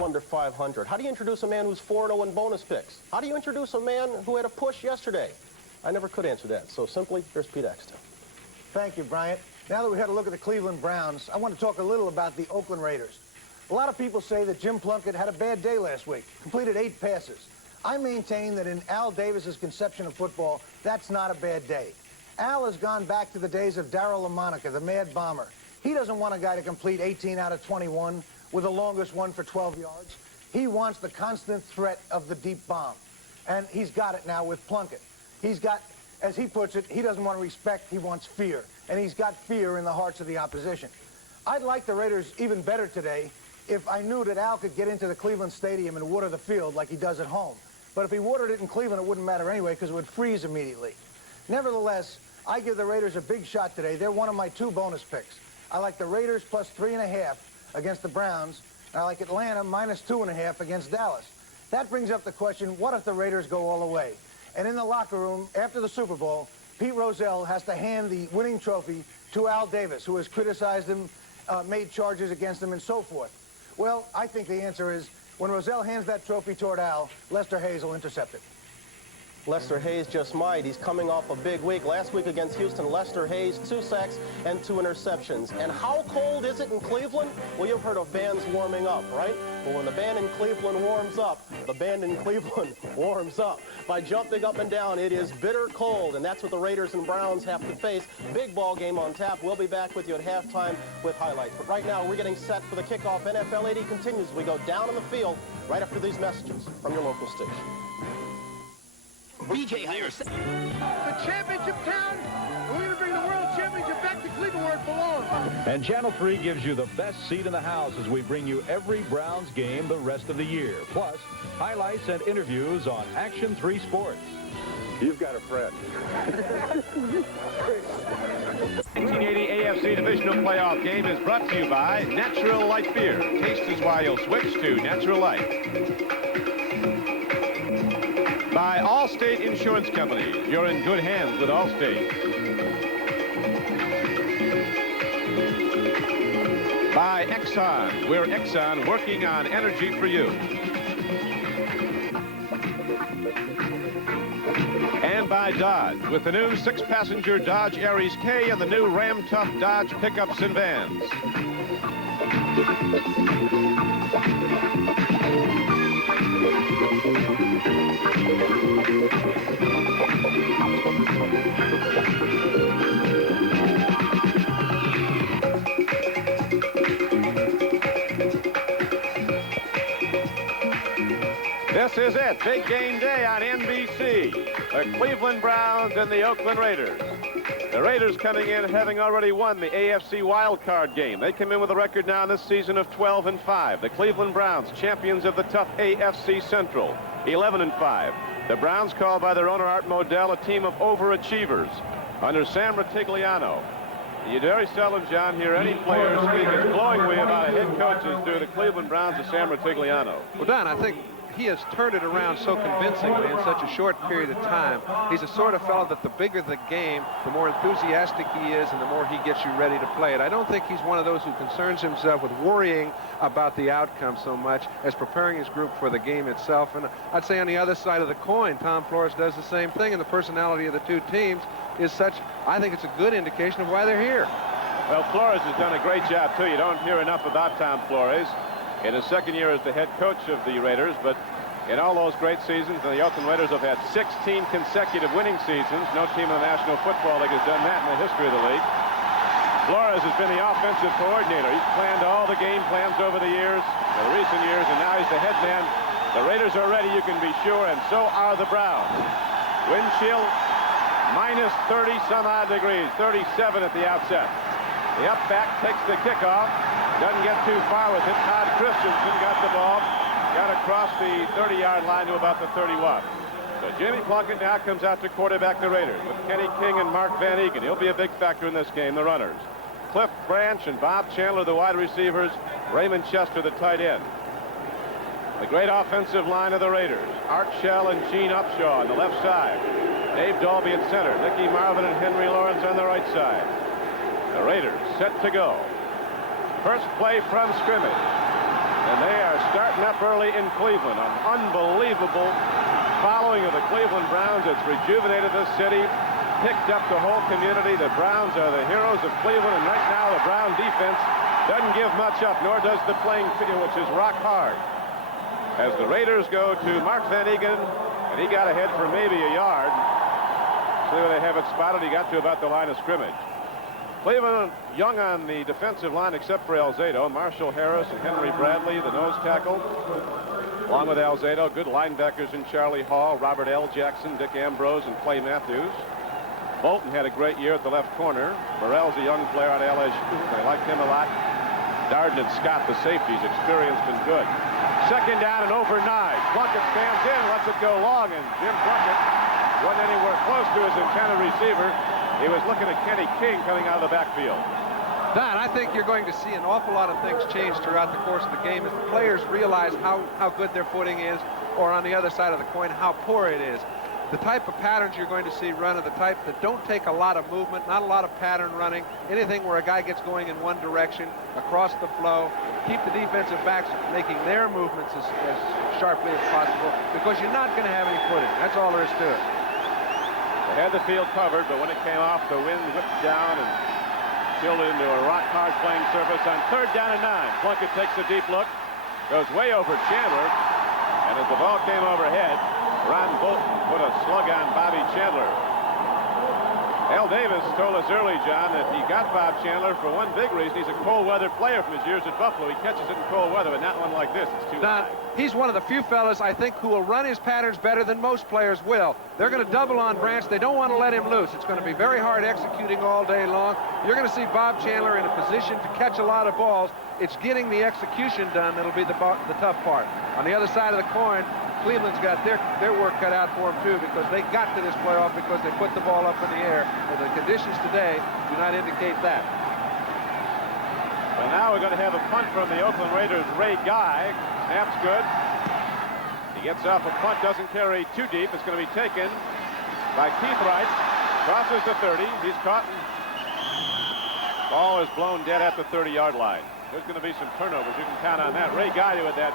under 500? How do you introduce a man who's 4-0 in bonus picks? How do you introduce a man who had a push yesterday? I never could answer that. So simply, here's Pete Exton. Thank you, Bryant. Now that we had a look at the Cleveland Browns, I want to talk a little about the Oakland Raiders. A lot of people say that Jim Plunkett had a bad day last week, completed 8 passes. I maintain that in Al Davis's conception of football, that's not a bad day. Al has gone back to the days of Daryle Lamonica, the Mad Bomber. He doesn't want a guy to complete 18 out of 21 with the longest one for 12 yards. He wants the constant threat of the deep bomb. And he's got it now with Plunkett. He's got, as he puts it, he doesn't want respect, he wants fear. And he's got fear in the hearts of the opposition. I'd like the Raiders even better today if I knew that Al could get into the Cleveland Stadium and water the field like he does at home. But if he watered it in Cleveland, it wouldn't matter anyway because it would freeze immediately. Nevertheless, I give the Raiders a big shot today. They're one of my 2 bonus picks. I like the Raiders plus 3.5 against the Browns, and I like Atlanta minus 2.5 against Dallas. That brings up the question, what if the Raiders go all the way? And in the locker room, after the Super Bowl, Pete Rozelle has to hand the winning trophy to Al Davis, who has criticized him, made charges against him, and so forth. Well, I think the answer is, when Rozelle hands that trophy toward Al, Lester Hayes will intercept it. Lester Hayes just might. He's coming off a big week. Last week against Houston, Lester Hayes, 2 sacks and 2 interceptions. And how cold is it in Cleveland? Well, you've heard of bands warming up, right? Well, when the band in Cleveland warms up, the band in Cleveland warms up. By jumping up and down, it is bitter cold, and that's what the Raiders and Browns have to face. Big ball game on tap. We'll be back with you at halftime with highlights. But right now, we're getting set for the kickoff. NFL 80 continues. We go down on the field right after these messages from your local station. BJ Hires. The championship town, and we're going to bring the world championship back to Cleveland where it belongs. And Channel 3 gives you the best seat in the house as we bring you every Browns game the rest of the year. Plus, highlights and interviews on Action 3 Sports. You've got a friend. 1980 AFC Divisional Playoff game is brought to you by Natural Light Beer. Taste is why you'll switch to Natural Light. By Allstate Insurance Company. You're in good hands with Allstate. By Exxon. We're Exxon, working on energy for you. And by Dodge, with the new 6-passenger Dodge Aries K and the new Ram Tough Dodge pickups and vans. This is it, big game day on NBC. The Cleveland Browns and the Oakland Raiders. The Raiders coming in having already won the AFC wild card game. They come in with a record now in this season of 12-5. The Cleveland Browns, champions of the tough AFC Central, 11-5. The Browns, called by their owner Art Modell, a team of overachievers under Sam Rutigliano. You very seldom, John, hear any players speak as glowingly about a head coach as do the Cleveland Browns as Sam Rutigliano. Well, Don, I think he has turned it around so convincingly in such a short period of time. He's the sort of fellow that the bigger the game, the more enthusiastic he is and the more he gets you ready to play it. I don't think he's one of those who concerns himself with worrying about the outcome so much as preparing his group for the game itself. And I'd say on the other side of the coin, Tom Flores does the same thing, and the personality of the 2 teams is such, I think it's a good indication of why they're here. Well, Flores has done a great job, too. You don't hear enough about Tom Flores in his 2nd year as the head coach of the Raiders, but in all those great seasons, the Oakland Raiders have had 16 consecutive winning seasons. No team in the National Football League has done that in the history of the league. Flores has been the offensive coordinator. He's planned all the game plans over the years, the recent years, and now he's the head man. The Raiders are ready, you can be sure, and so are the Browns. Wind chill, minus 30-some-odd degrees, 37 at the outset. The up back takes the kickoff. Doesn't get too far with it. Todd Christensen got the ball. Got across the 30-yard line to about the 31. So Jimmy Plunkett now comes out to quarterback the Raiders with Kenny King and Mark Van Eegen. He'll be a big factor in this game, the runners. Cliff Branch and Bob Chandler, the wide receivers. Raymond Chester, the tight end. The great offensive line of the Raiders. Art Shell and Gene Upshaw on the left side. Dave Dalby at center. Nicky Marvin and Henry Lawrence on the right side. The Raiders set to go. First play from scrimmage. And they are starting up early in Cleveland. An unbelievable following of the Cleveland Browns. It's rejuvenated this city, picked up the whole community. The Browns are the heroes of Cleveland, and right now the Brown defense doesn't give much up, nor does the playing field, which is rock hard. As the Raiders go to Mark Van Egan, and he got ahead for maybe a yard. See where they have it spotted. He got to about the line of scrimmage. Cleveland young on the defensive line except for Alzado. Marshall Harris and Henry Bradley, the nose tackle. Along with Alzado, good linebackers in Charlie Hall, Robert L. Jackson, Dick Ambrose, and Clay Matthews. Bolton had a great year at the left corner. Burrell's a young player on LSU. They liked him a lot. Darden and Scott, the safeties, experienced and good. Second down and over 9. Plunkett stands in, lets it go long, and Jim Plunkett wasn't anywhere close to his intended receiver. He was looking at Kenny King coming out of the backfield. Don, I think you're going to see an awful lot of things change throughout the course of the game as the players realize how good their footing is, or on the other side of the coin, how poor it is. The type of patterns you're going to see run are the type that don't take a lot of movement, not a lot of pattern running, anything where a guy gets going in one direction, across the flow, keep the defensive backs making their movements as sharply as possible, because you're not going to have any footing. That's all there is to it. They had the field covered, but when it came off, the wind whipped down and killed it into a rock-hard playing surface on 3rd down and 9. Plunkett takes a deep look, goes way over Chandler, and as the ball came overhead, Ron Bolton put a slug on Bobby Chandler. Al Davis told us early, John, that he got Bob Chandler for one big reason. He's a cold-weather player from his years at Buffalo. He catches it in cold weather, but not one like this. It's too high. He's one of the few fellas, I think, who will run his patterns better than most players will. They're going to double on Branch. They don't want to let him loose. It's going to be very hard executing all day long. You're going to see Bob Chandler in a position to catch a lot of balls. It's getting the execution done that'll be the tough part. On the other side of the coin, Cleveland's got their work cut out for them, too, because they got to this playoff because they put the ball up in the air. And the conditions today do not indicate that. Well, now we're going to have a punt from the Oakland Raiders' Ray Guy. Snap's good. He gets off a punt, doesn't carry too deep. It's going to be taken by Keith Wright. Crosses the 30. He's caught. Ball is blown dead at the 30-yard line. There's going to be some turnovers. You can count on that. Ray Guy with that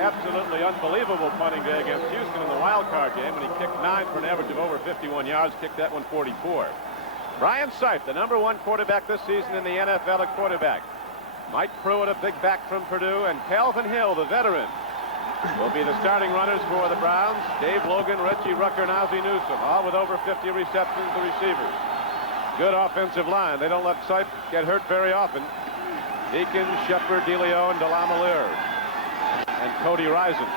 absolutely unbelievable punting day against Houston in the wild card game when he kicked 9 for an average of over 51 yards, kicked that one 44. Brian Sipe, the #1 quarterback this season in the NFL at quarterback. Mike Pruitt, a big back from Purdue, and Calvin Hill, the veteran, will be the starting runners for the Browns. Dave Logan, Reggie Rucker, and Ozzie Newsome, all with over 50 receptions, the receivers. Good offensive line. They don't let Sipe get hurt very often. Deacon, Shepard, DeLeo, and Delamalier. And Cody Rison.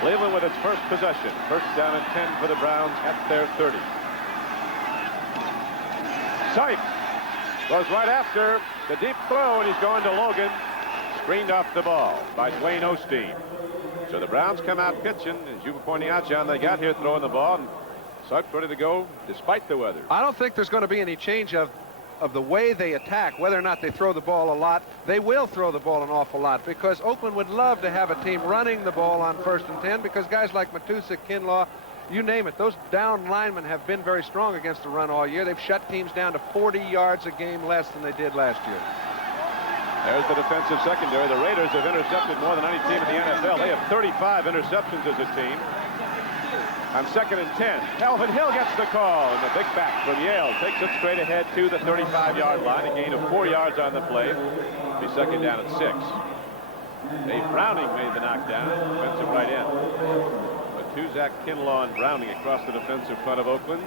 Cleveland with its first possession. 1st down and 10 for the Browns at their 30. Sipe goes right after the deep throw, and he's going to Logan. Screened off the ball by Dwayne Osteen. So the Browns come out pitching, as you were pointing out, John. They got here throwing the ball, and Sipe's ready to go despite the weather. I don't think there's going to be any change of the way they attack, whether or not they throw the ball a lot. They will throw the ball an awful lot because Oakland would love to have a team running the ball on 1st and 10 because guys like Matusik, Kinlaw, you name it, those down linemen have been very strong against the run all year. They've shut teams down to 40 yards a game less than they did last year. There's the defensive secondary. The Raiders have intercepted more than any team in the NFL. They have 35 interceptions as a team. On 2nd and 10, Calvin Hill gets the call, and the big back from Yale takes it straight ahead to the 35-yard line, a gain of 4 yards on the play. Be 2nd down at 6. Dave Browning made the knockdown, defensive right end. Matuzak, Kinlaw, and Browning across the defensive front of Oakland.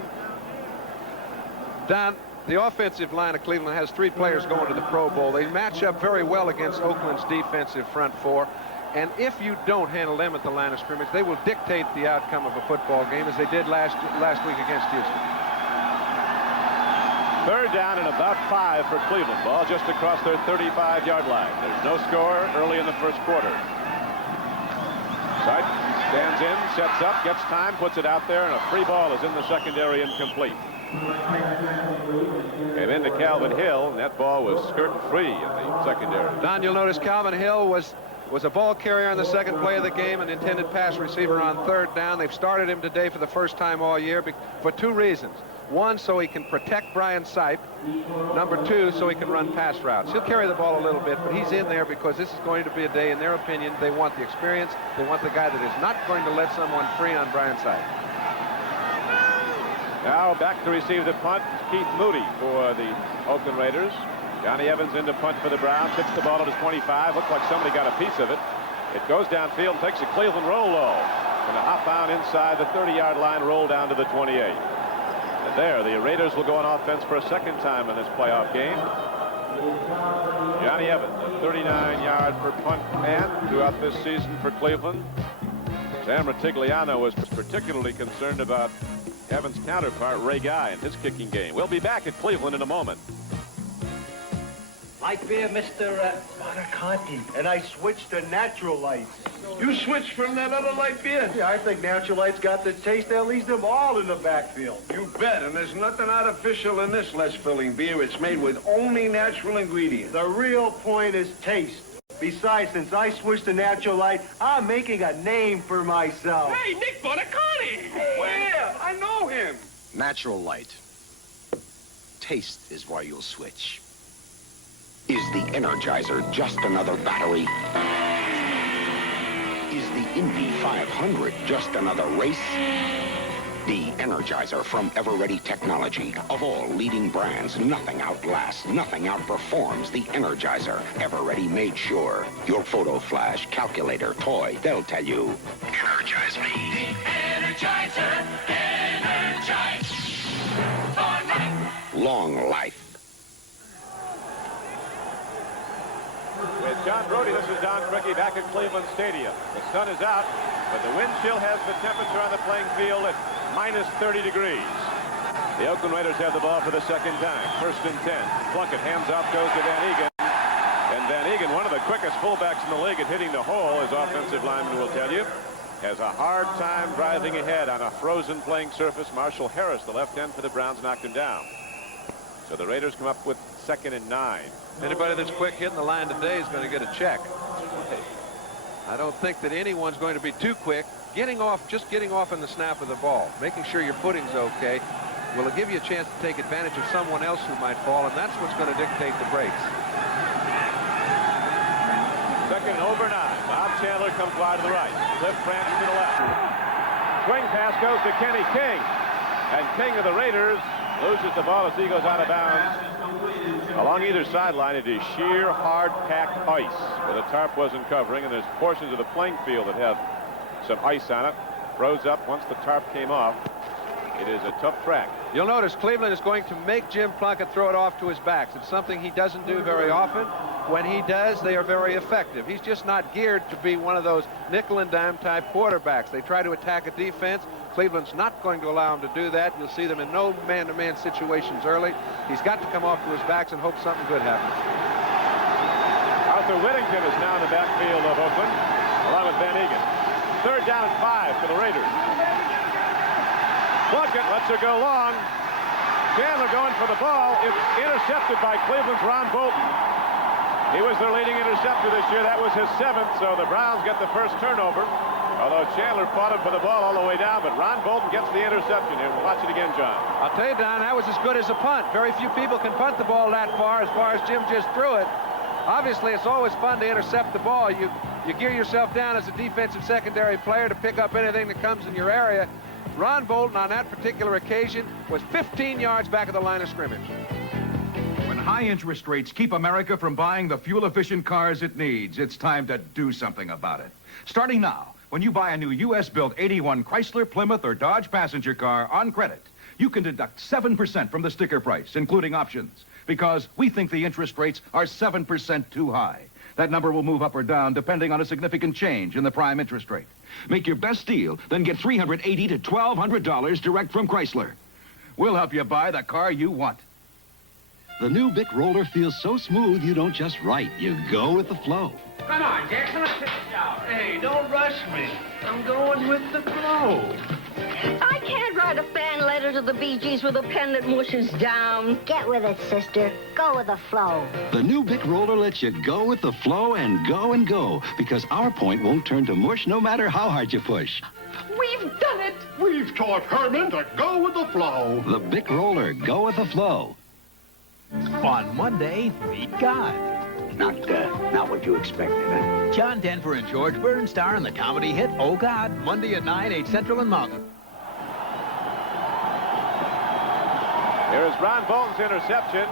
Don, the offensive line of Cleveland has 3 players going to the Pro Bowl. They match up very well against Oakland's defensive front 4. And if you don't handle them at the line of scrimmage, they will dictate the outcome of a football game as they did last week against Houston. 3rd down and about 5 for Cleveland. Ball just across their 35-yard line. There's no score early in the 1st quarter. Sipe stands in, sets up, gets time, puts it out there, and a free ball is in the secondary, incomplete. Came into Calvin Hill, and that ball was skirting free in the secondary. Don, you'll notice Calvin Hill was a ball carrier on the 2nd play of the game, an intended pass receiver on 3rd down. They've started him today for the first time all year for 2 reasons. One, so he can protect Brian Sipe. Number two, so he can run pass routes. He'll carry the ball a little bit, but he's in there because this is going to be a day, in their opinion, they want the experience. They want the guy that is not going to let someone free on Brian Sipe. Now back to receive the punt, Keith Moody for the Oakland Raiders. Johnny Evans in to punt for the Browns. Hits the ball at his 25. Looks like somebody got a piece of it. It goes downfield and takes a Cleveland roll low. And a hop down inside the 30-yard line, roll down to the 28. And there, the Raiders will go on offense for a second time in this playoff game. Johnny Evans, a 39-yard per punt man throughout this season for Cleveland. Sam Ratigliano was particularly concerned about Evans' counterpart, Ray Guy, and his kicking game. We'll be back at Cleveland in a moment. Light beer, Mr. Bonaconti. And I switched to Natural Light. You switched from that other light beer? Yeah, I think Natural Light's got the taste that leaves them all in the backfield. You bet, and there's nothing artificial in this less-filling beer. It's made with only natural ingredients. The real point is taste. Besides, since I switched to Natural Light, I'm making a name for myself. Hey, Nick Bonaconti! Where? I know him. Natural Light. Taste is why you'll switch. Is the Energizer just another battery? Is the Indy 500 just another race? The Energizer from Everready Technology. Of all leading brands, nothing outlasts, nothing outperforms the Energizer. Everready made sure. Your photo flash, calculator, toy, they'll tell you. Energize me. The Energizer. Energize. For life. Long life. With John Brody, this is Don Criqui back at Cleveland Stadium. The sun is out, but the wind chill has the temperature on the playing field at minus 30 degrees. The Oakland Raiders have the ball for the second time. 1st and 10. Plunkett hands off, goes to Van Egan. And Van Egan, one of the quickest fullbacks in the league at hitting the hole, as offensive lineman will tell you, has a hard time driving ahead on a frozen playing surface. Marshall Harris, the left end for the Browns, knocked him down. So the Raiders come up with 2nd and 9. Anybody that's quick hitting the line today is going to get a check. I don't think that anyone's going to be too quick. Just getting off in the snap of the ball, making sure your footing's okay, will give you a chance to take advantage of someone else who might fall, and that's what's going to dictate the breaks. 2nd and over 9. Bob Chandler comes wide to the right. Cliff Branch to the left. Swing pass goes to Kenny King. And King of the Raiders loses the ball as he goes out of bounds. Along either sideline, it is sheer, hard-packed ice where the tarp wasn't covering, and there's portions of the playing field that have some ice on it. Froze up once the tarp came off. It is a tough track. You'll notice Cleveland is going to make Jim Plunkett throw it off to his backs. It's something he doesn't do very often. When he does, they are very effective. He's just not geared to be one of those nickel and dime type quarterbacks. They try to attack a defense. Cleveland's not going to allow him to do that. You'll see them in no man-to-man situations early. He's got to come off to his backs and hope something good happens. Arthur Whittington is now in the backfield of Oakland, along with Van Egan. 3rd down and 5 for the Raiders. Plunkett lets her go long. Chandler going for the ball. It's intercepted by Cleveland's Ron Bolton. He was their leading interceptor this year. That was his 7th, so the Browns get the first turnover. Although Chandler fought him for the ball all the way down, but Ron Bolton gets the interception here. We'll watch it again, John. I'll tell you, Don, that was as good as a punt. Very few people can punt the ball that far as Jim just threw it. Obviously, it's always fun to intercept the ball. You gear yourself down as a defensive secondary player to pick up anything that comes in your area. Ron Bolton on that particular occasion was 15 yards back of the line of scrimmage. When high interest rates keep America from buying the fuel-efficient cars it needs, it's time to do something about it. Starting now, when you buy a new U.S.-built 81 Chrysler, Plymouth, or Dodge passenger car on credit, you can deduct 7% from the sticker price, including options, because we think the interest rates are 7% too high. That number will move up or down depending on a significant change in the prime interest rate. Make your best deal, then get $380 to $1,200 direct from Chrysler. We'll help you buy the car you want. The new Bic roller feels so smooth you don't just write, you go with the flow. Come on, Jackson, let's hit the shower. Hey, don't rush me. I'm going with the flow. I can't write a fan letter to the Bee Gees with a pen that mushes down. Get with it, sister. Go with the flow. The new Bic roller lets you go with the flow and go, because our point won't turn to mush no matter how hard you push. We've done it! We've taught Herman to go with the flow. The Bic Roller, go with the flow. On Monday, meet God. Not what you expected, huh? John Denver and George Burns star in the comedy hit Oh God, Monday at 9, 8 Central and Mountain. Here is Ron Bolton's interception,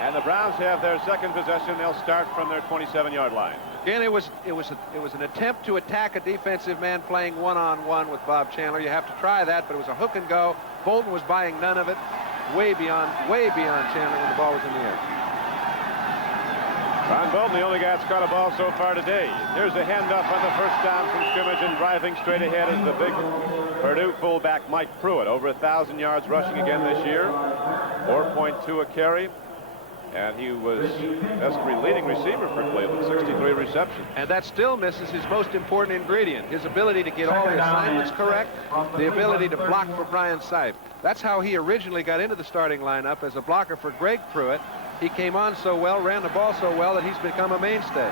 and the Browns have their second possession. They'll start from their 27-yard line. Again, it was an attempt to attack a defensive man playing one-on-one with Bob Chandler. You have to try that, but it was a hook and go. Bolton was buying none of it. Way beyond Chandler when the ball was in the air. Ron Bolton, the only guy that's caught a ball so far today. Here's a handoff on the first down from scrimmage, and driving straight ahead is the big Purdue fullback Mike Pruitt. Over 1,000 yards rushing again this year. 4.2 a carry. And he was best leading receiver for Cleveland, 63 receptions. And that still misses his most important ingredient, his ability to get all the assignments correct, the ability to block for Brian Sipe. That's how he originally got into the starting lineup, as a blocker for Greg Pruitt. He came on so well, ran the ball so well, that he's become a mainstay.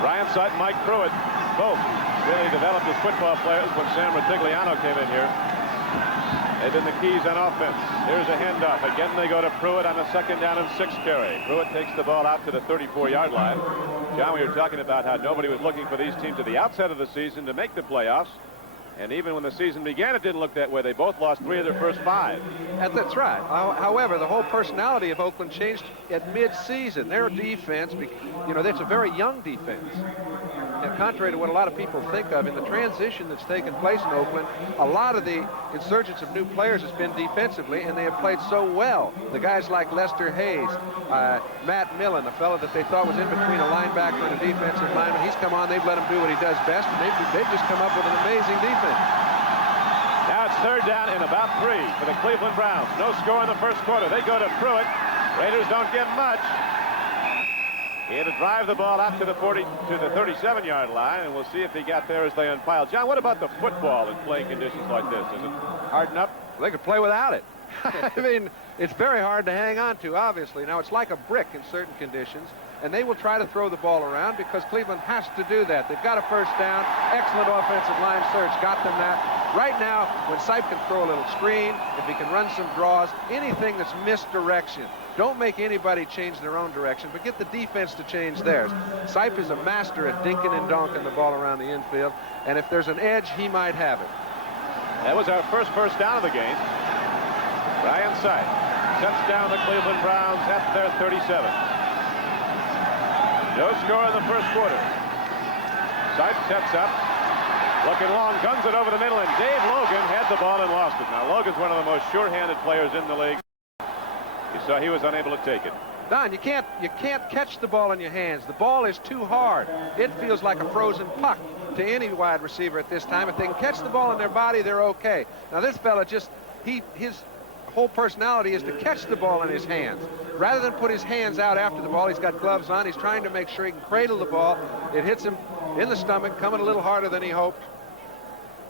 Brian Sipe, Mike Pruitt, both really developed as football players when Sam Ratigliano came in here. They've been the keys on offense. Here's a handoff. Again, they go to Pruitt on a 2nd down and 6 carry. Pruitt takes the ball out to the 34-yard line. John, we were talking about how nobody was looking for these teams at the outset of the season to make the playoffs. And even when the season began, it didn't look that way. They both lost 3 of their first 5. That's right. However, the whole personality of Oakland changed at mid-season. Their defense, you know, it's a very young defense. And contrary to what a lot of people think of, in the transition that's taken place in Oakland, a lot of the insurgence of new players has been defensively, and they have played so well. The guys like Lester Hayes, Matt Millen, a fellow that they thought was in between a linebacker and a defensive lineman. He's come on, they've let him do what he does best, and they've just come up with an amazing defense. Now it's 3rd down and about 3 for the Cleveland Browns. No score in the first quarter. They go to Pruitt. Raiders don't get much. He had to drive the ball out to the 37-yard line, and we'll see if he got there as they unpile. John, what about the football in playing conditions like this? Is it hard enough? They could play without it. I mean, it's very hard to hang on to, obviously. Now, it's like a brick in certain conditions, and they will try to throw the ball around because Cleveland has to do that. They've got a first down. Excellent offensive line search. Got them that. Right now, when Sipe can throw a little screen, if he can run some draws, anything that's misdirection, don't make anybody change their own direction, but get the defense to change theirs. Sipe is a master at dinking and donking the ball around the infield, and if there's an edge, he might have it. That was our first down of the game. Brian Sipe sets down the Cleveland Browns at their 37. No score in the first quarter. Sipe sets up, looking long, guns it over the middle, and Dave Logan had the ball and lost it. Now, Logan's one of the most sure-handed players in the league. You saw he was unable to take it. Don, you can't catch the ball in your hands. The ball is too hard. It feels like a frozen puck to any wide receiver at this time. If they can catch the ball in their body, they're okay. Now, this fella his whole personality is to catch the ball in his hands. Rather than put his hands out after the ball, he's got gloves on. He's trying to make sure he can cradle the ball. It hits him in the stomach, coming a little harder than he hoped.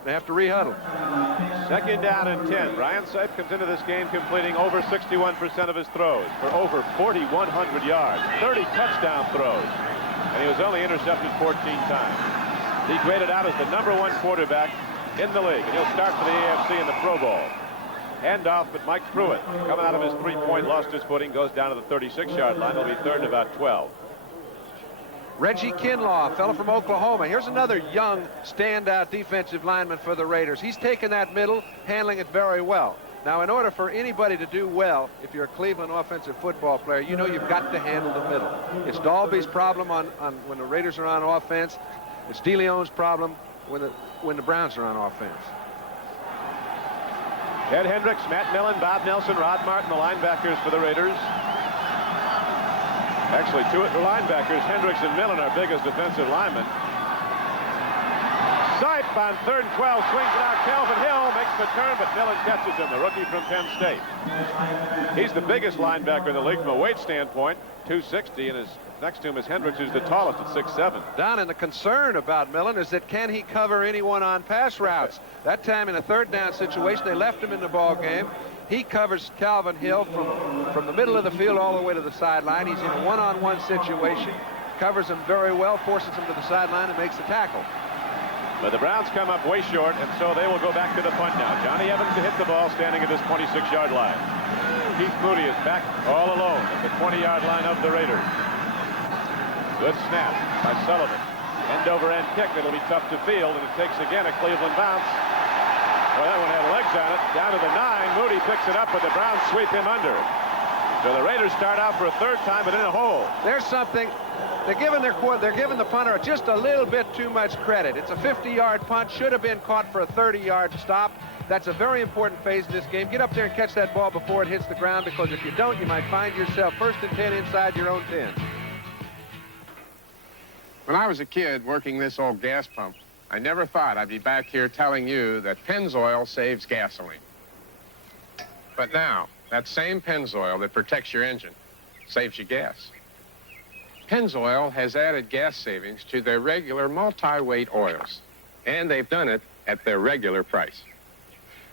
They have to rehuddle. 2nd down and 10. Brian Sipe comes into this game completing over 61% of his throws for over 4,100 yards, 30 touchdown throws, and he was only intercepted 14 times. He graded out as the #1 quarterback in the league, and he'll start for the AFC in the Pro Bowl. Handoff, but Mike Pruitt, coming out of his 3-point, lost his footing, goes down to the 36-yard line. He'll be 3rd and about 12. Reggie Kinlaw, a fellow from Oklahoma. Here's another young standout defensive lineman for the Raiders. He's taken that middle, handling it very well. Now, in order for anybody to do well, if you're a Cleveland offensive football player, you know you've got to handle the middle. It's Dalby's problem on when the Raiders are on offense. It's DeLeon's problem when the Browns are on offense. Ted Hendricks, Matt Millen, Bob Nelson, Rod Martin, the linebackers for the Raiders. Actually, 2 of the linebackers, Hendricks and Millen, are biggest defensive linemen. Sipe on 3rd and 12, swings it out. Calvin Hill makes the turn, but Millen catches him, the rookie from Penn State. He's the biggest linebacker in the league from a weight standpoint, 260, and next to him is Hendricks, who's the tallest at 6'7". Don, and the concern about Millen is that can he cover anyone on pass routes? That time in a 3rd down situation, they left him in the ball game. He covers Calvin Hill from the middle of the field all the way to the sideline. He's in a one-on-one situation, covers him very well, forces him to the sideline, and makes the tackle. But the Browns come up way short, and so they will go back to the punt now. Johnny Evans to hit the ball standing at his 26-yard line. Keith Moody is back all alone at the 20-yard line of the Raiders. Good snap by Sullivan. End-over-end kick that'll be tough to field, and it takes again a Cleveland bounce. Well, that one had legs on it. Down to the 9. Moody picks it up, but the Browns sweep him under. So the Raiders start out for a third time, but in a hole. There's something. They're giving the punter just a little bit too much credit. It's a 50-yard punt. Should have been caught for a 30-yard stop. That's a very important phase of this game. Get up there and catch that ball before it hits the ground, because if you don't, you might find yourself 1st and 10 inside your own 10. When I was a kid working this old gas pump, I never thought I'd be back here telling you that Pennzoil saves gasoline. But now, that same Pennzoil that protects your engine saves you gas. Pennzoil has added gas savings to their regular multi-weight oils, and they've done it at their regular price.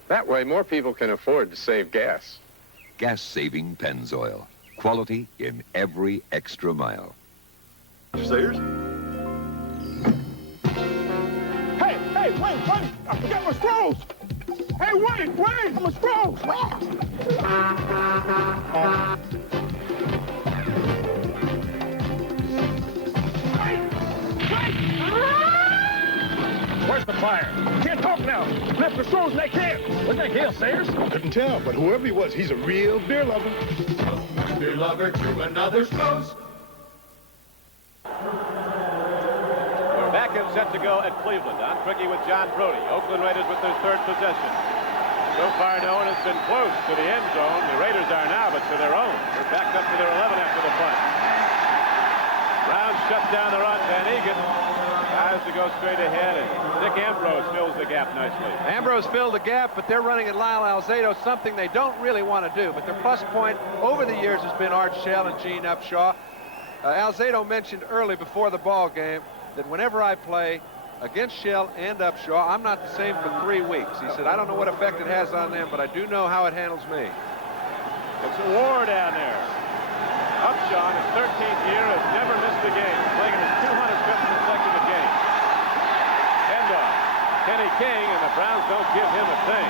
That way, more people can afford to save gas. Gas-saving Pennzoil. Quality in every extra mile. Sayers? Hey, wait! I forgot my scrolls! Hey, wait! My scrolls! Where's the fire? Can't talk now. Left the scrolls in that can. What the hell, Sayers? Couldn't tell, but whoever he was, he's a real beer lover. Beer lover to another's close. We're back and set to go at Cleveland. Don Criqui with John Brody. Oakland Raiders with their third possession. So far, no one has been close to the end zone. The Raiders are now, but to their own. They're backed up to their 11 after the punt. Browns shut down the run. Van Egan tries to go straight ahead, and Dick Ambrose fills the gap nicely. Ambrose filled the gap, but they're running at Lyle Alzado, something they don't really want to do. But their plus point over the years has been Art Shell and Gene Upshaw. Alzado mentioned early before the ball game that whenever I play against Shell and Upshaw, I'm not the same for 3 weeks. He said, I don't know what effect it has on them, but I do know how it handles me. It's a war down there. Upshaw, in his 13th year, has never missed a game, playing in his 205th consecutive game. Handoff. Kenny King, and the Browns don't give him a thing.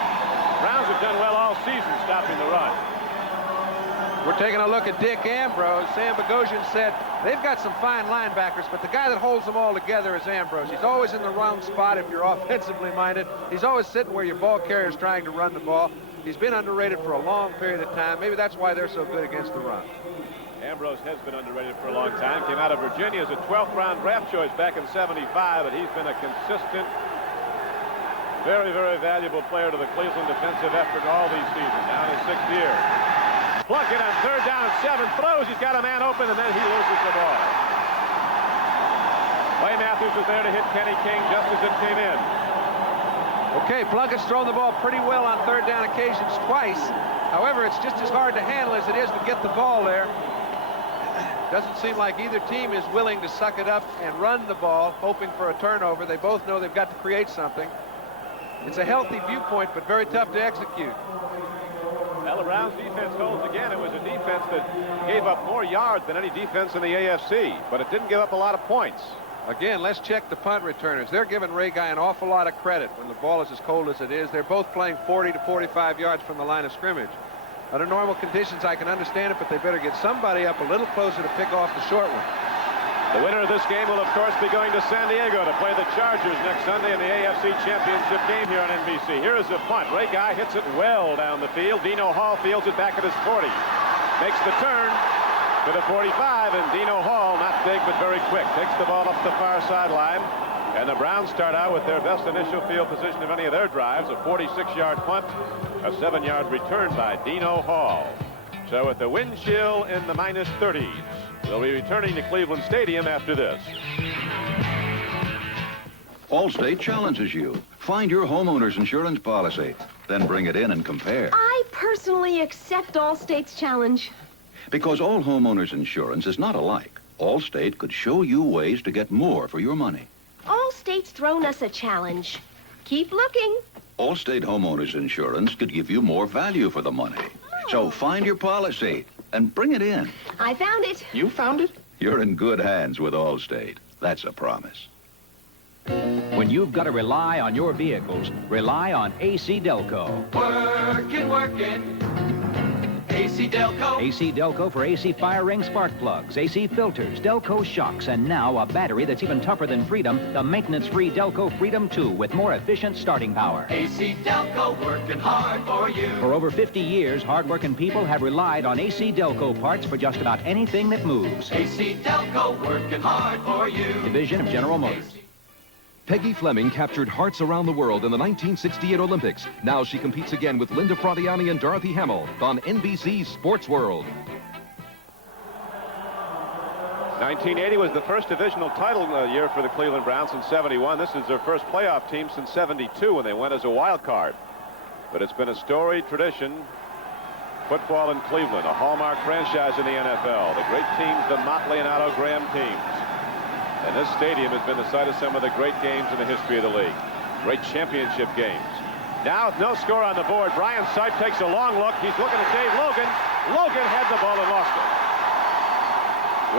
Browns have done well all season stopping the run. We're taking a look at Dick Ambrose. Sam Bogosian said they've got some fine linebackers, but the guy that holds them all together is Ambrose. He's always in the wrong spot if you're offensively minded. He's always sitting where your ball carrier's trying to run the ball. He's been underrated for a long period of time. Maybe that's why they're so good against the run. Ambrose has been underrated for a long time. Came out of Virginia as a 12th round draft choice back in '75, but he's been a consistent, very, very valuable player to the Cleveland defensive effort all these seasons. Now in his 6th year. Plunkett on 3rd down and 7, throws. He's got a man open, and then he loses the ball. Clay Matthews was there to hit Kenny King just as it came in. Okay, Plunkett's thrown the ball pretty well on 3rd down occasions twice. However, it's just as hard to handle as it is to get the ball there. Doesn't seem like either team is willing to suck it up and run the ball, hoping for a turnover. They both know they've got to create something. It's a healthy viewpoint, but very tough to execute. Well, the Browns defense holds again. It was a defense that gave up more yards than any defense in the AFC, but it didn't give up a lot of points. Again, let's check the punt returners. They're giving Ray Guy an awful lot of credit when the ball is as cold as it is. They're both playing 40 to 45 yards from the line of scrimmage. Under normal conditions, I can understand it, but they better get somebody up a little closer to pick off the short one. The winner of this game will, of course, be going to San Diego to play the Chargers next Sunday in the AFC Championship game here on NBC. Here is the punt. Ray Guy hits it well down the field. Dino Hall fields it back at his 40. Makes the turn to the 45, and Dino Hall, not big but very quick, takes the ball up the far sideline. And the Browns start out with their best initial field position of any of their drives, a 46-yard punt, a 7-yard return by Dino Hall. So with the wind chill in the minus 30s, we'll be returning to Cleveland Stadium after this. Allstate challenges you. Find your homeowner's insurance policy, then bring it in and compare. I personally accept Allstate's challenge. Because all homeowners insurance is not alike. Allstate could show you ways to get more for your money. Allstate's thrown us a challenge. Keep looking. Allstate homeowners insurance could give you more value for the money. So find your policy and bring it in. I found it. You found it? You're in good hands with Allstate. That's a promise. When you've got to rely on your vehicles, rely on AC Delco. Workin'. AC Delco. AC Delco for AC fire ring spark plugs, AC filters, Delco shocks, and now a battery that's even tougher than Freedom, the maintenance-free Delco Freedom 2 with more efficient starting power. AC Delco, working hard for you. For over 50 years, hard-working people have relied on AC Delco parts for just about anything that moves. AC Delco, working hard for you. Division of General Motors. Peggy Fleming captured hearts around the world in the 1968 Olympics. Now she competes again with Linda Fradiani and Dorothy Hamill on NBC's Sports World. 1980 was the first divisional title year for the Cleveland Browns in '71. This is their first playoff team since '72 when they went as a wild card. But it's been a storied tradition. Football in Cleveland, a hallmark franchise in the NFL. The great teams, the Motley and Otto Graham teams. And this stadium has been the site of some of the great games in the history of the league. Great championship games. Now with no score on the board, Brian Sipe takes a long look. He's looking at Dave Logan. Logan had the ball and lost it.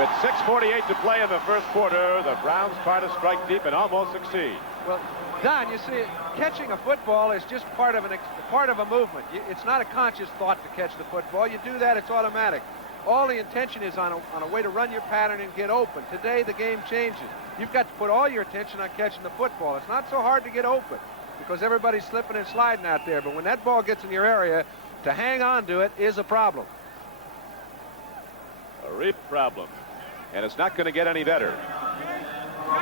With 6:48 to play in the first quarter, the Browns try to strike deep and almost succeed. Well, Don, you see, catching a football is just part of a movement. It's not a conscious thought to catch the football. You do that, it's automatic. All the intention is on a way to run your pattern and get open. Today, the game changes. You've got to put all your attention on catching the football. It's not so hard to get open because everybody's slipping and sliding out there. But when that ball gets in your area, to hang on to it is a problem. A real problem. And it's not going to get any better.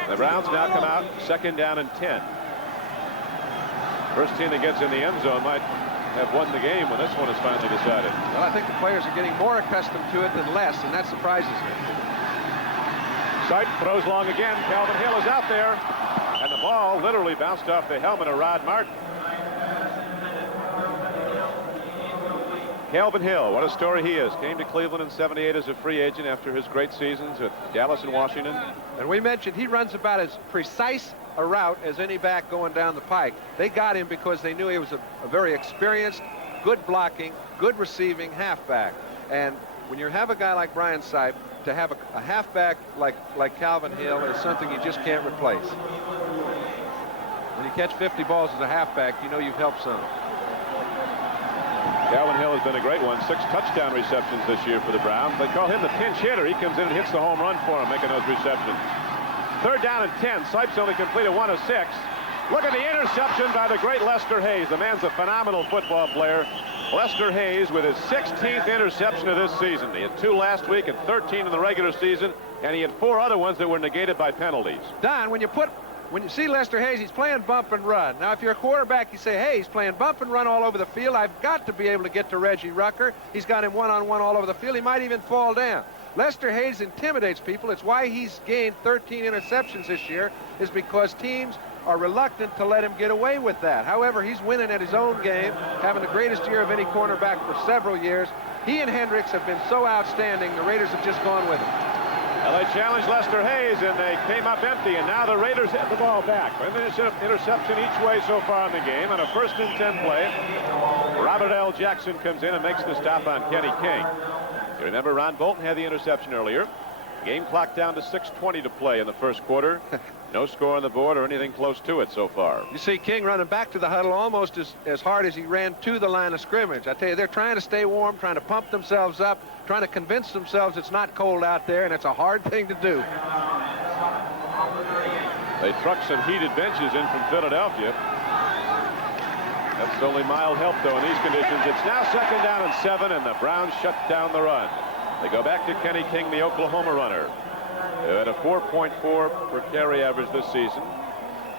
The Browns now come out 2nd down and 10. First team that gets in the end zone might have won the game when this one is finally decided. Well, I think the players are getting more accustomed to it than less, and that surprises me. Sipe throws long again. Calvin Hill is out there, and the ball literally bounced off the helmet of Rod Martin. Calvin Hill, what a story he is. Came to Cleveland in '78 as a free agent after his great seasons with Dallas and Washington. And we mentioned he runs about as precise a route as any back going down the pike. They got him because they knew he was a very experienced, good blocking, good receiving halfback. And when you have a guy like Brian Sipe, to have a halfback like Calvin Hill is something you just can't replace. When you catch 50 balls as a halfback, you know you've helped some. Calvin Hill has been a great one. 6 touchdown receptions this year for the Browns. They call him the pinch hitter. He comes in and hits the home run for him, making those receptions. 3rd down and 10. Sipes only completed 1 of 6. Look at the interception by the great Lester Hayes. The man's a phenomenal football player. Lester Hayes with his 16th interception of this season. He had 2 last week and 13 in the regular season, and he had 4 other ones that were negated by penalties. Don, when you see Lester Hayes, he's playing bump and run. Now, if you're a quarterback, you say, hey, he's playing bump and run all over the field. I've got to be able to get to Reggie Rucker. He's got him one-on-one all over the field. He might even fall down. Lester Hayes intimidates people. It's why he's gained 13 interceptions this year, is because teams are reluctant to let him get away with that. However, he's winning at his own game, having the greatest year of any cornerback for several years. He and Hendricks have been so outstanding, the Raiders have just gone with him. Well, they challenged Lester Hayes, and they came up empty, and now the Raiders have the ball back. An interception each way so far in the game, and a 1st and 10 play. Robert L. Jackson comes in and makes the stop on Kenny King. You remember Ron Bolton had the interception earlier. Game clock down to 6:20 to play in the first quarter. No score on the board or anything close to it so far. You see King running back to the huddle almost as hard as he ran to the line of scrimmage. I tell you, they're trying to stay warm, trying to pump themselves up, trying to convince themselves it's not cold out there, and it's a hard thing to do. They trucked some heated benches in from Philadelphia. That's only mild help, though, in these conditions. It's now 2nd down and 7, and the Browns shut down the run. They go back to Kenny King, the Oklahoma runner. At a 4.4 per carry average this season.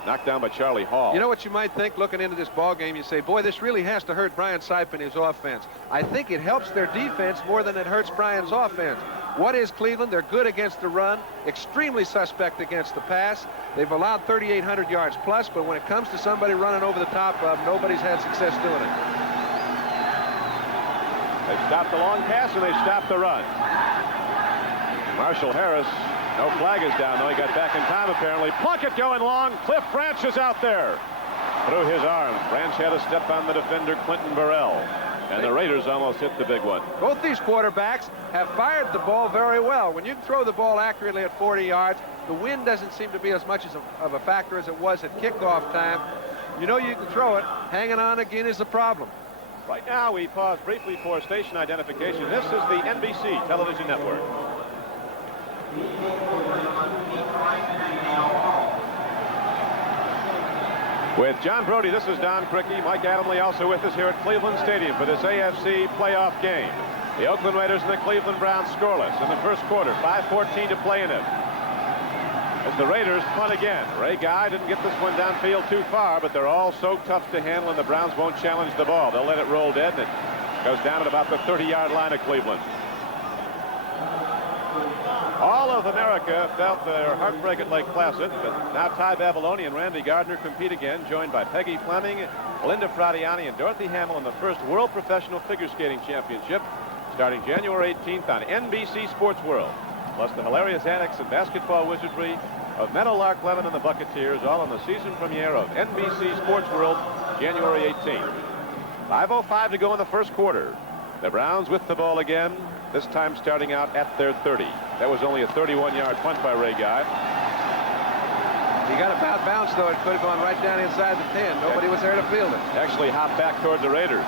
Knocked down by Charlie Hall. You know what you might think looking into this ball game? You say, boy, this really has to hurt Brian Sipe and his offense. I think it helps their defense more than it hurts Brian's offense. What is Cleveland? They're good against the run, extremely suspect against the pass. They've allowed 3,800 yards plus, but when it comes to somebody running over the top of, nobody's had success doing it. They stopped the long pass and they stopped the run. Marshall Harris, no flag is down, though. He got back in time, apparently. Plunkett going long. Cliff Branch is out there. Through his arm. Branch had a step on the defender, Clinton Burrell. And the Raiders almost hit the big one. Both these quarterbacks have fired the ball very well. When you can throw the ball accurately at 40 yards, the wind doesn't seem to be as much of a factor as it was at kickoff time. You know you can throw it. Hanging on again is the problem. Right now, we pause briefly for station identification. This is the NBC television network. With John Brody, this is Don Criqui. Mike Adamle also with us here at Cleveland Stadium for this AFC playoff game. The Oakland Raiders and the Cleveland Browns scoreless in the first quarter. 5:14 to play in it. As the Raiders punt again. Ray Guy didn't get this one downfield too far, but they're all so tough to handle, and the Browns won't challenge the ball. They'll let it roll dead, and it goes down at about the 30-yard line of Cleveland. All of America felt their heartbreak at Lake Placid, but now Ty Babyloni and Randy Gardner compete again, joined by Peggy Fleming, Linda Fradiani, and Dorothy Hamill in the first World Professional Figure Skating Championship, starting January 18th on NBC Sports World. Plus the hilarious antics and basketball wizardry of Meadowlark Levin and the Bucketeers, all on the season premiere of NBC Sports World, January 18th. 5:05 to go in the first quarter. The Browns with the ball again, this time starting out at their 30. That was only a 31-yard punt by Ray Guy. He got a bad bounce, though. It could have gone right down inside the 10. Nobody was there to field it. Actually hopped back toward the Raiders.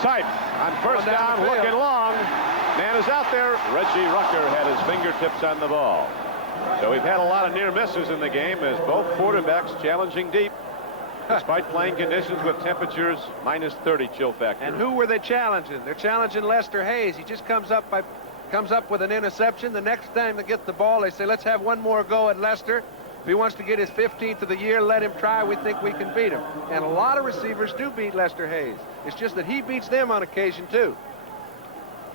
Sipe on first down, looking long. Man is out there. Reggie Rucker had his fingertips on the ball. So we've had a lot of near misses in the game as both quarterbacks challenging deep, despite playing conditions with temperatures minus 30 chill factor. And who were they challenging? They're challenging Lester Hayes. He just comes up with an interception. The next time they get the ball, they say, let's have one more go at Lester. If he wants to get his 15th of the year, let him try. We think we can beat him. And a lot of receivers do beat Lester Hayes. It's just that he beats them on occasion, too.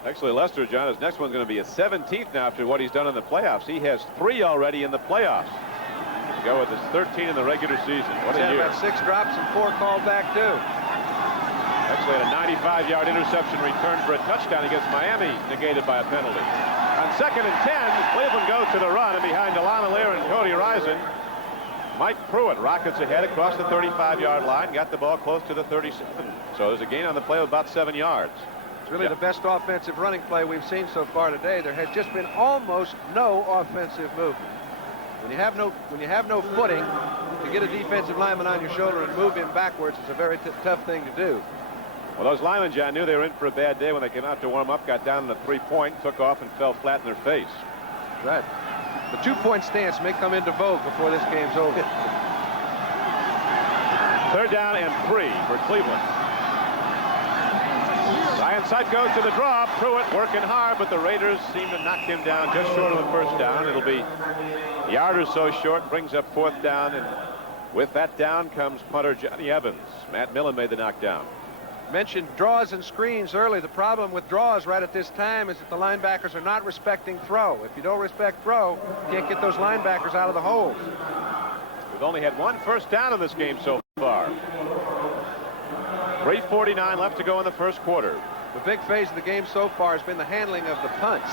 Actually, Lester, John, his next one's going to be a 17th now after what he's done in the playoffs. He has 3 already in the playoffs. To go with his 13 in the regular season. What a year. About 6 drops and 4 called back, too. Actually had a 95-yard interception return for a touchdown against Miami, negated by a penalty. On 2nd and 10, Cleveland goes to the run, and behind Delon Lear and Cody Rison, Mike Pruitt rockets ahead across the 35-yard line, got the ball close to the 37. So there's a gain on the play of about 7 yards. Really the best offensive running play we've seen so far today. There has just been almost no offensive movement. When you have no footing, to get a defensive lineman on your shoulder and move him backwards is a very tough thing to do. Well, those linemen, John, knew they were in for a bad day when they came out to warm up, got down in the 3-point, took off and fell flat in their face. Right. The 2-point stance may come into vogue before this game's over. 3rd down and 3 for Cleveland. Ryan Sipe goes to the draw. Pruitt working hard, but the Raiders seem to knock him down just short of the first down. It'll be a yard or so short, brings up 4th down, and with that down comes punter Johnny Evans. Matt Millen made the knockdown. Mentioned draws and screens early. The problem with draws right at this time is that the linebackers are not respecting throw. If you don't respect throw, you can't get those linebackers out of the holes. We've only had 1 first down in this game so far. 3:49 left to go in the first quarter. The big phase of the game so far has been the handling of the punts.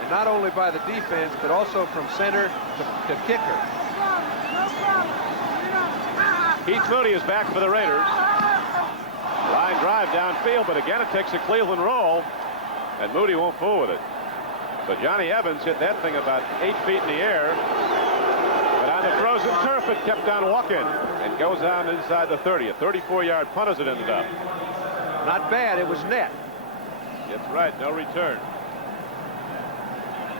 And not only by the defense, but also from center to kicker. Keith Moody is back for the Raiders. Line drive downfield, but again it takes a Cleveland roll, and Moody won't fool with it. So Johnny Evans hit that thing about 8 feet in the air, but on the frozen turf it kept on walking and goes down inside the 30. A 34-yard punt as it ended up. Not bad, it was net. That's right, no return.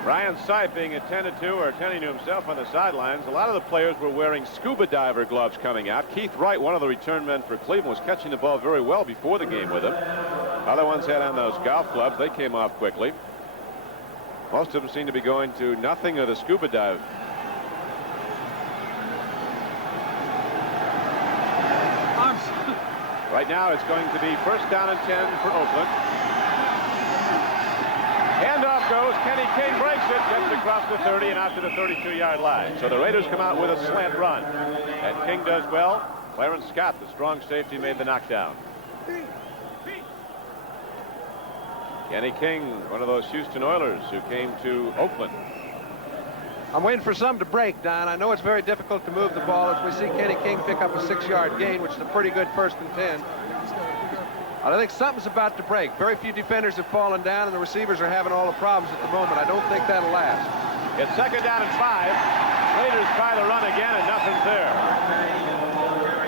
Ryan Sipe being attended to, or attending to himself on the sidelines. A lot of the players were wearing scuba diver gloves coming out. Keith Wright, one of the return men for Cleveland, was catching the ball very well before the game with him. Other ones had on those golf gloves. They came off quickly. Most of them seem to be going to nothing of the scuba dive. Right now it's going to be 1st down and 10 for Oakland. Handoff goes. Kenny King breaks it, gets across the 30 and out to the 32-yard line. So the Raiders come out with a slant run. And King does well. Clarence Scott, the strong safety, made the knockdown. Kenny King, one of those Houston Oilers who came to Oakland. I'm waiting for some to break, Don. I know it's very difficult to move the ball as we see Kenny King pick up a 6-yard gain, which is a pretty good 1st and 10. I think something's about to break. Very few defenders have fallen down, and the receivers are having all the problems at the moment. I don't think that'll last. It's 2nd down and 5. Raiders try to run again, and nothing's there.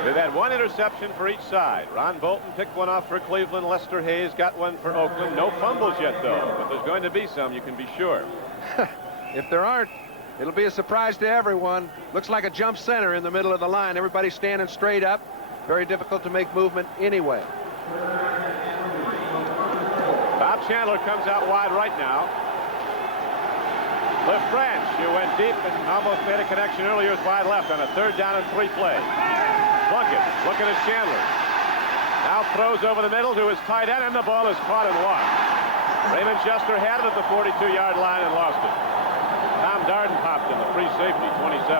They've had one interception for each side. Ron Bolton picked one off for Cleveland. Lester Hayes got one for Oakland. No fumbles yet, though, but there's going to be some, you can be sure. If there aren't, it'll be a surprise to everyone. Looks like a jump center in the middle of the line. Everybody standing straight up. Very difficult to make movement anyway. Bob Chandler comes out wide right now. Cliff Branch, who went deep and almost made a connection earlier, is wide left on a 3rd down and 3 play. Plunkett looking at Chandler. Now throws over the middle to his tight end, and the ball is caught and lost. Raymond Chester had it at the 42-yard line and lost it. Tom Darden popped in the free safety, 27.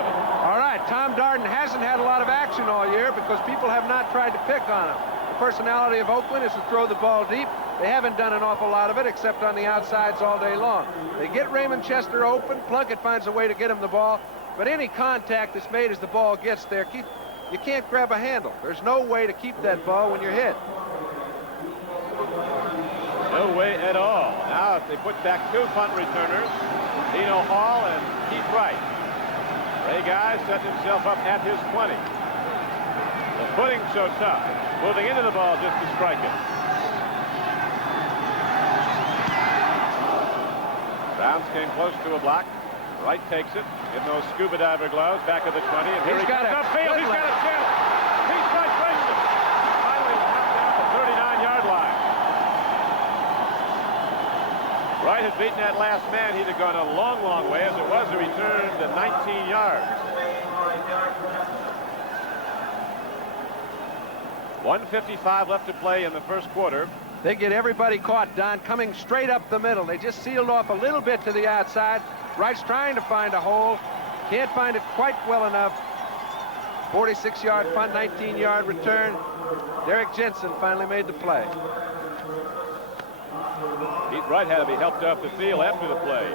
All right, Tom Darden hasn't had a lot of action all year because people have not tried to pick on him. The personality of Oakland is to throw the ball deep. They haven't done an awful lot of it except on the outsides all day long. They get Raymond Chester open. Plunkett finds a way to get him the ball. But any contact that's made as the ball gets there, you can't grab a handle. There's no way to keep that ball when you're hit. No way at all. Now they put back 2 punt returners, Dino Hall and Keith Wright. Ray Guy set himself up at his 20. The footing's so tough. Moving into the ball just to strike it. Browns came close to a block. Wright takes it in those scuba diver gloves back at the 20. And here he comes upfield. He's got a chance. He strikes Grayson. Finally knocked down the 39-yard line. Wright had beaten that last man. He'd have gone a long, long way. As it was, he returned to 19 yards. 1:55 left to play in the first quarter. They get everybody caught, Don, coming straight up the middle. They just sealed off a little bit to the outside. Wright's trying to find a hole. Can't find it quite well enough. 46-yard punt, 19-yard return. Derek Jensen finally made the play. Keith Wright had to be helped off the field after the play.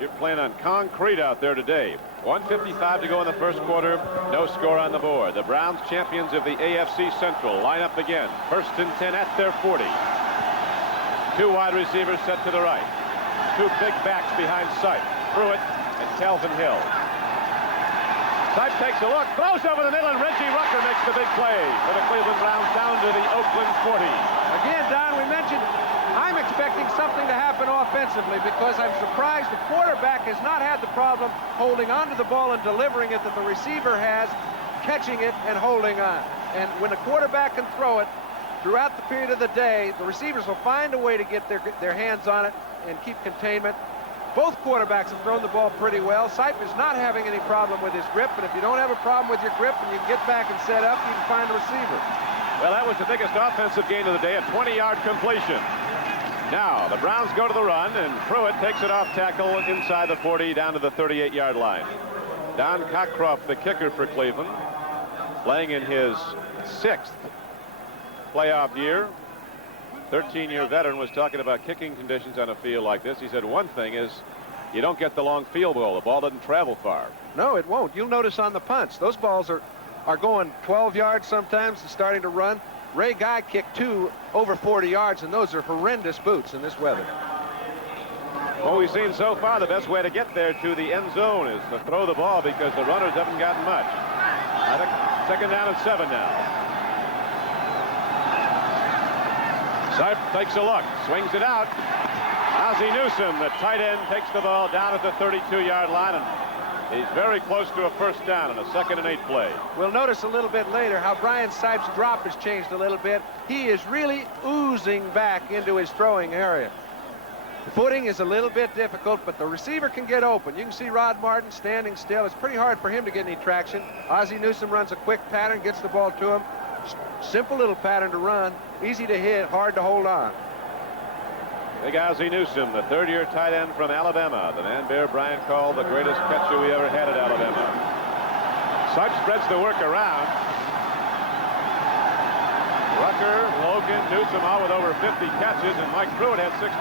You're playing on concrete out there today. 1:55 to go in the first quarter. No score on the board. The Browns, champions of the AFC Central, line up again. 1st and 10 at their 40. 2 wide receivers set to the right. 2 big backs behind Sipe, Pruitt and Calvin Hill. Sipe takes a look, throws over the middle, and Reggie Rucker makes the big play for the Cleveland Browns down to the Oakland 40. Again, Don, we mentioned I'm expecting something to happen offensively because I'm surprised the quarterback has not had the problem holding onto the ball and delivering it that the receiver has, catching it and holding on. And when the quarterback can throw it throughout the period of the day, the receivers will find a way to get their hands on it and keep containment. Both quarterbacks have thrown the ball pretty well. Sipe is not having any problem with his grip, but if you don't have a problem with your grip and you can get back and set up, you can find a receiver. Well, that was the biggest offensive gain of the day, a 20-yard completion. Now, the Browns go to the run, and Pruitt takes it off tackle inside the 40 down to the 38-yard line. Don Cockcroft, the kicker for Cleveland, playing in his 6th playoff year. 13-year veteran was talking about kicking conditions on a field like this. He said one thing is you don't get the long field goal. The ball doesn't travel far. No, it won't. You'll notice on the punts, those balls are going 12 yards sometimes and starting to run. Ray Guy kicked 2 over 40 yards, and those are horrendous boots in this weather. What we've seen so far, the best way to get there to the end zone is to throw the ball because the runners haven't gotten much. I think 2nd down and 7 now. Sipe takes a look, swings it out. Ozzie Newsome, the tight end, takes the ball down at the 32-yard line, and he's very close to a 1st down in a 2nd and 8 play. We'll notice a little bit later how Brian Sipe's drop has changed a little bit. He is really oozing back into his throwing area. The footing is a little bit difficult, but the receiver can get open. You can see Rod Martin standing still. It's pretty hard for him to get any traction. Ozzie Newsome runs a quick pattern, gets the ball to him. Simple little pattern to run, easy to hit, hard to hold on. Big Ozzie Newsome, the 3rd-year tight end from Alabama. The man Bear Bryant called the greatest catcher we ever had at Alabama. Sipe spreads the work around. Rucker, Logan, Newsome all with over 50 catches, and Mike Pruitt had 63.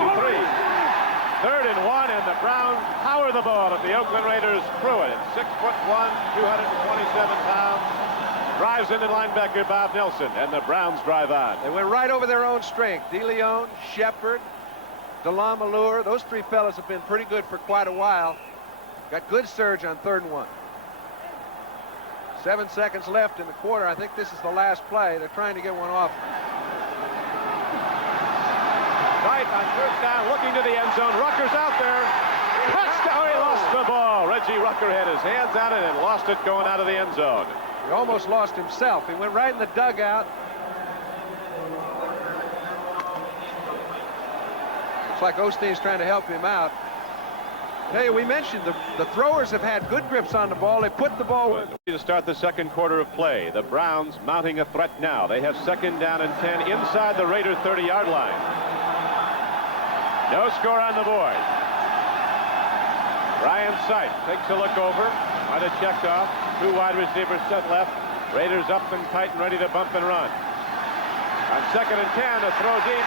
3rd and 1, and the Browns power the ball at the Oakland Raiders. Pruitt at 6'1", 227 pounds. Drives into linebacker Bob Nelson, and the Browns drive on. They went right over their own strength. DeLeon, Shepard, DeLon Malure, those three fellas have been pretty good for quite a while. Got good surge on 3rd and 1. 7 seconds left in the quarter. I think this is the last play. They're trying to get one off. Right on 1st down, looking to the end zone. Rucker's out there. Touchdown! He lost the ball. Reggie Rucker had his hands on it and lost it going out of the end zone. He almost lost himself. He went right in the dugout. Looks like Osteen's trying to help him out. Hey, we mentioned the throwers have had good grips on the ball. They put the ball with. To start the 2nd quarter of play, the Browns mounting a threat now. They have 2nd down and 10 inside the Raider 30-yard line. No score on the board. Brian Sipe takes a look over. Might have checked off. 2 wide receivers set left. Raiders up and tight and ready to bump and run. On 2nd and 10, a throw deep.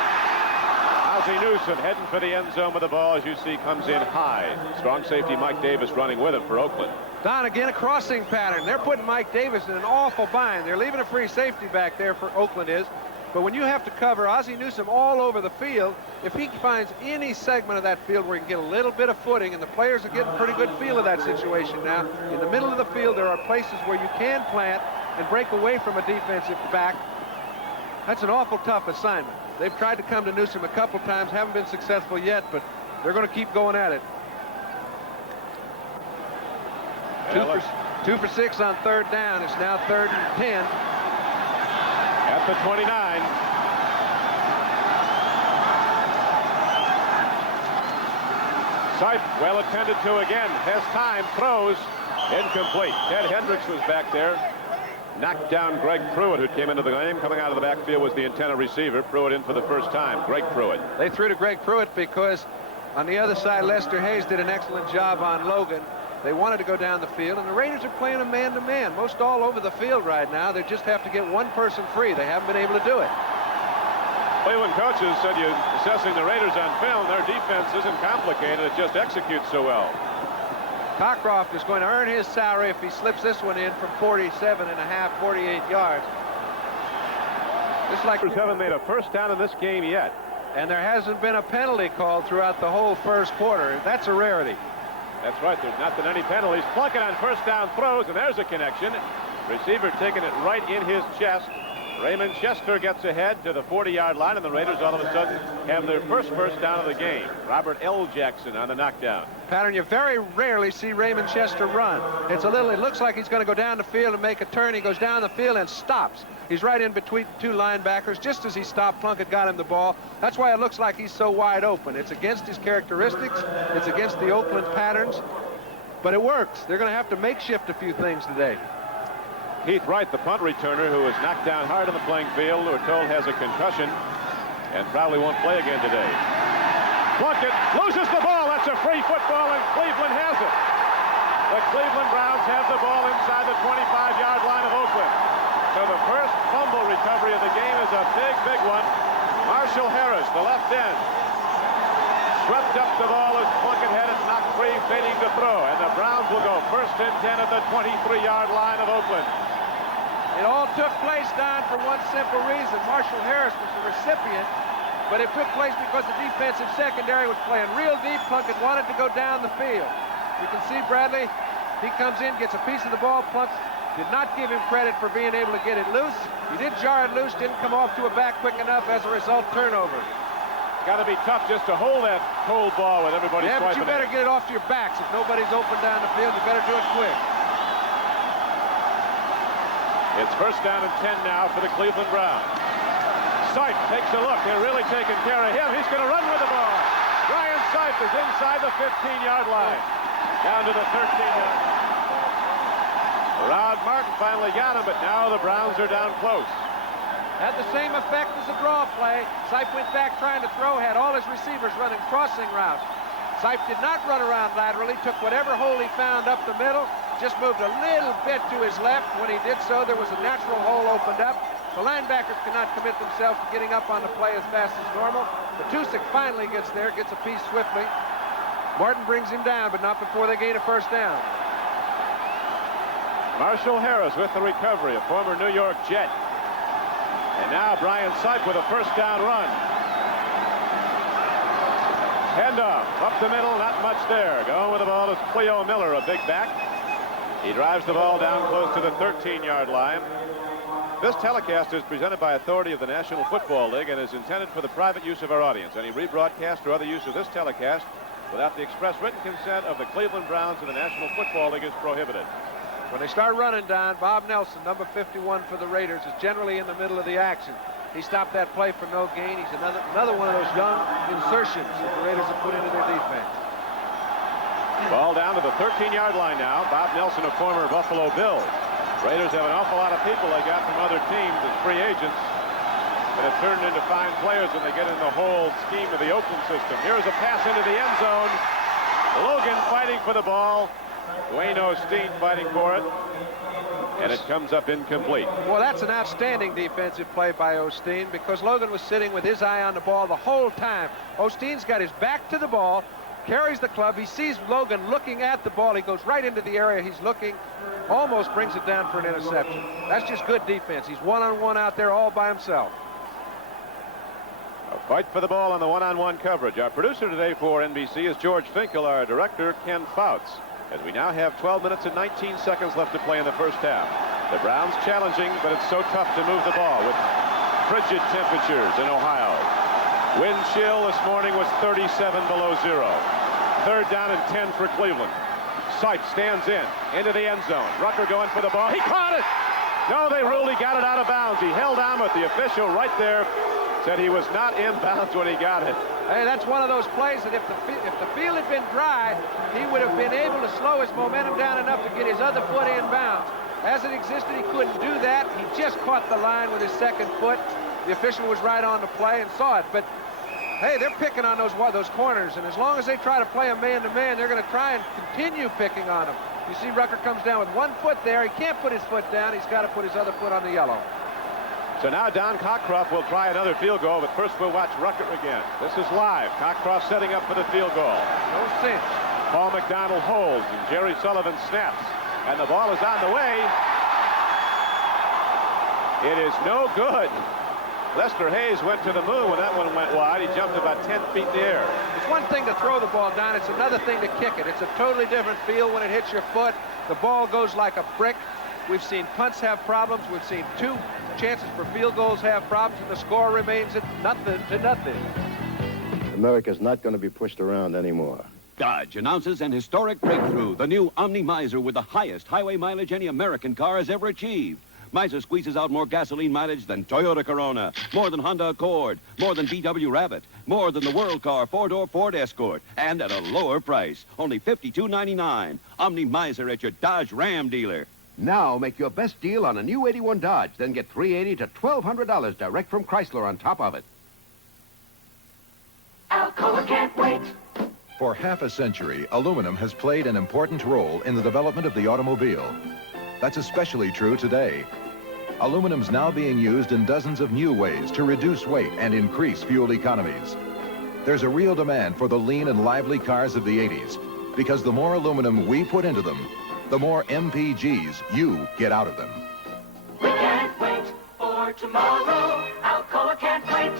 Ozzie Newsome heading for the end zone with the ball, as you see, comes in high. Strong safety Mike Davis running with him for Oakland. Don, again, a crossing pattern. They're putting Mike Davis in an awful bind. They're leaving a free safety back there for Oakland is. But when you have to cover Ozzie Newsome all over the field, if he finds any segment of that field where he can get a little bit of footing, and the players are getting a pretty good feel of that situation now, in the middle of the field there are places where you can plant and break away from a defensive back. That's an awful tough assignment. They've tried to come to Newsome a couple times, haven't been successful yet, but they're going to keep going at it. 2 for 6 on 3rd down. It's now 3rd and 10. At the 29. Sipe, well attended to again. Has time, throws, incomplete. Ted Hendricks was back there. Knocked down Greg Pruitt, who came into the game. Coming out of the backfield was the antenna receiver. Pruitt in for the first time. Greg Pruitt. They threw to Greg Pruitt because on the other side, Lester Hayes did an excellent job on Logan. They wanted to go down the field, and the Raiders are playing a man-to-man. Most all over the field right now. They just have to get one person free. They haven't been able to do it. Cleveland coaches said you're assessing the Raiders on film. Their defense isn't complicated. It just executes so well. Cockcroft is going to earn his salary if he slips this one in from 47 and a half, 48 yards. Just like haven't made a first down in this game yet. And there hasn't been a penalty called throughout the whole 1st quarter. That's a rarity. That's right. There's not been any penalties. Plunkett on 1st down throws, and there's a connection. Receiver taking it right in his chest. Raymond Chester gets ahead to the 40-yard line, and the Raiders all of a sudden have their first down of the game. Robert L. Jackson on the knockdown. Pattern, you very rarely see Raymond Chester run. It looks like he's going to go down the field and make a turn. He goes down the field and stops. He's right in between 2 linebackers. Just as he stopped, Plunkett got him the ball. That's why it looks like he's so wide open. It's against his characteristics. It's against the Oakland patterns. But it works. They're going to have to makeshift a few things today. Heath Wright, the punt returner, who was knocked down hard on the playing field, we're told has a concussion and probably won't play again today. Plunkett loses the ball. That's a free football, and Cleveland has it. The Cleveland Browns have the ball inside the 25-yard line of Oakland. So the first fumble recovery of the game is a big one. Marshall Harris, the left end, swept up the ball as Plunkett had it knocked free, failing to throw. And the Browns will go 1st and 10 at the 23-yard line of Oakland. It all took place, Don, for one simple reason. Marshall Harris was the recipient, but it took place because the defensive secondary was playing real deep. Plunkett wanted to go down the field. You can see Bradley. He comes in, gets a piece of the ball. Plunkett did not give him credit for being able to get it loose. He did jar it loose, didn't come off to a back quick enough. As a result, turnover. Got to be tough just to hold that cold ball with everybody swiping. Yeah, but you better get it off to your backs. If nobody's open down the field, you better do it quick. It's 1st down and 10 now for the Cleveland Browns. Sipe takes a look. They're really taking care of him. He's going to run with the ball. Brian Sipe is inside the 15-yard line. Down to the 13-yard line. Rod Martin finally got him, but now the Browns are down close. Had the same effect as the draw play. Sipe went back trying to throw, had all his receivers running crossing routes. Sipe did not run around laterally, took whatever hole he found up the middle, just moved a little bit to his left. When he did so, there was a natural hole opened up. The linebackers cannot commit themselves to getting up on the play as fast as normal. Matusik finally gets there, gets a piece swiftly. Martin brings him down, but not before they gain a 1st down. Marshall Harris with the recovery, a former New York Jet. And now Brian Sipe with a first down run. Handoff up the middle, not much there. Going with the ball is Cleo Miller, a big back. He drives the ball down close to the 13-yard line. This telecast is presented by authority of the National Football League and is intended for the private use of our audience. Any rebroadcast or other use of this telecast without the express written consent of the Cleveland Browns and the National Football League is prohibited. When they start running, Don, Bob Nelson, number 51 for the Raiders, is generally in the middle of the action. He stopped that play for no gain. He's another one of those young insertions that the Raiders have put into their defense. Ball down to the 13-yard line now. Bob Nelson, a former Buffalo Bill. Raiders have an awful lot of people they got from other teams as free agents that have turned into fine players when they get in the whole scheme of the Oakland system. Here's a pass into the end zone. Logan fighting for the ball. Wayne Osteen fighting for it. And it comes up incomplete. Well, that's an outstanding defensive play by Osteen because Logan was sitting with his eye on the ball the whole time. Osteen's got his back to the ball, carries the club. He sees Logan looking at the ball. He goes right into the area he's looking, almost brings it down for an interception. That's just good defense. He's one-on-one out there all by himself. A fight for the ball on the one-on-one coverage. Our producer today for NBC is George Finkel. Our director, Ken Fouts. As we now have 12 minutes and 19 seconds left to play in the first half. The Browns challenging, but it's so tough to move the ball with frigid temperatures in Ohio. Wind chill this morning was 37 below zero. Third down and 10 for Cleveland. Sipe stands into the end zone. Rucker going for the ball. He caught it! No, they ruled he got it out of bounds. He held on, but the official right there said he was not inbounds when he got it. Hey, that's one of those plays that if the field had been dry, he would have been able to slow his momentum down enough to get his other foot inbounds. As it existed, he couldn't do that. He just caught the line with his second foot. The official was right on the play and saw it. But, hey, they're picking on those corners, and as long as they try to play a man-to-man, they're going to try and continue picking on them. You see Rucker comes down with one foot there. He can't put his foot down. He's got to put his other foot on the yellow. So now Don Cockcroft will try another field goal, but first we'll watch Rucker again. This is live. Cockcroft setting up for the field goal. No cinch. Paul McDonald holds, and Jerry Sullivan snaps. And the ball is on the way. It is no good. Lester Hayes went to the moon when that one went wide. He jumped about 10 feet in the air. It's one thing to throw the ball down. It's another thing to kick it. It's a totally different feel when it hits your foot. The ball goes like a brick. We've seen punts have problems. We've seen two chances for field goals have problems, and the score remains at 0-0. America's not going to be pushed around anymore. Dodge announces an historic breakthrough, the new Omni Miser with the highest highway mileage any American car has ever achieved. Miser squeezes out more gasoline mileage than Toyota Corona, more than Honda Accord, more than VW Rabbit, more than the World Car four-door Ford Escort, and at a lower price, only $52.99. Omni Miser at your Dodge Ram dealer. Now make your best deal on a new 81 Dodge, then get $380 to $1,200 direct from Chrysler on top of it. Alcoa can't wait. For half a century, aluminum has played an important role in the development of the automobile. That's especially true today. Aluminum's now being used in dozens of new ways to reduce weight and increase fuel economies. There's a real demand for the lean and lively cars of the 80s, because the more aluminum we put into them, the more MPGs you get out of them. We can't wait for tomorrow. Alcoa can't wait.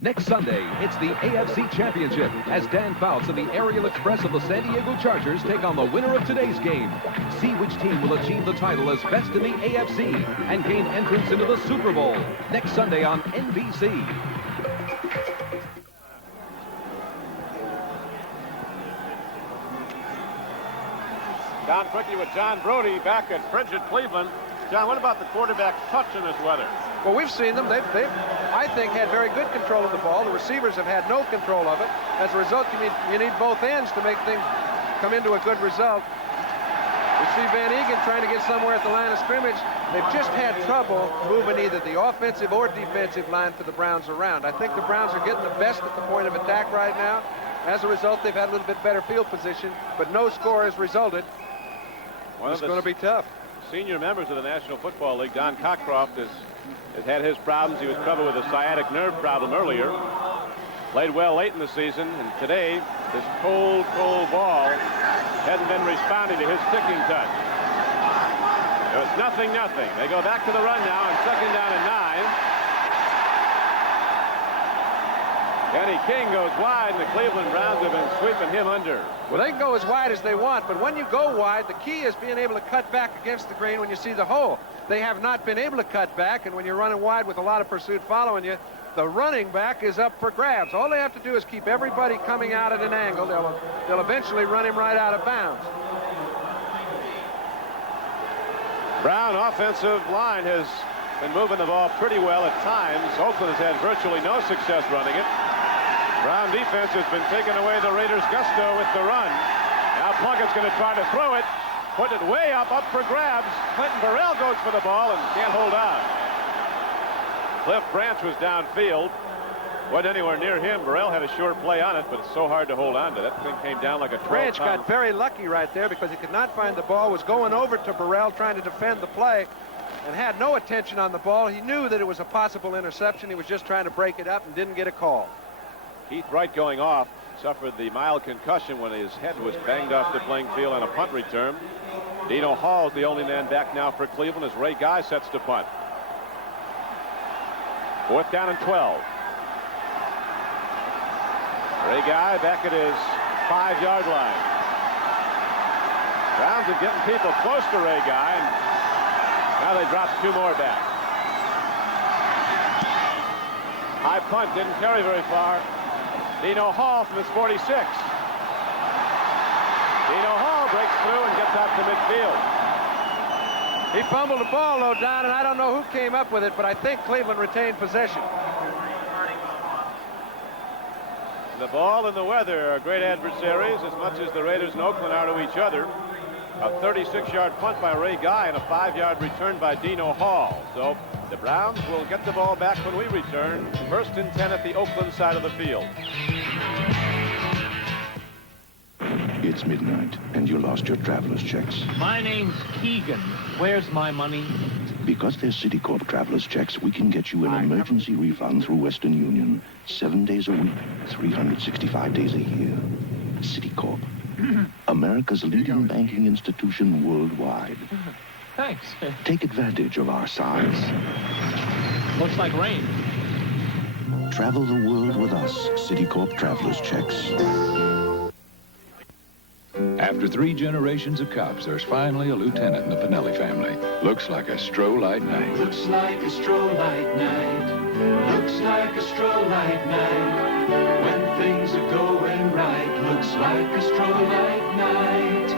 Next Sunday, it's the AFC Championship as Dan Fouts and the Aerial Express of the San Diego Chargers take on the winner of today's game. See which team will achieve the title as best in the AFC and gain entrance into the Super Bowl. Next Sunday on NBC. Don Fricke with John Brody back at frigid Cleveland. John, what about the quarterback's touch in this weather? Well, we've seen them. They've, I think, had very good control of the ball. The receivers have had no control of it. As a result, you need both ends to make things come into a good result. We see Van Egan trying to get somewhere at the line of scrimmage. They've just had trouble moving either the offensive or defensive line for the Browns around. I think the Browns are getting the best at the point of attack right now. As a result, they've had a little bit better field position, but no score has resulted. It's going to be tough. Senior members of the National Football League, Don Cockcroft, has had his problems. He was troubled with a sciatic nerve problem earlier. Played well late in the season, and today, this cold, cold ball hadn't been responding to his ticking touch. It was 0-0. They go back to the run now on 2nd down and 9. Kenny King goes wide, and the Cleveland Browns have been sweeping him under. Well, they can go as wide as they want, but when you go wide, the key is being able to cut back against the grain when you see the hole. They have not been able to cut back, and when you're running wide with a lot of pursuit following you, the running back is up for grabs. All they have to do is keep everybody coming out at an angle. They'll eventually run him right out of bounds. Brown offensive line has been moving the ball pretty well at times. Oakland has had virtually no success running it. Brown defense has been taking away the Raiders' gusto with the run. Now Plunkett's going to try to throw it. Put it way up for grabs. Clinton Burrell goes for the ball and can't hold on. Cliff Branch was downfield. Wasn't anywhere near him. Burrell had a short play on it, but it's so hard to hold on to. That thing came down like a 12-pound. Branch got very lucky right there because he could not find the ball, was going over to Burrell trying to defend the play, and had no attention on the ball. He knew that it was a possible interception. He was just trying to break it up and didn't get a call. Keith Wright going off suffered the mild concussion when his head was banged off the playing field on a punt return. Dino Hall's the only man back now for Cleveland as Ray Guy sets to punt. 4th down and 12. Ray Guy back at his 5-yard line. Browns are getting people close to Ray Guy, and now they drop 2 more back. High punt didn't carry very far. Dino Hall from his 46. Dino Hall breaks through and gets out to midfield. He fumbled the ball, though, Don, and I don't know who came up with it, but I think Cleveland retained possession. The ball and the weather are great adversaries as much as the Raiders and Oakland are to each other. A 36-yard punt by Ray Guy and a 5-yard return by Dino Hall. So the Browns will get the ball back when we return. 1st and 10 at the Oakland side of the field. It's midnight, and you lost your traveler's checks. My name's Keegan. Where's my money? Because they're Citicorp traveler's checks, we can get you an emergency refund through Western Union. 7 days a week, 365 days a year. Citicorp. America's leading banking institution worldwide. Thanks. Take advantage of our size. Looks like rain. Travel the world with us. Citicorp traveler's checks. After 3 generations of cops, there's finally a lieutenant in the Pinelli family. Looks like a stroll-light night. Looks like a stroll-light night. Looks like a stroll-light night. When things are going right. Looks like a stroll-light night.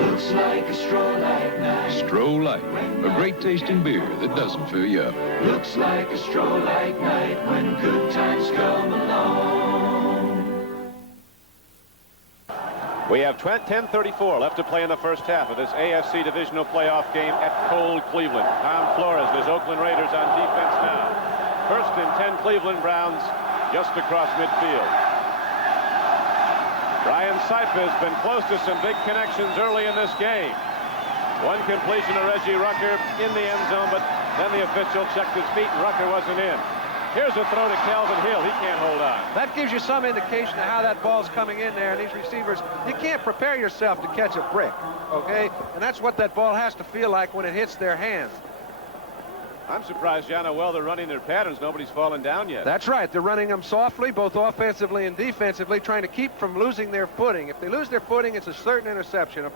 Looks like a stroll-light night. Stroll-light, a great tasting beer that doesn't fill you up. Looks like a stroll-light night when good times come along. We have 10:34 left to play in the first half of this AFC divisional playoff game at cold Cleveland. Tom Flores and his Oakland Raiders on defense now. 1st and 10 Cleveland Browns just across midfield. Brian Sipe has been close to some big connections early in this game. One completion to Reggie Rucker in the end zone, but then the official checked his feet and Rucker wasn't in. Here's a throw to Calvin Hill. He can't hold on. That gives you some indication of how that ball's coming in there. And these receivers, you can't prepare yourself to catch a brick, okay? And that's what that ball has to feel like when it hits their hands. I'm surprised, John, how well they're running their patterns. Nobody's fallen down yet. That's right. They're running them softly, both offensively and defensively, trying to keep from losing their footing. If they lose their footing, it's a certain interception.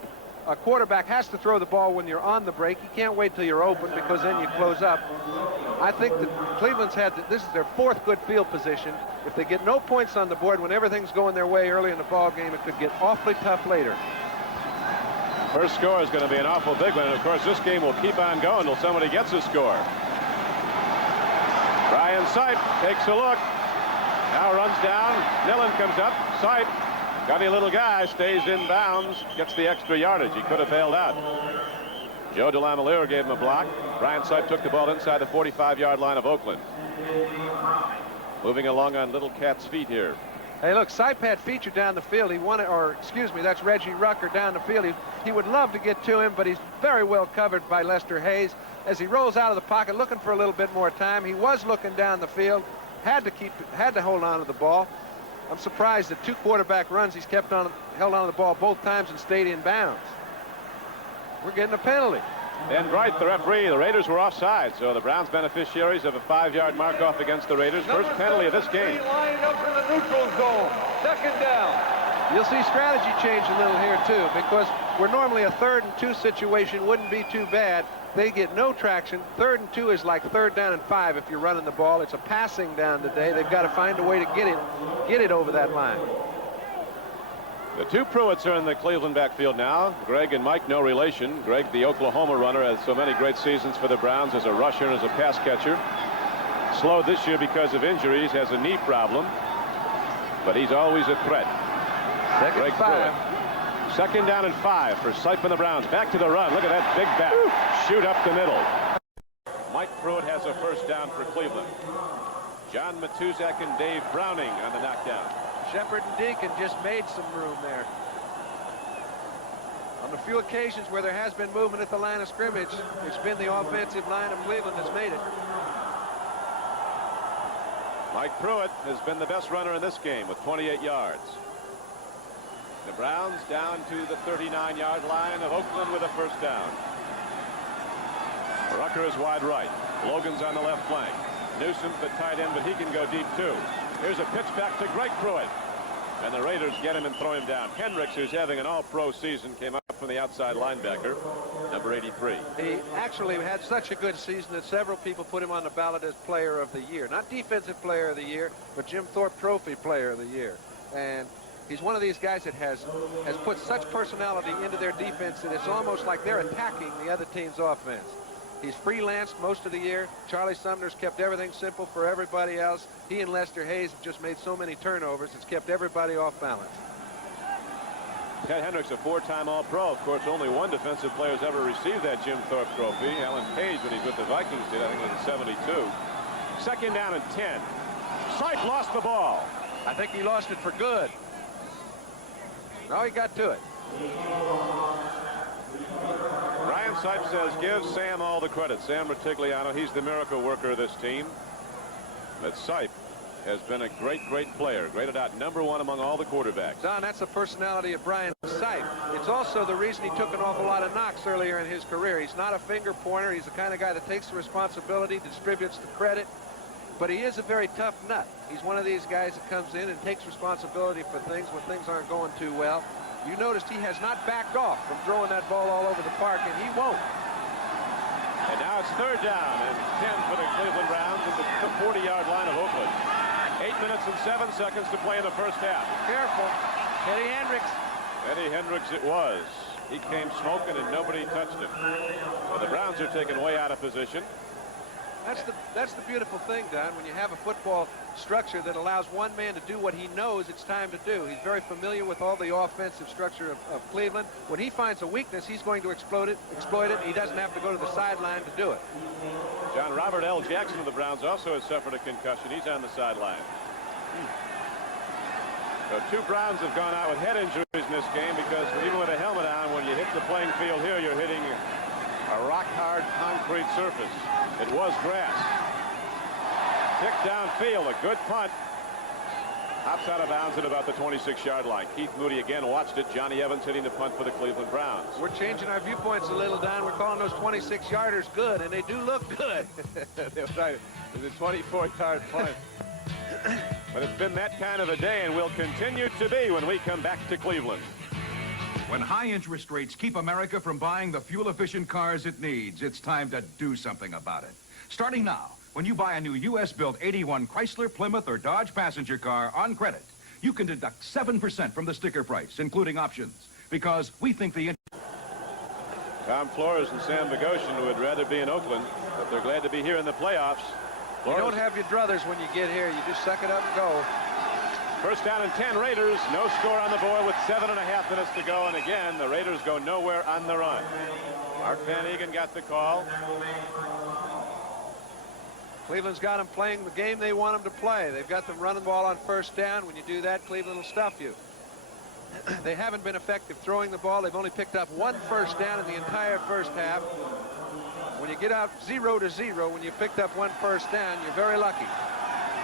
A quarterback has to throw the ball when you're on the break. You can't wait till you're open because then you close up. I think that Cleveland's this is their 4th good field position. If they get no points on the board when everything's going their way early in the ball game, it could get awfully tough later. First score is going to be an awful big one, and of course this game will keep on going until somebody gets a score. Brian Sipe takes a look. Now runs down. Nillen comes up. Sipe, gutty little guy, stays in bounds, gets the extra yardage. He could have bailed out. Joe DeLamielleure gave him a block. Brian Sipe took the ball inside the 45-yard line of Oakland. Moving along on Little Cat's feet here. Hey, look, Sipe had feature down the field. He wanted, or excuse me, that's Reggie Rucker down the field. He would love to get to him, but he's very well covered by Lester Hayes. As he rolls out of the pocket looking for a little bit more time, he was looking down the field, had to hold on to the ball. I'm surprised that 2 quarterback runs he's held on to the ball both times and stayed in bounds. We're getting a penalty. Dan Bright, the referee. The Raiders were offside, so the Browns beneficiaries of a 5-yard mark-off against the Raiders. First penalty of this game. Lined up in the neutral zone. 2nd down. You'll see strategy change a little here, too, because where normally a 3rd and 2 situation wouldn't be too bad, they get no traction. 3rd and 2 is like 3rd down and 5 if you're running the ball. It's a passing down today. They've got to find a way to get it over that line. The 2 Pruitts are in the Cleveland backfield now. Greg and Mike, no relation. Greg, the Oklahoma runner, has so many great seasons for the Browns as a rusher and as a pass catcher. Slowed this year because of injuries, has a knee problem, but he's always a threat. Greg Pruitt. 2nd down and 5 for Sipe and the Browns. Back to the run. Look at that big back. Shoot up the middle. Mike Pruitt has a 1st down for Cleveland. John Matuzak and Dave Browning on the knockdown. Shepard and Deacon just made some room there. On the few occasions where there has been movement at the line of scrimmage, it's been the offensive line of Cleveland that's made it. Mike Pruitt has been the best runner in this game with 28 yards. The Browns down to the 39-yard line of Oakland with a 1st down. Rucker is wide right. Logan's on the left flank. Newsome's the tight end, but he can go deep too. Here's a pitch back to Greg Pruitt. And the Raiders get him and throw him down. Hendricks, who's having an all-pro season, came up from the outside linebacker, number 83. He actually had such a good season that several people put him on the ballot as player of the year. Not defensive player of the year, but Jim Thorpe Trophy player of the year. And he's one of these guys that has put such personality into their defense that it's almost like they're attacking the other team's offense. He's freelanced most of the year. Charlie Sumner's kept everything simple for everybody else. He and Lester Hayes have just made so many turnovers. It's kept everybody off balance. Ted Hendricks, a 4-time All-Pro. Of course, only 1 defensive player has ever received that Jim Thorpe Trophy. Alan Page, when he's with the Vikings, did. I think it was in 72. 2nd down and 10. Sipe lost the ball. I think he lost it for good. No, he got to it. Ryan Sipe says, give Sam all the credit. Sam Rutigliano, he's the miracle worker of this team. But Sipe has been a great player. Graded out #1 among all the quarterbacks. Don, that's the personality of Brian Sipe. It's also the reason he took an awful lot of knocks earlier in his career. He's not a finger pointer. He's the kind of guy that takes the responsibility, distributes the credit. But he is a very tough nut. He's one of these guys that comes in and takes responsibility for things when things aren't going too well. You noticed he has not backed off from throwing that ball all over the park, and he won't. And now it's 3rd down and 10 for the Cleveland Browns at the 40-yard line of Oakland. 8 minutes and 7 seconds to play in the 1st half. Careful. Eddie Hendricks. Eddie Hendricks it was. He came smoking and nobody touched him. Well, the Browns are taken way out of position. That's the beautiful thing, Don, when you have a football structure that allows one man to do what he knows it's time to do. He's very familiar with all the offensive structure of Cleveland. When he finds a weakness, he's going to exploit it. He doesn't have to go to the sideline to do it. John Robert L. Jackson of the Browns also has suffered a concussion. He's on the sideline. So 2 Browns have gone out with head injuries in this game because even with a helmet on, when you hit the playing field here, you're hitting a rock-hard concrete surface. It was grass. Kick downfield, a good punt. Hops out of bounds at about the 26-yard line. Keith Moody again watched it. Johnny Evans hitting the punt for the Cleveland Browns. We're changing our viewpoints a little, Don. We're calling those 26-yarders good, and they do look good. It was a 24-yard punt. But it's been that kind of a day, and will continue to be when we come back to Cleveland. When high interest rates keep America from buying the fuel-efficient cars it needs, it's time to do something about it. Starting now, when you buy a new U.S.-built 81 Chrysler, Plymouth, or Dodge passenger car on credit, you can deduct 7% from the sticker price, including options, because we think the... Tom Flores and Sam Bogosian would rather be in Oakland, but they're glad to be here in the playoffs. Flores. You don't have your druthers when you get here. You just suck it up and go. 1st down and 10 Raiders. No score on the board with 7.5 minutes to go. And again, the Raiders go nowhere on the run. Art Van Egan got the call. Cleveland's got them playing the game they want them to play. They've got them running the ball on 1st down. When you do that, Cleveland will stuff you. They haven't been effective throwing the ball. They've only picked up 1 first down in the entire 1st half. When you get out 0-0, when you picked up 1 first down, you're very lucky.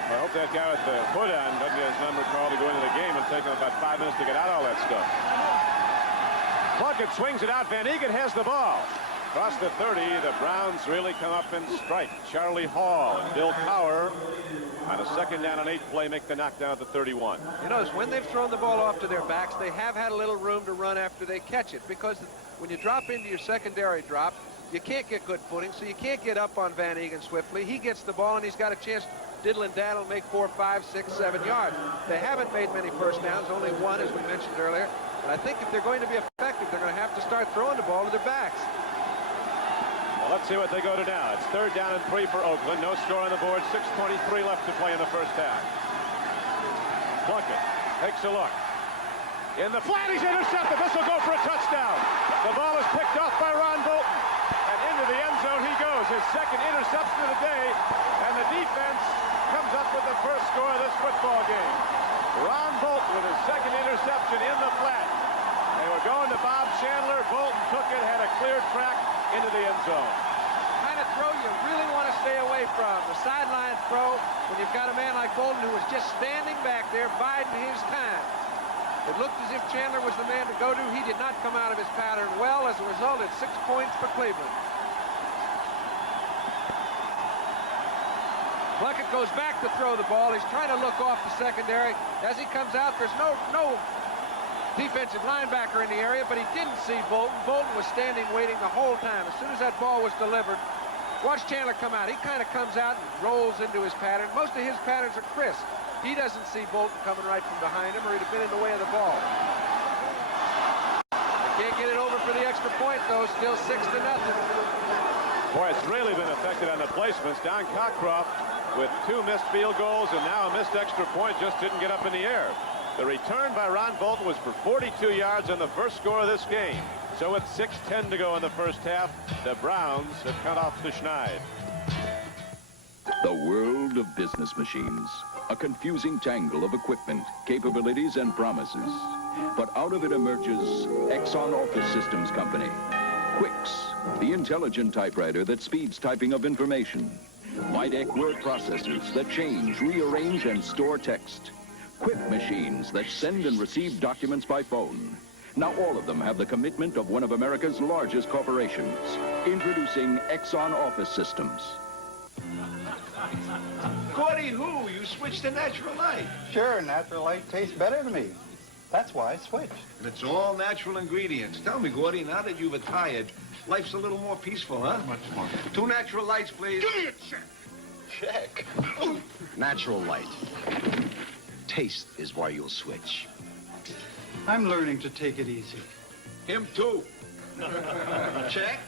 I hope that guy with the hood on doesn't get his number called to go into the game and take him about 5 minutes to get out all that stuff. Plunkett swings it out. Van Egan has the ball. Across the 30, the Browns really come up and strike. Charlie Hall and Bill Cowher on a 2nd down and 8 play make the knockdown at the 31. You notice when they've thrown the ball off to their backs, they have had a little room to run after they catch it, because when you drop into your secondary drop, you can't get good footing, so you can't get up on Van Egan swiftly. He gets the ball, and he's got a chance to diddle and daddle, make 4, 5, 6, 7 yards. They haven't made many first downs, only one, as we mentioned earlier. And I think if they're going to be effective, they're going to have to start throwing the ball to their backs. Well, let's see what they go to now. It's 3rd down and 3 for Oakland. No score on the board. 6:23 left to play in the first half. Plunkett takes a look. In the flat, he's intercepted. This will go for a touchdown. The ball is picked off by Ron Bolton. And into the end zone he goes. His 2nd interception of the day. And the defense comes up with the first score of this football game. Ron Bolton with his 2nd interception in the flat. They were going to Bob Chandler. Bolton took it, had a clear track into the end zone. Kind of throw you really want to stay away from. The sideline throw when you've got a man like Bolton who was just standing back there biding his time. It looked as if Chandler was the man to go to. He did not come out of his pattern well. As a result, it's 6 points for Cleveland. Plunkett goes back to throw the ball. He's trying to look off the secondary. As he comes out, there's no defensive linebacker in the area, but he didn't see Bolton. Bolton was standing waiting the whole time. As soon as that ball was delivered, watch Chandler come out. He kind of comes out and rolls into his pattern. Most of his patterns are crisp. He doesn't see Bolton coming right from behind him, or he'd have been in the way of the ball. They can't get it over for the extra point, though. Still 6-0. Boy, it's really been affected on the placements. Don Cockcroft with 2 missed field goals and now a missed extra point, just didn't get up in the air. The return by Ron Bolton was for 42 yards on the first score of this game. So with 6:10 to go in the first half, the Browns have cut off the Schneid. The world of business machines. A confusing tangle of equipment, capabilities, and promises. But out of it emerges Exxon Office Systems Company. Quix, the intelligent typewriter that speeds typing of information. Widec word processors that change, rearrange, and store text. Quip machines that send and receive documents by phone. Now all of them have the commitment of one of America's largest corporations. Introducing Exxon Office Systems. Gordy, who? You switched to Natural Light. Sure, Natural Light tastes better to me. That's why I switched. And it's all natural ingredients. Tell me, Gordy, now that you've retired, life's a little more peaceful, huh? Much more. 2 Natural Lights, please. Give me a check. Check. Natural Light. Taste is why you'll switch. I'm learning to take it easy. Him too. Check.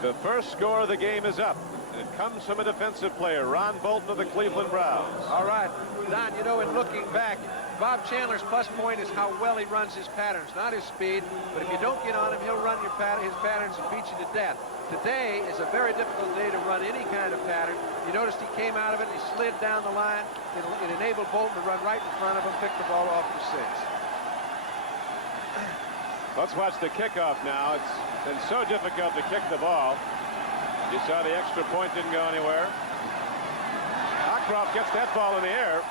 The first score of the game is up. And it comes from a defensive player, Ron Bolton of the Cleveland Browns. All right, Don, you know, in looking back, Bob Chandler's plus point is how well he runs his patterns, not his speed. But if you don't get on him, he'll run his patterns and beat you to death. Today is a very difficult day to run any kind of pattern. You noticed he came out of it and he slid down the line. It enabled Bolton to run right in front of him, pick the ball off for 6. Let's watch the kickoff now. It's been so difficult to kick the ball. You saw the extra point didn't go anywhere. Cockcroft gets that ball in the air.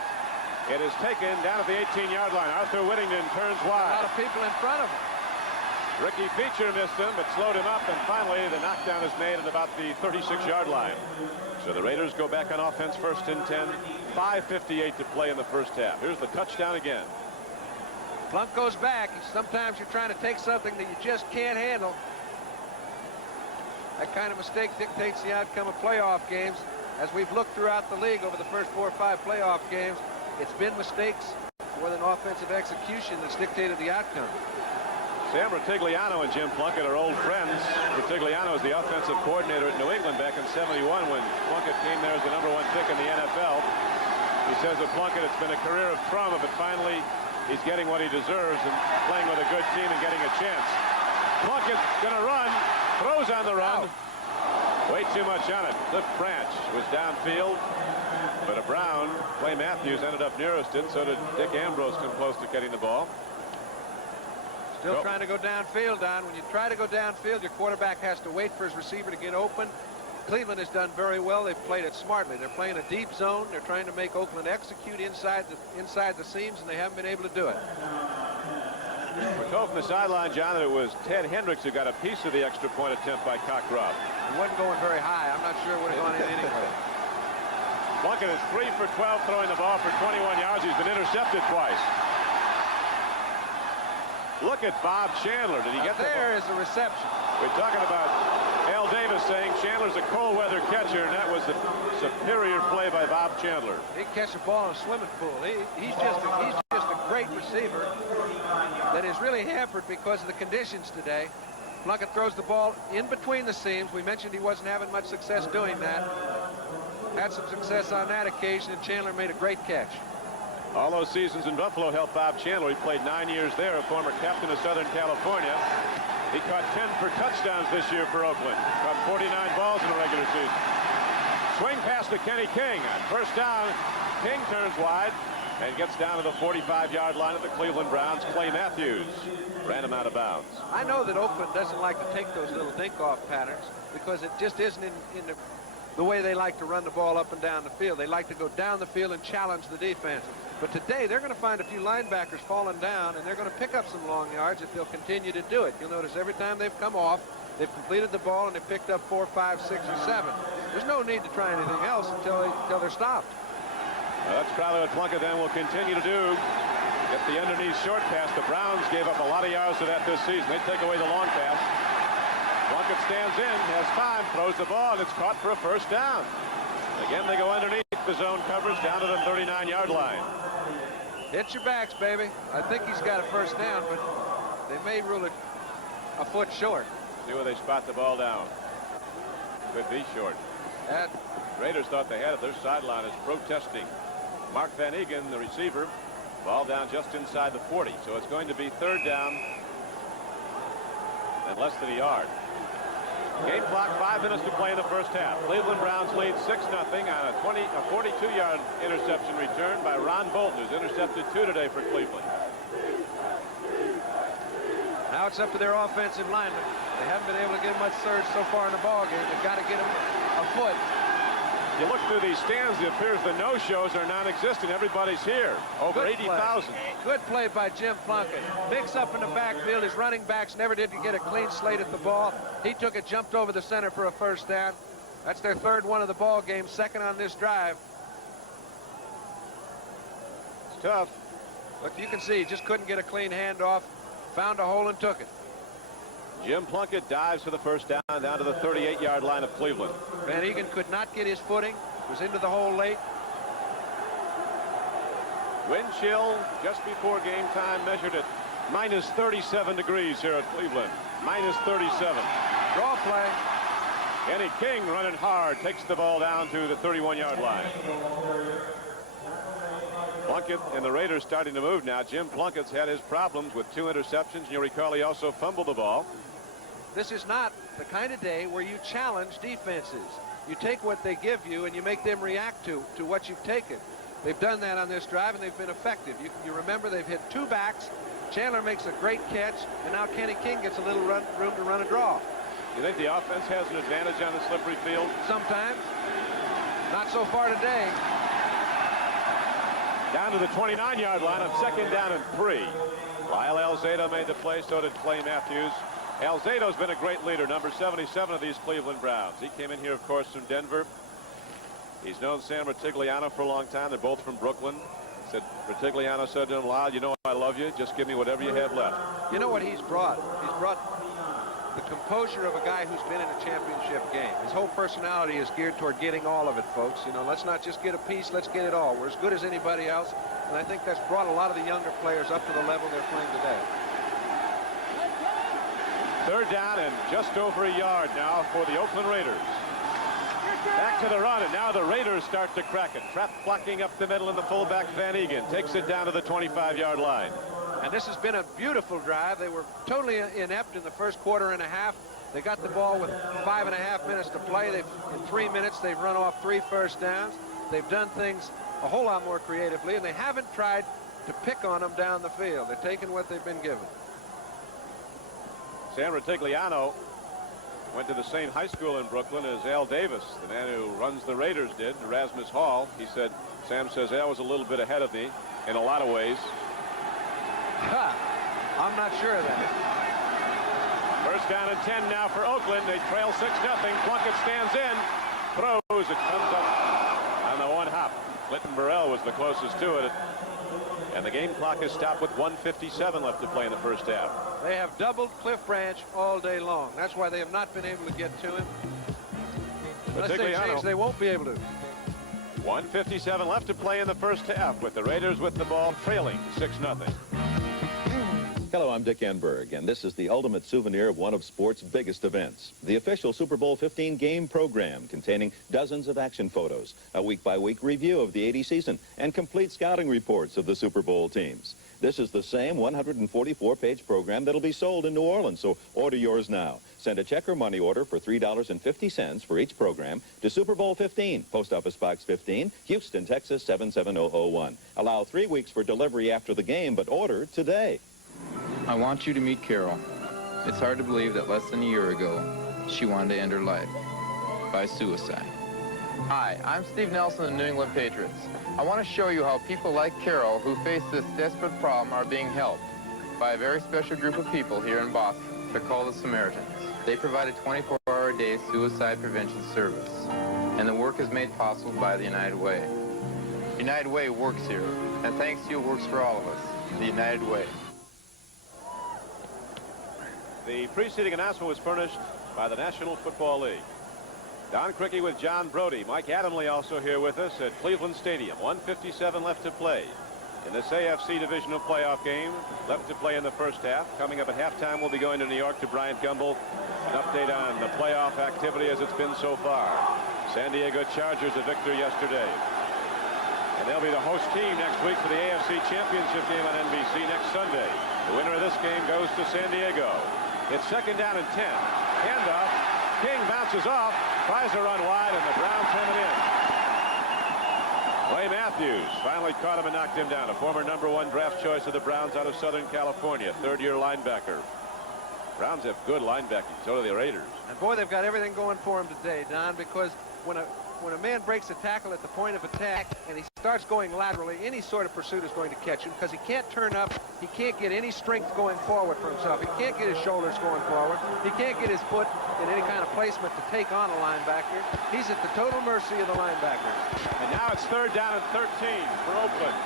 It is taken down at the 18-yard line. Arthur Whittington turns wide. A lot of people in front of him. Ricky Feature missed him, but slowed him up, and finally the knockdown is made at about the 36-yard line. So the Raiders go back on offense, 1st and 10. 5:58 to play in the first half. Here's the touchdown again. Plunk goes back. Sometimes you're trying to take something that you just can't handle. That kind of mistake dictates the outcome of playoff games. As we've looked throughout the league over the first 4 or 5 playoff games, it's been mistakes more than offensive execution that's dictated the outcome. Sam Rutigliano and Jim Plunkett are old friends. Rutigliano is the offensive coordinator at New England back in '71 when Plunkett came there as the #1 pick in the NFL. He says of Plunkett, it's been a career of trauma, but finally he's getting what he deserves and playing with a good team and getting a chance. Plunkett's going to run, throws on the run. Way too much on it. Cliff Branch was downfield, but a Brown, Clay Matthews, ended up nearest it. So did Dick Ambrose come close to getting the ball. Still trying to go downfield, Don. When you try to go downfield, your quarterback has to wait for his receiver to get open. Cleveland has done very well. They've played it smartly. They're playing a deep zone. They're trying to make Oakland execute inside the seams, and they haven't been able to do it. We're told from the sideline, John, that it was Ted Hendricks who got a piece of the extra point attempt by Cockcroft. It wasn't going very high. I'm not sure it would have gone in anyway. Plunkett is 3 for 12 throwing the ball for 21 yards. He's been intercepted twice. Look at Bob Chandler. Did he get there? Is the reception. We're talking about Al Davis saying Chandler's a cold weather catcher, and that was the superior play by Bob Chandler. He can catch a ball in a swimming pool. He's just a great receiver that is really hampered because of the conditions today. Plunkett throws the ball in between the seams. We mentioned he wasn't having much success doing that. Had some success on that occasion, and Chandler made a great catch. All those seasons in Buffalo helped Bob Chandler. He played 9 years there, a former captain of Southern California. He caught 10 for touchdowns this year for Oakland. Caught 49 balls in the regular season. Swing pass to Kenny King. First down, King turns wide and gets down to the 45-yard line of the Cleveland Browns. Clay Matthews ran him out of bounds. I know that Oakland doesn't like to take those little dink-off patterns because it just isn't in the way they like to run the ball up and down the field. They like to go down the field and challenge the defense. But today, they're going to find a few linebackers falling down, and they're going to pick up some long yards if they'll continue to do it. You'll notice every time they've come off, they've completed the ball, and they've picked up 4, 5, 6, or 7. There's no need to try anything else until they're stopped. Well, that's probably what Plunkett then will continue to do. Get the underneath short pass. The Browns gave up a lot of yards to that this season. They take away the long pass. Plunkett stands in, has time, throws the ball, and it's caught for a first down. Again, they go underneath the zone coverage down to the 39-yard line. Hit your backs, baby. I think he's got a first down, but they may rule it a foot short. See where they spot the ball down. Could be short. That Raiders thought they had it. Their sideline is protesting. Mark Van Eegen, the receiver, ball down just inside the 40. So it's going to be third down and less than a yard. Game clock, 5 minutes to play in the first half. Cleveland Browns lead 6-0 on a 42-yard interception return by Ron Bolton, who's intercepted 2 today for Cleveland. Now it's up to their offensive linemen. They haven't been able to get much surge so far in the ball game. They've got to get them a foot. You look through these stands, it appears the no-shows are non-existent. Everybody's here. Over 80,000. Good play by Jim Plunkett. Mix up in the backfield. His running backs never did get a clean slate at the ball. He took it, jumped over the center for a first down. That's their third one of the ball game, second on this drive. It's tough. Look, you can see he just couldn't get a clean handoff. Found a hole and took it. Jim Plunkett dives for the first down to the 38-yard line of Cleveland. Van Eegen could not get his footing. Was into the hole late. Wind chill just before game time measured at minus 37 degrees here at Cleveland. Minus 37. Draw play. Kenny King running hard, takes the ball down to the 31-yard line. Plunkett and the Raiders starting to move now. Jim Plunkett's had his problems with 2 interceptions. You recall he also fumbled the ball. This is not the kind of day where you challenge defenses. You take what they give you and you make them react to what you've taken. They've done that on this drive and they've been effective. You remember they've hit 2 backs. Chandler makes a great catch, and now Kenny King gets a little room to run a draw. You think the offense has an advantage on the slippery field? Sometimes. Not so far today. Down to the 29-yard line on second down and 3. Lyle Alzado made the play, so did Clay Matthews. Alzado's been a great leader, number 77 of these Cleveland Browns. He came in here, of course, from Denver. He's known Sam Rutigliano for a long time. They're both from Brooklyn. Rutigliano said to him, Lyle, you know I love you. Just give me whatever you have left. You know what he's brought? He's brought the composure of a guy who's been in a championship game. His whole personality is geared toward getting all of it, folks. You know, let's not just get a piece, let's get it all. We're as good as anybody else, and I think that's brought a lot of the younger players up to the level they're playing today. Third down and just over a yard now for the Oakland Raiders. Back to the run, and now the Raiders start to crack it. Trap blocking up the middle, and the fullback Van Eegen takes it down to the 25-yard line. And this has been a beautiful drive. They were totally inept in the first quarter and a half. They got the ball with 5.5 minutes to play. In 3 minutes, they've run off 3 first downs. They've done things a whole lot more creatively, and they haven't tried to pick on them down the field. They're taking what they've been given. Sam Rutigliano went to the same high school in Brooklyn as Al Davis, the man who runs the Raiders, did, Erasmus Hall. He said, Sam says, Al was a little bit ahead of me in a lot of ways. I'm not sure of that. First down and 10 now for Oakland. They trail 6-0. Plunkett stands in, throws. It comes up on the one hop. Clinton Burrell was the closest to it. And the game clock is stopped with 1:57 left to play in the first half. They have doubled Cliff Branch all day long. That's why they have not been able to get to him. Unless they change, they won't be able to. 1:57 left to play in the first half, with the Raiders with the ball trailing 6-0. Hello, I'm Dick Enberg, and this is the ultimate souvenir of one of sports' biggest events, the official Super Bowl 15 game program containing dozens of action photos, a week-by-week review of the '80 season, and complete scouting reports of the Super Bowl teams. This is the same 144-page program that'll be sold in New Orleans, so order yours now. Send a check or money order for $3.50 for each program to Super Bowl 15, Post Office Box 15, Houston, Texas 77001. Allow 3 weeks for delivery after the game, but order today. I want you to meet Carol. It's hard to believe that less than a year ago, she wanted to end her life by suicide. Hi, I'm Steve Nelson of the New England Patriots. I want to show you how people like Carol who face this desperate problem are being helped by a very special group of people here in Boston. They're called the Samaritans. They provide a 24-hour-a-day suicide prevention service, and the work is made possible by the United Way. United Way works here, and thanks to you, it works for all of us. The United Way. The preceding announcement was furnished by the National Football League. Don Criqui with John Brody. Mike Adamle also here with us at Cleveland Stadium. 1:57 left to play in this AFC divisional playoff game. Left to play in the first half. Coming up at halftime, we'll be going to New York to Bryant Gumbel. An update on the playoff activity as it's been so far. San Diego Chargers a victor yesterday. And they'll be the host team next week for the AFC Championship game on NBC next Sunday. The winner of this game goes to San Diego. It's second down and 10. Handoff. King bounces off. Tries to run wide, and the Browns hem it in. Clay Matthews finally caught him and knocked him down. A former #1 draft choice of the Browns out of Southern California. Third-year linebacker. Browns have good linebacking. So do the Raiders. And boy, they've got everything going for him today, Don, because when a man breaks a tackle at the point of attack and he starts going laterally, any sort of pursuit is going to catch him because he can't turn up. He can't get any strength going forward for himself. He can't get his shoulders going forward. He can't get his foot in any kind of placement to take on a linebacker. He's at the total mercy of the linebackers. And now it's third down and 13 for Oakland.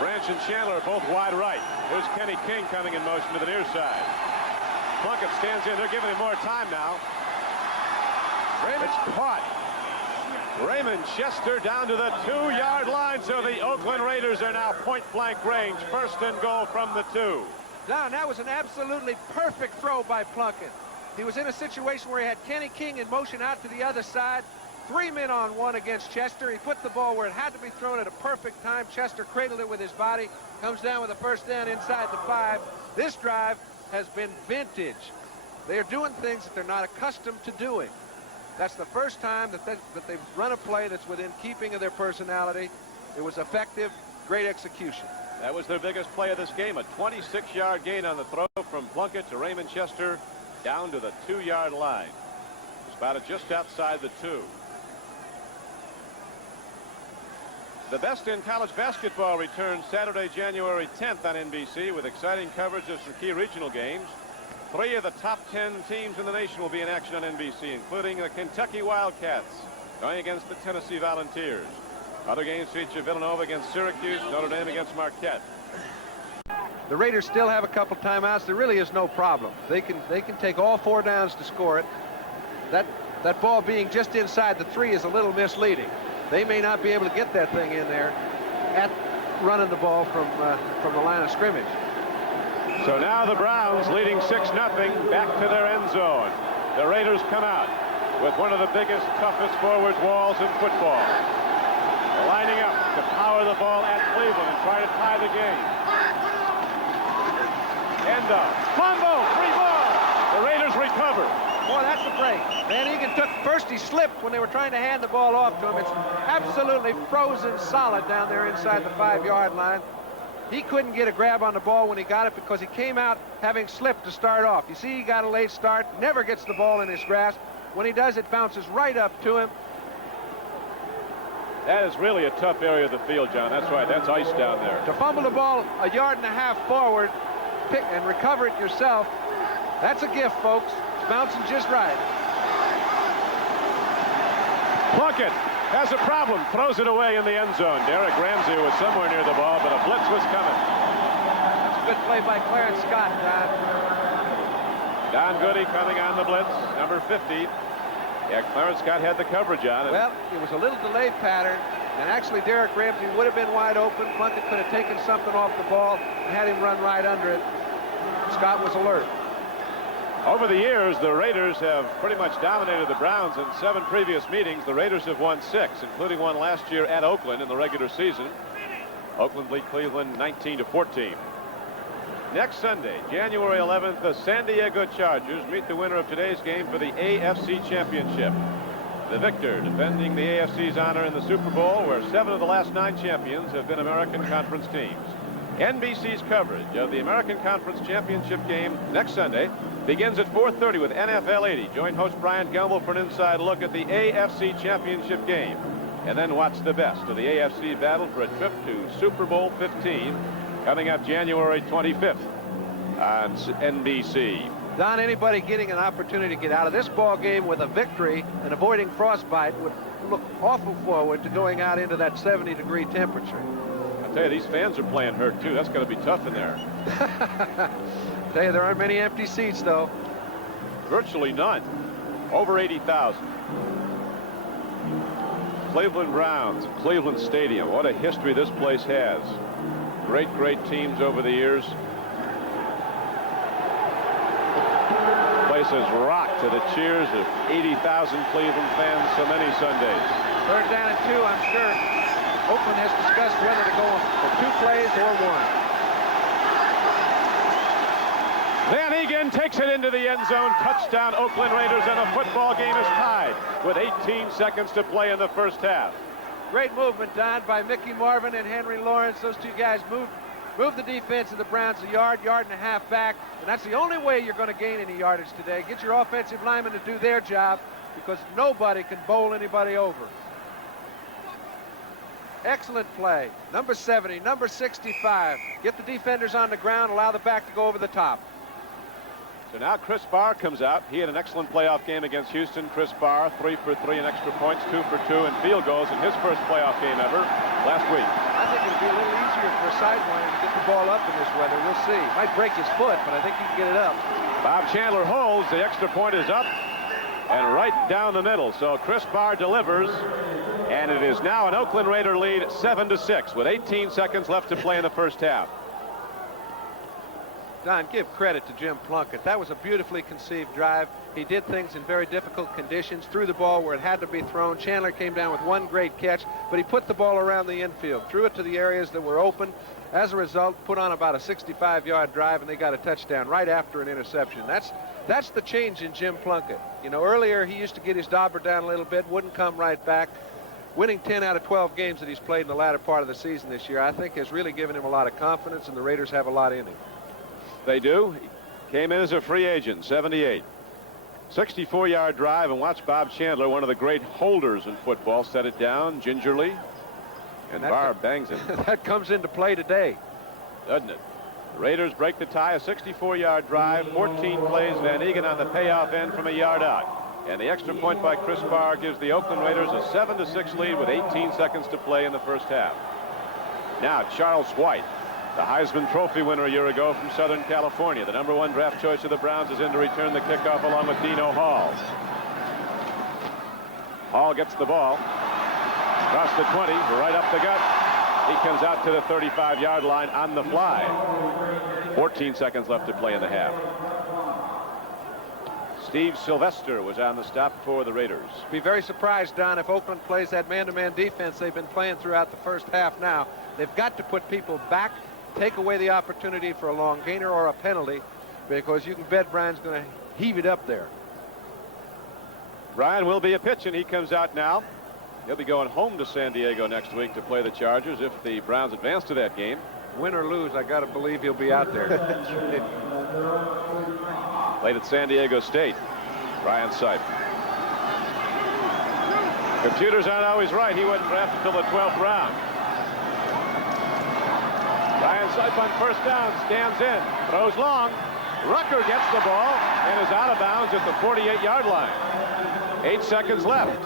Branch and Chandler are both wide right. Here's Kenny King coming in motion to the near side. Plunkett stands in. They're giving him more time now. It's caught. Raymond Chester down to the 2-yard line, so the Oakland Raiders are now point-blank range. First and goal from the 2. Don, that was an absolutely perfect throw by Plunkett. He was in a situation where he had Kenny King in motion out to the other side. 3 men on 1 against Chester. He put the ball where it had to be thrown at a perfect time. Chester cradled it with his body. Comes down with a first down inside the 5. This drive has been vintage. They're doing things that they're not accustomed to doing. That's the first time that they've run a play that's within keeping of their personality. It was effective, great execution. That was their biggest play of this game, a 26-yard gain on the throw from Plunkett to Raymond Chester down to the 2-yard line. Spotted just outside the 2. The Best in College Basketball returns Saturday, January 10th on NBC with exciting coverage of some key regional games. 3 of the top 10 teams in the nation will be in action on NBC, including the Kentucky Wildcats going against the Tennessee Volunteers. Other games feature Villanova against Syracuse, Notre Dame against Marquette. The Raiders still have a couple timeouts. There really is no problem. They can take all 4 downs to score it. That ball being just inside the 3 is a little misleading. They may not be able to get that thing in there at running the ball from the line of scrimmage. So now the Browns leading 6-0 back to their end zone. The Raiders come out with one of the biggest, toughest forward walls in football. Lining up to power the ball at Cleveland and try to tie the game. Endo, fumble, 3 ball. The Raiders recover. Boy, that's a break. Van Egan took first. He slipped when they were trying to hand the ball off to him. It's absolutely frozen solid down there inside the 5-yard line. He couldn't get a grab on the ball when he got it because he came out having slipped to start off. You see, he got a late start, never gets the ball in his grasp. When he does, it bounces right up to him. That is really a tough area of the field, John. That's right. That's ice down there. To fumble the ball 1.5 yards forward, pick and recover it yourself, that's a gift, folks. It's bouncing just right. Plunkett has a problem, throws it away in the end zone. Derek Ramsey was somewhere near the ball, but a blitz was coming. That's a good play by Clarence Scott, Don. Don Goody coming on the blitz, number 50. Yeah, Clarence Scott had the coverage on it. Well, it was a little delay pattern, and actually Derek Ramsey would have been wide open. Plunkett could have taken something off the ball and had him run right under it. Scott was alert. Over the years, the Raiders have pretty much dominated the Browns. In 7 previous meetings, the Raiders have won 6, including one last year at Oakland in the regular season. Oakland beat Cleveland 19-14. Next Sunday, January 11th, the San Diego Chargers meet the winner of today's game for the AFC Championship. The victor defending the AFC's honor in the Super Bowl, where 7 of the last 9 champions have been American Conference teams. NBC's coverage of the American Conference Championship game next Sunday begins at 4:30 with NFL 80. Join host Brian Gamble for an inside look at the AFC Championship game. And then watch the best of the AFC battle for a trip to Super Bowl 15 coming up January 25th on NBC. Don, anybody getting an opportunity to get out of this ball game with a victory and avoiding frostbite would look awful forward to going out into that 70-degree temperature. I'll tell you, these fans are playing hurt, too. That's going to be tough in there. I'll tell you, there aren't many empty seats, though. Virtually none. Over 80,000. Cleveland Browns, Cleveland Stadium. What a history this place has. Great, great teams over the years. Place is rocked to the cheers of 80,000 Cleveland fans so many Sundays. 3rd down and 2, I'm sure. Oakland has discussed whether to go for 2 plays or 1. Van Egan takes it into the end zone. Touchdown, Oakland Raiders, and the football game is tied with 18 seconds to play in the first half. Great movement, Don, by Mickey Marvin and Henry Lawrence. Those 2 guys moved the defense of the Browns a yard and a half back, and that's the only way you're going to gain any yardage today. Get your offensive linemen to do their job, because nobody can bowl anybody over. Excellent play. Number 70, number 65. Get the defenders on the ground, allow the back to go over the top. So now Chris Barr comes out. He had an excellent playoff game against Houston. Chris Barr, 3 for 3 in extra points, 2 for 2 in field goals in his first playoff game ever last week. I think it'll be a little easier for a sideline to get the ball up in this weather. We'll see. Might break his foot, but I think he can get it up. Bob Chandler holds. The extra point is up and right down the middle. So Chris Barr delivers, and it is now an Oakland Raider lead 7-6 with 18 seconds left to play in the first half. Don, give credit to Jim Plunkett. That was a beautifully conceived drive. He did things in very difficult conditions, threw the ball where it had to be thrown. Chandler came down with 1 great catch, but he put the ball around the infield, threw it to the areas that were open. As a result, put on about a 65-yard drive, and they got a touchdown right after an interception. That's the change in Jim Plunkett. You know, earlier he used to get his dauber down a little bit, wouldn't come right back. Winning 10 out of 12 games that he's played in the latter part of the season this year, I think has really given him a lot of confidence, and the Raiders have a lot in him. They do. He came in as a free agent, 78. 64-yard drive, and watch Bob Chandler, one of the great holders in football, set it down gingerly, and Barr bangs it. That comes into play today, doesn't it? The Raiders break the tie, a 64-yard drive, 14 plays, Van Egan on the payoff end from a yard out. And the extra point by Chris Barr gives the Oakland Raiders a 7-6 lead with 18 seconds to play in the first half. Now Charles White, the Heisman Trophy winner a year ago from Southern California. The #1 draft choice of the Browns is in to return the kickoff along with Dino Hall. Hall gets the ball. Across the 20, right up the gut. He comes out to the 35-yard line on the fly. 14 seconds left to play in the half. Steve Sylvester was on the stop for the Raiders. Be very surprised, Don, if Oakland plays that man-to-man defense they've been playing throughout the first half now. They've got to put people back, take away the opportunity for a long gainer or a penalty, because you can bet Brian's going to heave it up there. Brian will be a pitch, and he comes out now. He'll be going home to San Diego next week to play the Chargers if the Browns advance to that game. Win or lose, I got to believe he'll be out there. Played at San Diego State. Brian Sipe. Computers aren't always right. He wasn't drafted until the 12th round. Brian Sipe on first down, stands in, throws long. Rucker gets the ball and is out of bounds at the 48-yard line. 8 seconds left.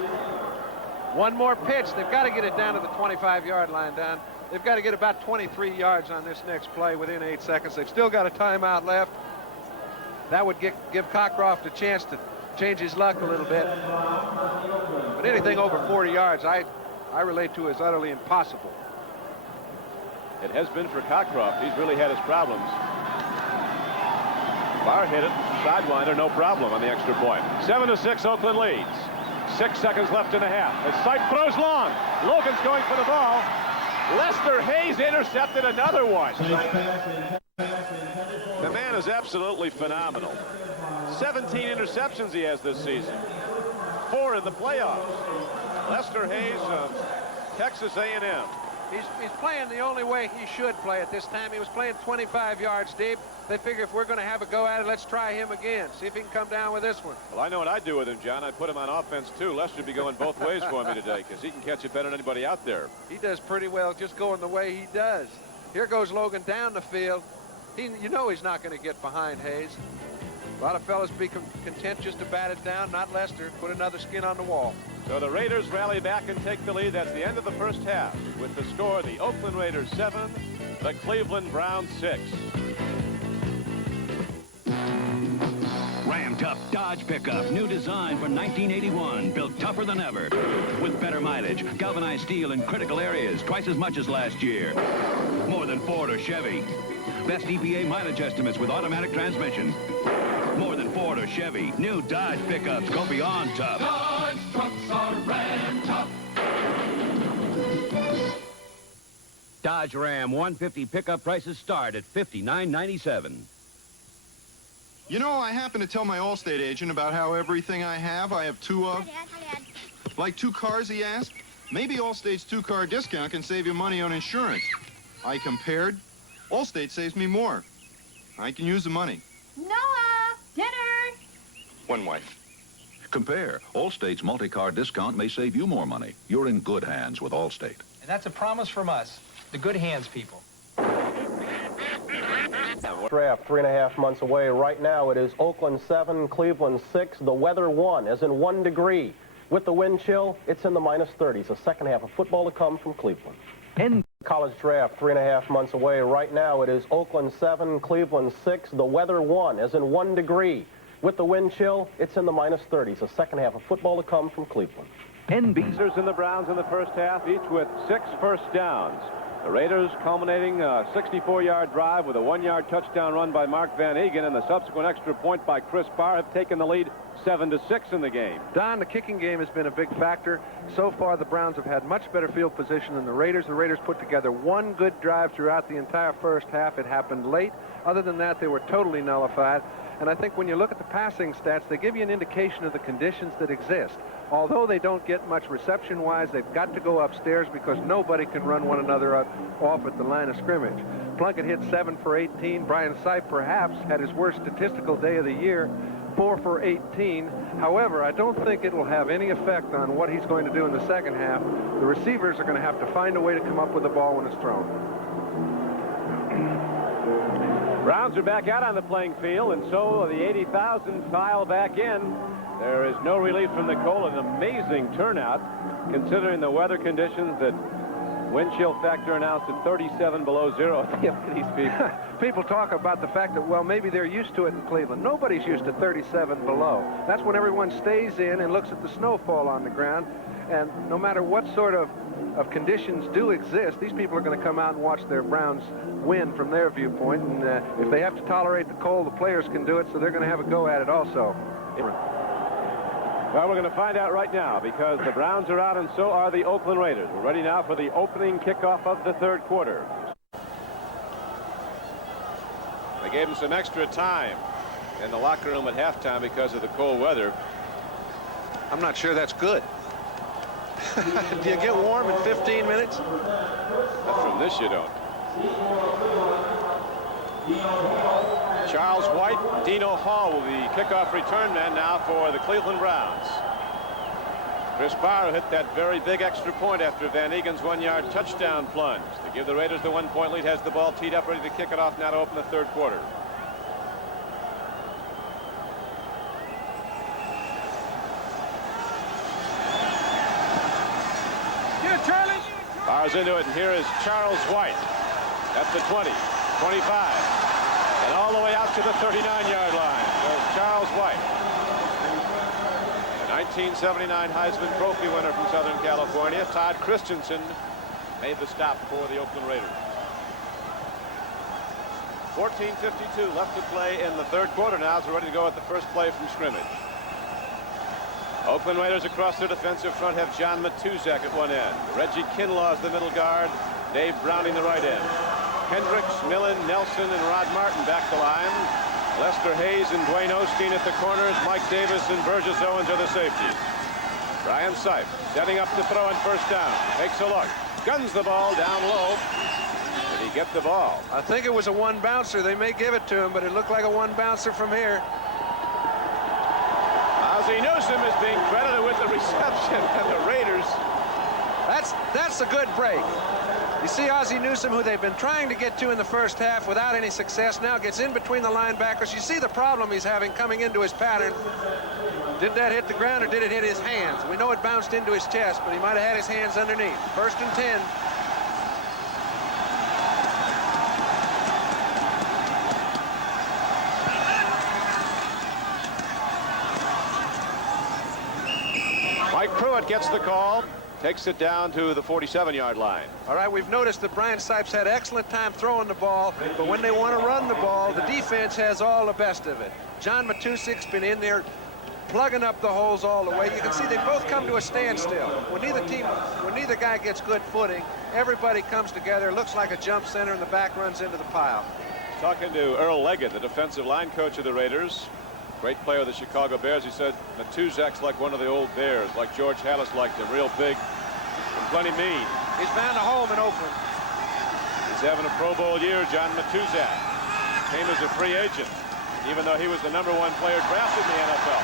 One more pitch. They've got to get it down to the 25-yard line, Don. They've got to get about 23 yards on this next play within 8 seconds. They've still got a timeout left. That would give Cockcroft a chance to change his luck a little bit. But anything over 40 yards, I relate to as utterly impossible. It has been for Cockcroft. He's really had his problems. Barr hit it, sidewinder, no problem on the extra point. 7-6, Oakland leads. 6 seconds left in the half. As Sipe throws long. Logan's going for the ball. Lester Hayes intercepted another one. The man is absolutely phenomenal. 17 interceptions he has this season. 4 in the playoffs. Lester Hayes of Texas A&M. He's playing the only way he should play at this time. He was playing 25 yards deep. They figure if we're going to have a go at it, let's try him again. See if he can come down with this one. Well, I know what I'd do with him, John. I'd put him on offense, too. Lester would be going both ways for me today because he can catch it better than anybody out there. He does pretty well just going the way he does. Here goes Logan down the field. You know he's not going to get behind Hayes. A lot of fellas be content just to bat it down, not Lester. Put another skin on the wall. So the Raiders rally back and take the lead. That's the end of the first half. With the score, the Oakland Raiders 7, the Cleveland Browns 6. Ram Tough Dodge pickup. New design for 1981. Built tougher than ever. With better mileage, galvanized steel in critical areas. Twice as much as last year. More than Ford or Chevy. Best EPA mileage estimates with automatic transmission. More than Ford or Chevy. New Dodge pickups go beyond tough. Dodge trucks are Ram tough. Dodge Ram 150 pickup prices start at $59.97. You know, I happen to tell my Allstate agent about how everything I have 2 of. Hi, Dad. Like 2 cars, he asked. Maybe Allstate's 2-car discount can save you money on insurance. I compared. Allstate saves me more. I can use the money. Noah, dinner. One wife. Compare. Allstate's multi-car discount may save you more money. You're in good hands with Allstate. And that's a promise from us, the good hands people. Draft 3.5 months away. Right now it is Oakland 7, Cleveland 6. The weather 1, as in 1 degree. With the wind chill, it's in the -30s. The second half of football to come from Cleveland. In college draft 3.5 months away. Right now it is Oakland 7, Cleveland 6. The weather 1, as in 1 degree. With the wind chill, it's in the -30s. The second half of football to come from Cleveland. Beezers and the Browns in the first half, each with 6 first downs. The Raiders culminating a 64-yard drive with a 1-yard touchdown run by Mark Van Eegen, and the subsequent extra point by Chris Barr have taken the lead 7-6 in the game. Don, the kicking game has been a big factor. So far, the Browns have had much better field position than the Raiders. The Raiders put together 1 good drive throughout the entire first half. It happened late. Other than that, they were totally nullified. And I think when you look at the passing stats, they give you an indication of the conditions that exist. Although they don't get much reception-wise, they've got to go upstairs because nobody can run one another off at the line of scrimmage. Plunkett hit 7 for 18. Brian Sipe perhaps had his worst statistical day of the year, 4 for 18. However, I don't think it will have any effect on what he's going to do in the second half. The receivers are going to have to find a way to come up with the ball when it's thrown. Browns are back out on the playing field, and so the 80,000 file back in. There is no relief from the cold. An amazing turnout, considering the weather conditions. That wind chill factor announced at 37 below zero. These people. People talk about the fact that, well, maybe they're used to it in Cleveland. Nobody's used to 37 below. That's when everyone stays in and looks at the snowfall on the ground. And no matter what sort of conditions do exist, these people are going to come out and watch their Browns win from their viewpoint. And if they have to tolerate the cold, the players can do it, so they're going to have a go at it also. Well, we're going to find out right now because the Browns are out and so are the Oakland Raiders. We're ready now for the opening kickoff of the third quarter. They gave them some extra time in the locker room at halftime because of the cold weather. I'm not sure that's good. Do you get warm in 15 minutes? But from this, you don't. Charles White, Dino Hall will be kickoff return man now for the Cleveland Browns. Chris Barr hit that very big extra point after Van Egan's 1-yard touchdown plunge. To give the Raiders the 1-point lead, has the ball teed up, ready to kick it off now to open the third quarter. Barr's into it, and here is Charles White at the 20, 25, and all the way out to the 39-yard line. There's Charles White, the 1979 Heisman Trophy winner from Southern California. Todd Christensen made the stop for the Oakland Raiders. 14:52 left to play in the third quarter now, so we're ready to go at the first play from scrimmage. Oakland Raiders across their defensive front have John Matuzak at one end. Reggie Kinlaw is the middle guard. Dave Browning the right end. Hendricks, Millen, Nelson, and Rod Martin back the line. Lester Hayes and Dwayne Osteen at the corners. Mike Davis and Burgess Owens are the safeties. Brian Sipe setting up to throw on first down. Takes a look. Guns the ball down low. Did he get the ball? I think it was a one bouncer. They may give it to him, but it looked like a one bouncer from here. Ozzie Newsome is being credited with the reception, and the Raiders. That's a good break. You see Ozzie Newsome, who they've been trying to get to in the first half without any success, now gets in between the linebackers. You see the problem he's having coming into his pattern. Did that hit the ground or did it hit his hands? We know it bounced into his chest, but he might have had his hands underneath. 1st and 10. Mike Pruitt gets the call, takes it down to the 47-yard line. All right, we've noticed that Brian Sipes had excellent time throwing the ball, but when they want to run the ball, the defense has all the best of it. John Matusak's been in there plugging up the holes all the way. You can see they both come to a standstill. When neither guy gets good footing, everybody comes together, looks like a jump center, and the back runs into the pile. Talking to Earl Leggett, the defensive line coach of the Raiders, great player of the Chicago Bears, he said Matuzak's like one of the old Bears, like George Halas liked him, real big and plenty mean. He's found a home in Oakland. He's having a Pro Bowl year. John Matuzak came as a free agent, even though he was the #1 player drafted in the NFL.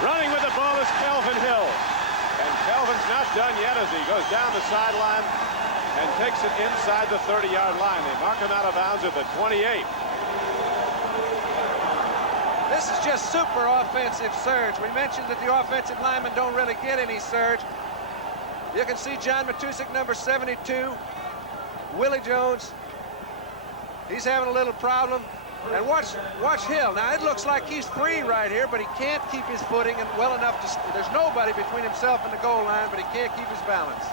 Running with the ball is Calvin Hill. And Calvin's not done yet as he goes down the sideline and takes it inside the 30-yard line. They mark him out of bounds at the 28. This is just super offensive surge. We mentioned that the offensive linemen don't really get any surge. You can see John Matusak, number 72. Willie Jones, he's having a little problem. And watch Hill. Now, it looks like he's free right here, but he can't keep his footing and well enough to... There's nobody between himself and the goal line, but he can't keep his balance.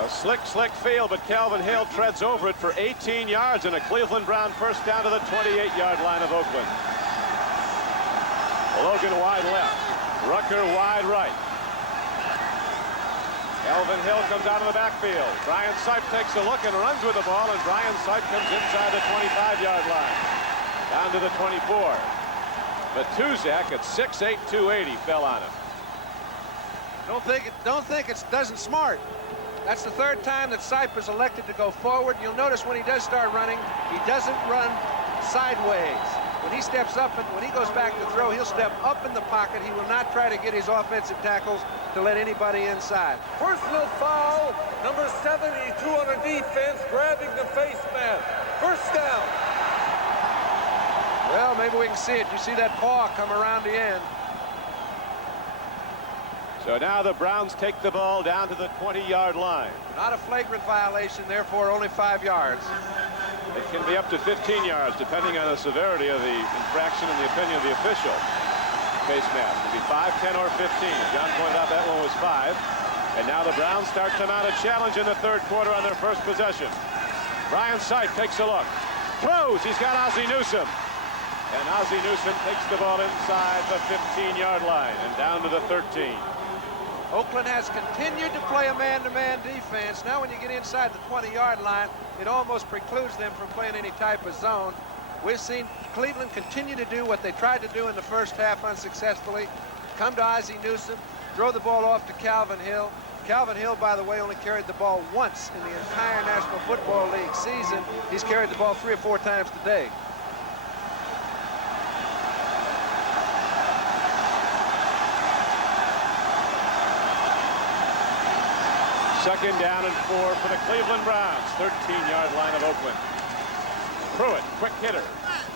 A slick field, but Calvin Hill treads over it for 18 yards and a Cleveland Brown first down to the 28-yard line of Oakland. Logan wide left. Rucker wide right. Calvin Hill comes out of the backfield. Brian Sipe takes a look and runs with the ball, and Brian Sipe comes inside the 25-yard line. Down to the 24. Matuzak at 6'8", 280 fell on him. Don't think it doesn't smart. That's the third time that Sipe is elected to go forward. You'll notice when he does start running, he doesn't run sideways. When he steps up and when he goes back to throw, he'll step up in the pocket. He will not try to get his offensive tackles to let anybody inside. Personal foul, number 72 on the defense, grabbing the face mask. First down. Well, maybe we can see it. You see that paw come around the end. So now the Browns take the ball down to the 20-yard line. Not a flagrant violation, therefore only 5 yards. It can be up to 15 yards, depending on the severity of the infraction and the opinion of the official. Face mask. It could be 5, 10, or 15. John pointed out that one was 5. And now the Browns start to mount a challenge in the third quarter on their first possession. Brian Sipe takes a look. Throws. He's got Ozzie Newsome. And Ozzie Newsome takes the ball inside the 15-yard line and down to the 13. Oakland has continued to play a man-to-man defense. Now when you get inside the 20-yard line, it almost precludes them from playing any type of zone. We've seen Cleveland continue to do what they tried to do in the first half unsuccessfully. Come to Ozzie Newsome, throw the ball off to Calvin Hill. Calvin Hill, by the way, only carried the ball once in the entire National Football League season. He's carried the ball 3 or 4 times today. Second down and 4 for the Cleveland Browns. 13-yard line of Oakland. Pruitt, quick hitter.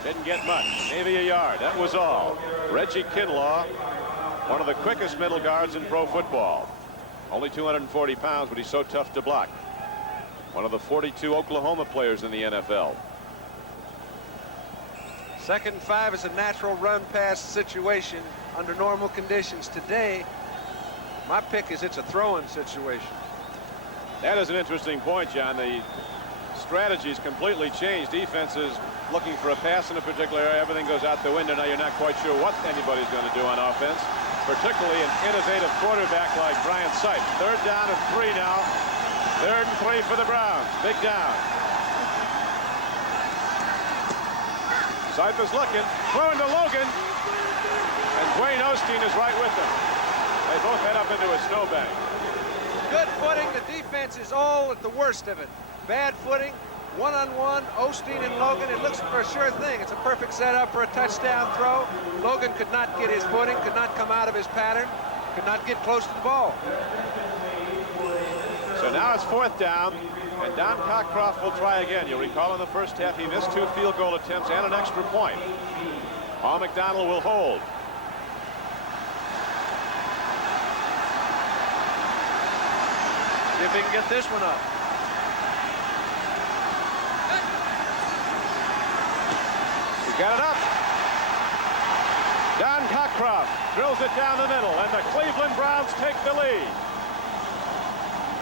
Didn't get much. Maybe a yard. That was all. Reggie Kinlaw, one of the quickest middle guards in pro football. Only 240 pounds, but he's so tough to block. One of the 42 Oklahoma players in the NFL. 2nd and 5 is a natural run-pass situation under normal conditions. Today, my pick is it's a throw-in situation. That is an interesting point, John. The strategy's completely changed. Defenses looking for a pass in a particular area. Everything goes out the window. Now you're not quite sure what anybody's going to do on offense, particularly an innovative quarterback like Brian Sipe. 3rd down and 3 now. 3rd and 3 for the Browns. Big down. Sipe is looking. Throwing to Logan. And Dwayne Osteen is right with them. They both head up into a snowbank. Good footing. The defense is all at the worst of it. Bad footing. One-on-one. Osteen and Logan. It looks for a sure thing. It's a perfect setup for a touchdown throw. Logan could not get his footing, could not come out of his pattern, could not get close to the ball. So now it's 4th down, and Don Cockcroft will try again. You'll recall in the first half he missed 2 field goal attempts and an extra point. Paul McDonald will hold. See if he can get this one up. He got it up. Don Cockcroft drills it down the middle, and the Cleveland Browns take the lead.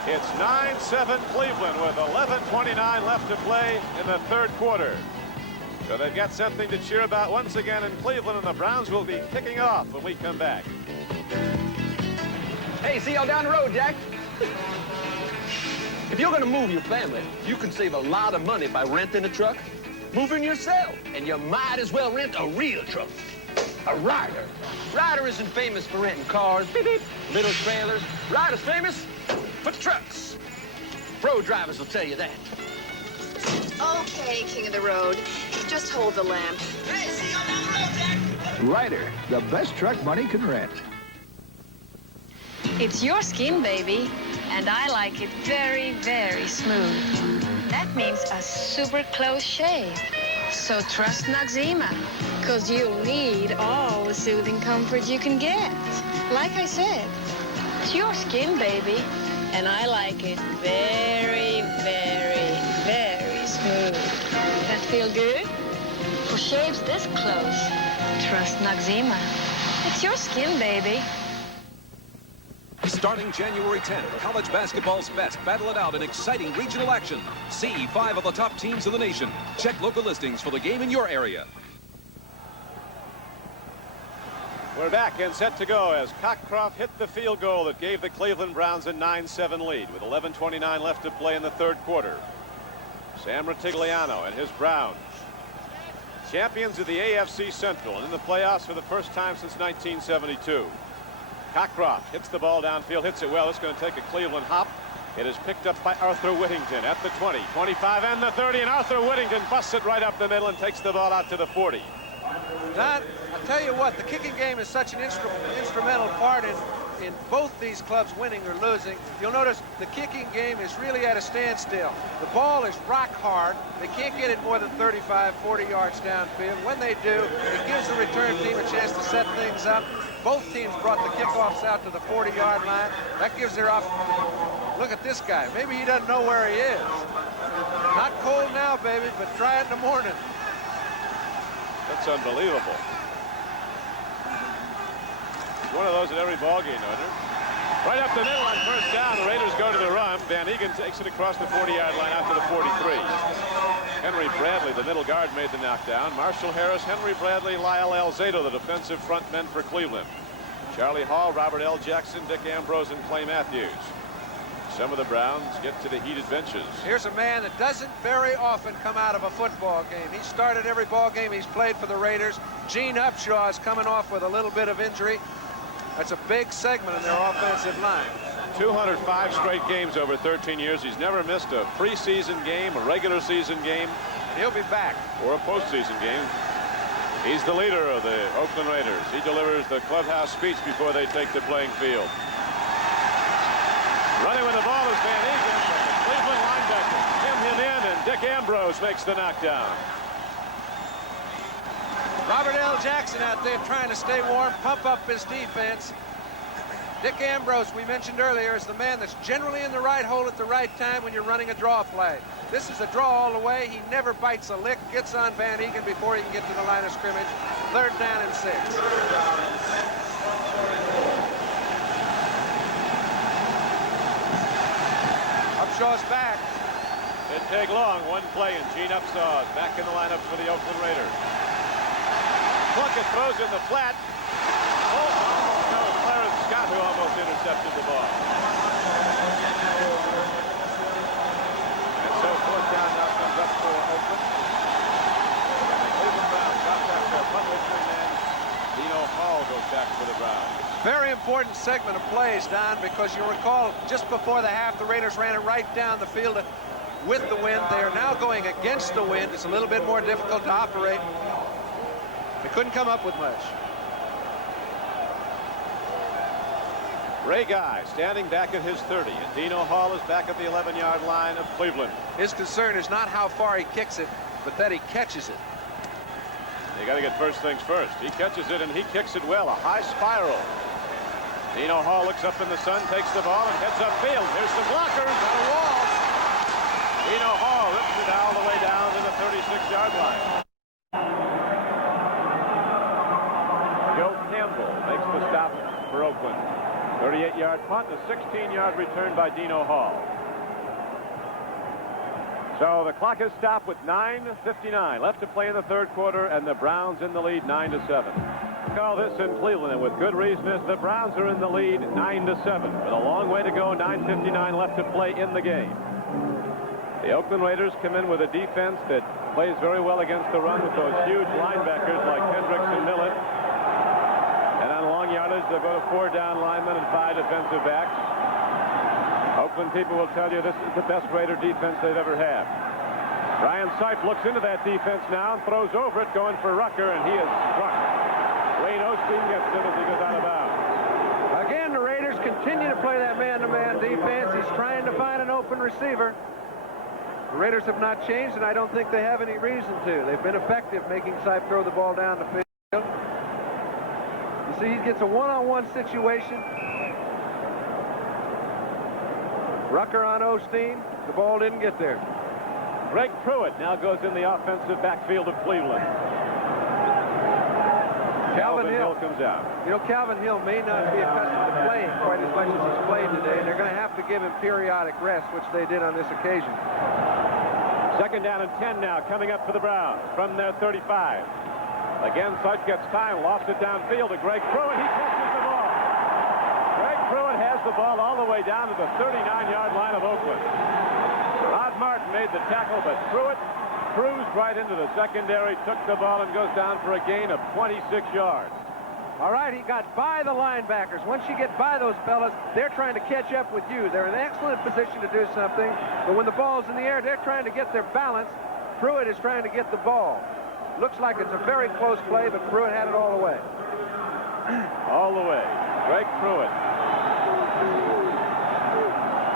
It's 9-7 Cleveland with 11:29 left to play in the 3rd quarter. So they've got something to cheer about once again in Cleveland, and the Browns will be kicking off when we come back. Hey, see y'all down the road, Jack. If you're gonna move your family, you can save a lot of money by renting a truck. Moving yourself, and you might as well rent a real truck. A Ryder. Ryder isn't famous for renting cars, beep, beep, little trailers. Ryder's famous for trucks. Road drivers will tell you that. Okay, King of the Road. Just hold the lamp. Hey, see you down the road, Jack. Ryder, the best truck money can rent. It's your skin, baby, and I like it very, very smooth. That means a super close shave. So trust Noxzema, because you'll need all the soothing comfort you can get. Like I said, it's your skin, baby, and I like it very, very, very smooth. That feel good? For shaves this close, trust Noxzema. It's your skin, baby. Starting January 10th, college basketball's best battle it out in exciting regional action. See 5 of the top teams in the nation. Check local listings for the game in your area. We're back and set to go as Cockcroft hit the field goal that gave the Cleveland Browns a 9-7 lead with 11:29 left to play in the 3rd quarter. Sam Ratigliano and his Browns, champions of the AFC Central and in the playoffs for the first time since 1972. Cockcroft hits the ball downfield, hits it well. It's going to take a Cleveland hop. It is picked up by Arthur Whittington at the 20, 25, and the 30, and Arthur Whittington busts it right up the middle and takes the ball out to the 40. Don, I'll tell you what, the kicking game is such an instrumental part in both these clubs winning or losing. You'll notice the kicking game is really at a standstill. The ball is rock hard. They can't get it more than 35, 40 yards downfield. When they do, it gives the return team a chance to set things up. Both teams brought the kickoffs out to the 40-yard line. That gives their look at this guy. Maybe he doesn't know where he is. Not cold now, baby, but try it in the morning. That's unbelievable. One of those at every ball game, Norton. Right up the middle on 1st down. The Raiders go to the run. Van Egan takes it across the 40-yard line out to the 43. Henry Bradley, the middle guard, made the knockdown. Marshall Harris, Henry Bradley, Lyle Alzado, the defensive front men for Cleveland. Charlie Hall, Robert L. Jackson, Dick Ambrose, and Clay Matthews. Some of the Browns get to the heated benches. Here's a man that doesn't very often come out of a football game. He started every ball game he's played for the Raiders. Gene Upshaw is coming off with a little bit of injury. That's a big segment in their offensive line. 205 straight games over 13 years. He's never missed a preseason game, a regular season game. He'll be back. Or a postseason game. He's the leader of the Oakland Raiders. He delivers the clubhouse speech before they take the playing field. Running with the ball is Van Egan, but the Cleveland linebacker hem him in, and Dick Ambrose makes the knockdown. Robert L. Jackson out there trying to stay warm, pump up his defense. Dick Ambrose, we mentioned earlier, is the man that's generally in the right hole at the right time when you're running a draw play. This is a draw all the way. He never bites a lick, gets on Van Egan before he can get to the line of scrimmage. 3rd down and 6. Upshaw's back. Didn't take long. One play, and Gene Upshaw is back in the lineup for the Oakland Raiders. Plunkett throws in the flat. Oh, no, Clarence Scott who almost intercepted the ball. And so 4th down now comes up for Oakland. The Cleveland Browns drop back their punt return, and Dino Hall goes back for the Browns. Very important segment of plays, Don, because you'll recall just before the half, the Raiders ran it right down the field with the wind. They are now going against the wind. It's a little bit more difficult to operate. They couldn't come up with much. Ray Guy standing back at his 30, and Dino Hall is back at the 11-yard line of Cleveland. His concern is not how far he kicks it, but that he catches it. You got to get first things first. He catches it, and he kicks it well. A high spiral. Dino Hall looks up in the sun, takes the ball, and heads upfield. Here's some blockers on a wall. Dino Hall rips it all the way down to the 36-yard line. Joe Campbell makes the stop for Oakland. 38-yard punt, a 16-yard return by Dino Hall. So the clock is stopped with 9:59 left to play in the 3rd quarter, and the Browns in the lead 9-7. Call this in Cleveland, and with good reason, as the Browns are in the lead 9-7. With a long way to go, 9:59 left to play in the game. The Oakland Raiders come in with a defense that plays very well against the run with those huge linebackers like Hendricks and Millett. And on long yardage, they'll go to 4 down linemen and 5 defensive backs. Oakland people will tell you this is the best Raider defense they've ever had. Ryan Seif looks into that defense now and throws over it, going for Rucker, and he is struck. Wayne Osteen gets it as he goes out of bounds. Again, the Raiders continue to play that man-to-man defense. He's trying to find an open receiver. The Raiders have not changed, and I don't think they have any reason to. They've been effective making Seif throw the ball down the field. You see, he gets a one-on-one situation. Rucker on Osteen. The ball didn't get there. Greg Pruitt now goes in the offensive backfield of Cleveland. Calvin Hill comes out. You know, Calvin Hill may not be accustomed to playing quite as much as he's played today, and they're going to have to give him periodic rest, which they did on this occasion. 2nd down and 10 now coming up for the Browns from their 35. Again, Seif gets time, lofts it downfield to Greg Pruitt. He catches the ball. Greg Pruitt has the ball all the way down to the 39-yard line of Oakland. Rod Martin made the tackle, but Pruitt cruised right into the secondary, took the ball, and goes down for a gain of 26 yards. All right, he got by the linebackers. Once you get by those fellas, they're trying to catch up with you. They're in an excellent position to do something, but when the ball's in the air, they're trying to get their balance. Pruitt is trying to get the ball. Looks like it's a very close play, but Pruitt had it all the way. All the way. Greg Pruitt.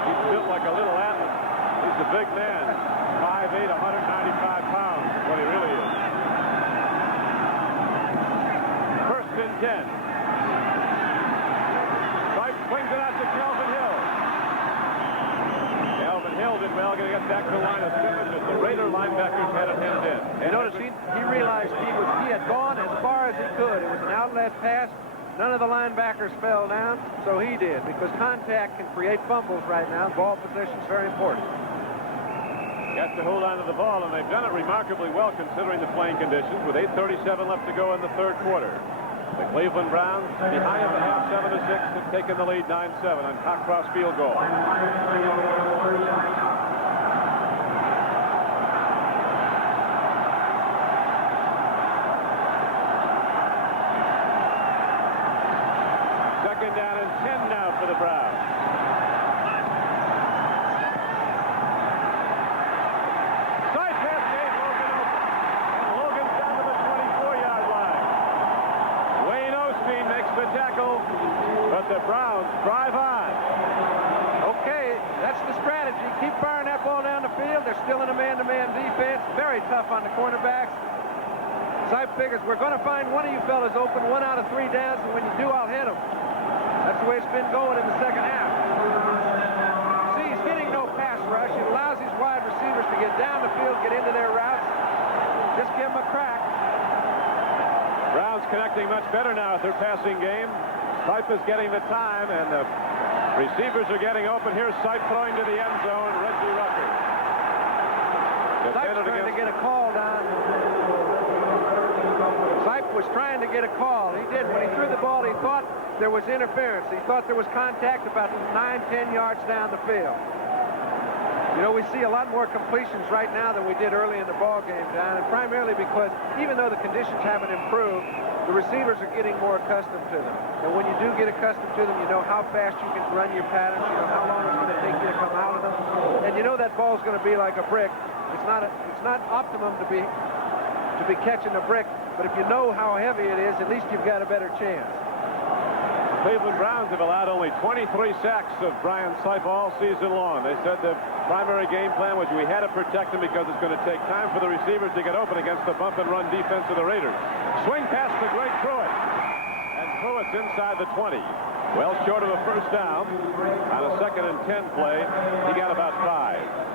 He's built like a little atlas. He's a big man. 5'8", 195 pounds is what he really is. 1st and 10. Seif swings it out to Calvin Hill. Calvin Hill did well getting us back to the line of scrimmage as the Raider linebackers had it hemmed in. You notice he realized he had gone as far as he could. It was an outlet pass. None of the linebackers fell down, so he did, because contact can create fumbles right now. Ball position is very important. Got to hold on to the ball, and they've done it remarkably well considering the playing conditions with 8:37 left to go in the 3rd quarter. The Cleveland Browns behind at the half 7-6 have taken the lead 9-7 on Cockcross field goal. Second down and 10 now for the Browns. the Browns drive on. Okay, that's the strategy. Keep firing that ball down the field. They're still in a man-to-man defense. Very tough on the cornerbacks. Sipe figures we're going to find one of you fellas open, 1 out of 3 downs, and when you do, I'll hit them. That's the way it's been going in the second half. See, he's getting no pass rush. It allows these wide receivers to get down the field, get into their routes. Just give them a crack. Browns connecting much better now at their passing game. Sipe is getting the time, and the receivers are getting open. Here's Sipe throwing to the end zone. Reggie Rucker. Sipe trying to get a call down. Sipe was trying to get a call. He did. When he threw the ball, he thought there was interference. He thought there was contact about 9-10 yards down the field. You know, we see a lot more completions right now than we did early in the ball game, Don, and primarily because even though the conditions haven't improved, the receivers are getting more accustomed to them. And when you do get accustomed to them, you know how fast you can run your patterns, you know how long it's going to take you to come out of them, and you know that ball's going to be like a brick. It's not optimum to be catching a brick, but if you know how heavy it is, at least you've got a better chance. Cleveland Browns have allowed only 23 sacks of Brian Sipe all season long. They said the primary game plan was we had to protect him because it's going to take time for the receivers to get open against the bump and run defense of the Raiders. Swing pass to Greg Pruitt. And Pruitt's inside the 20. Well short of a first down. On a 2nd and 10 play, he got about 5.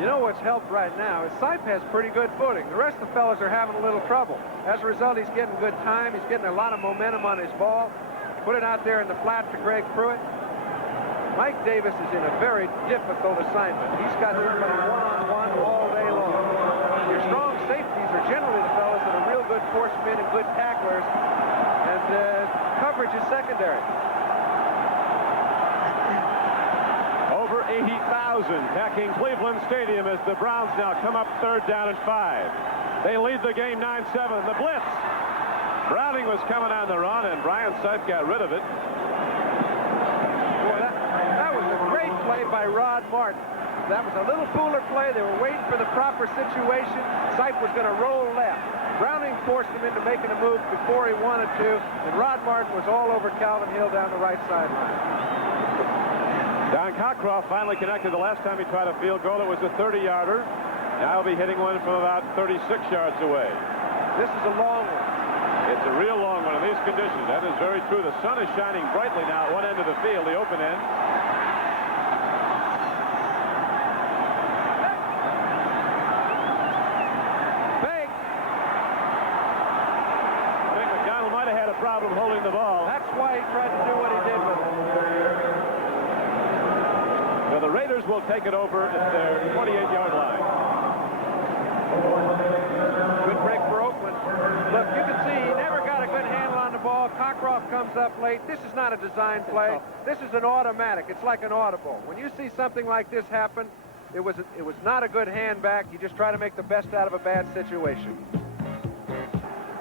You know what's helped right now is Sipe has pretty good footing. The rest of the fellas are having a little trouble. As a result, he's getting good time. He's getting a lot of momentum on his ball. Put it out there in the flat to Greg Pruitt. Mike Davis is in a very difficult assignment. He's got somebody one-on-one all day long. Your strong safeties are generally the fellas that are real good forcemen and good tacklers, and coverage is secondary. Over 80,000 packing Cleveland Stadium as the Browns now come up 3rd down and 5. They lead the game 9-7. The blitz. Browning was coming on the run, and Brian Sipe got rid of it. Boy, that was a great play by Rod Martin. That was a little fooler play. They were waiting for the proper situation. Sipe was going to roll left. Browning forced him into making a move before he wanted to, and Rod Martin was all over Calvin Hill down the right sideline. Don Cockcroft finally connected the last time he tried a field goal. It was a 30-yarder. Now he'll be hitting one from about 36 yards away. This is a long one. It's a real long one in these conditions. That is very true. The sun is shining brightly now at one end of the field, the open end. Fake. I think McDonald might have had a problem holding the ball. That's why he tried to do what he did with it. So the Raiders will take it over at their 28-yard line. Good break for Oakland. Look, you can see he never got a good handle on the ball. Cockcroft comes up late. This is not a design play. This is an automatic. It's like an audible. When you see something like this happen, it was not a good hand back. You just try to make the best out of a bad situation.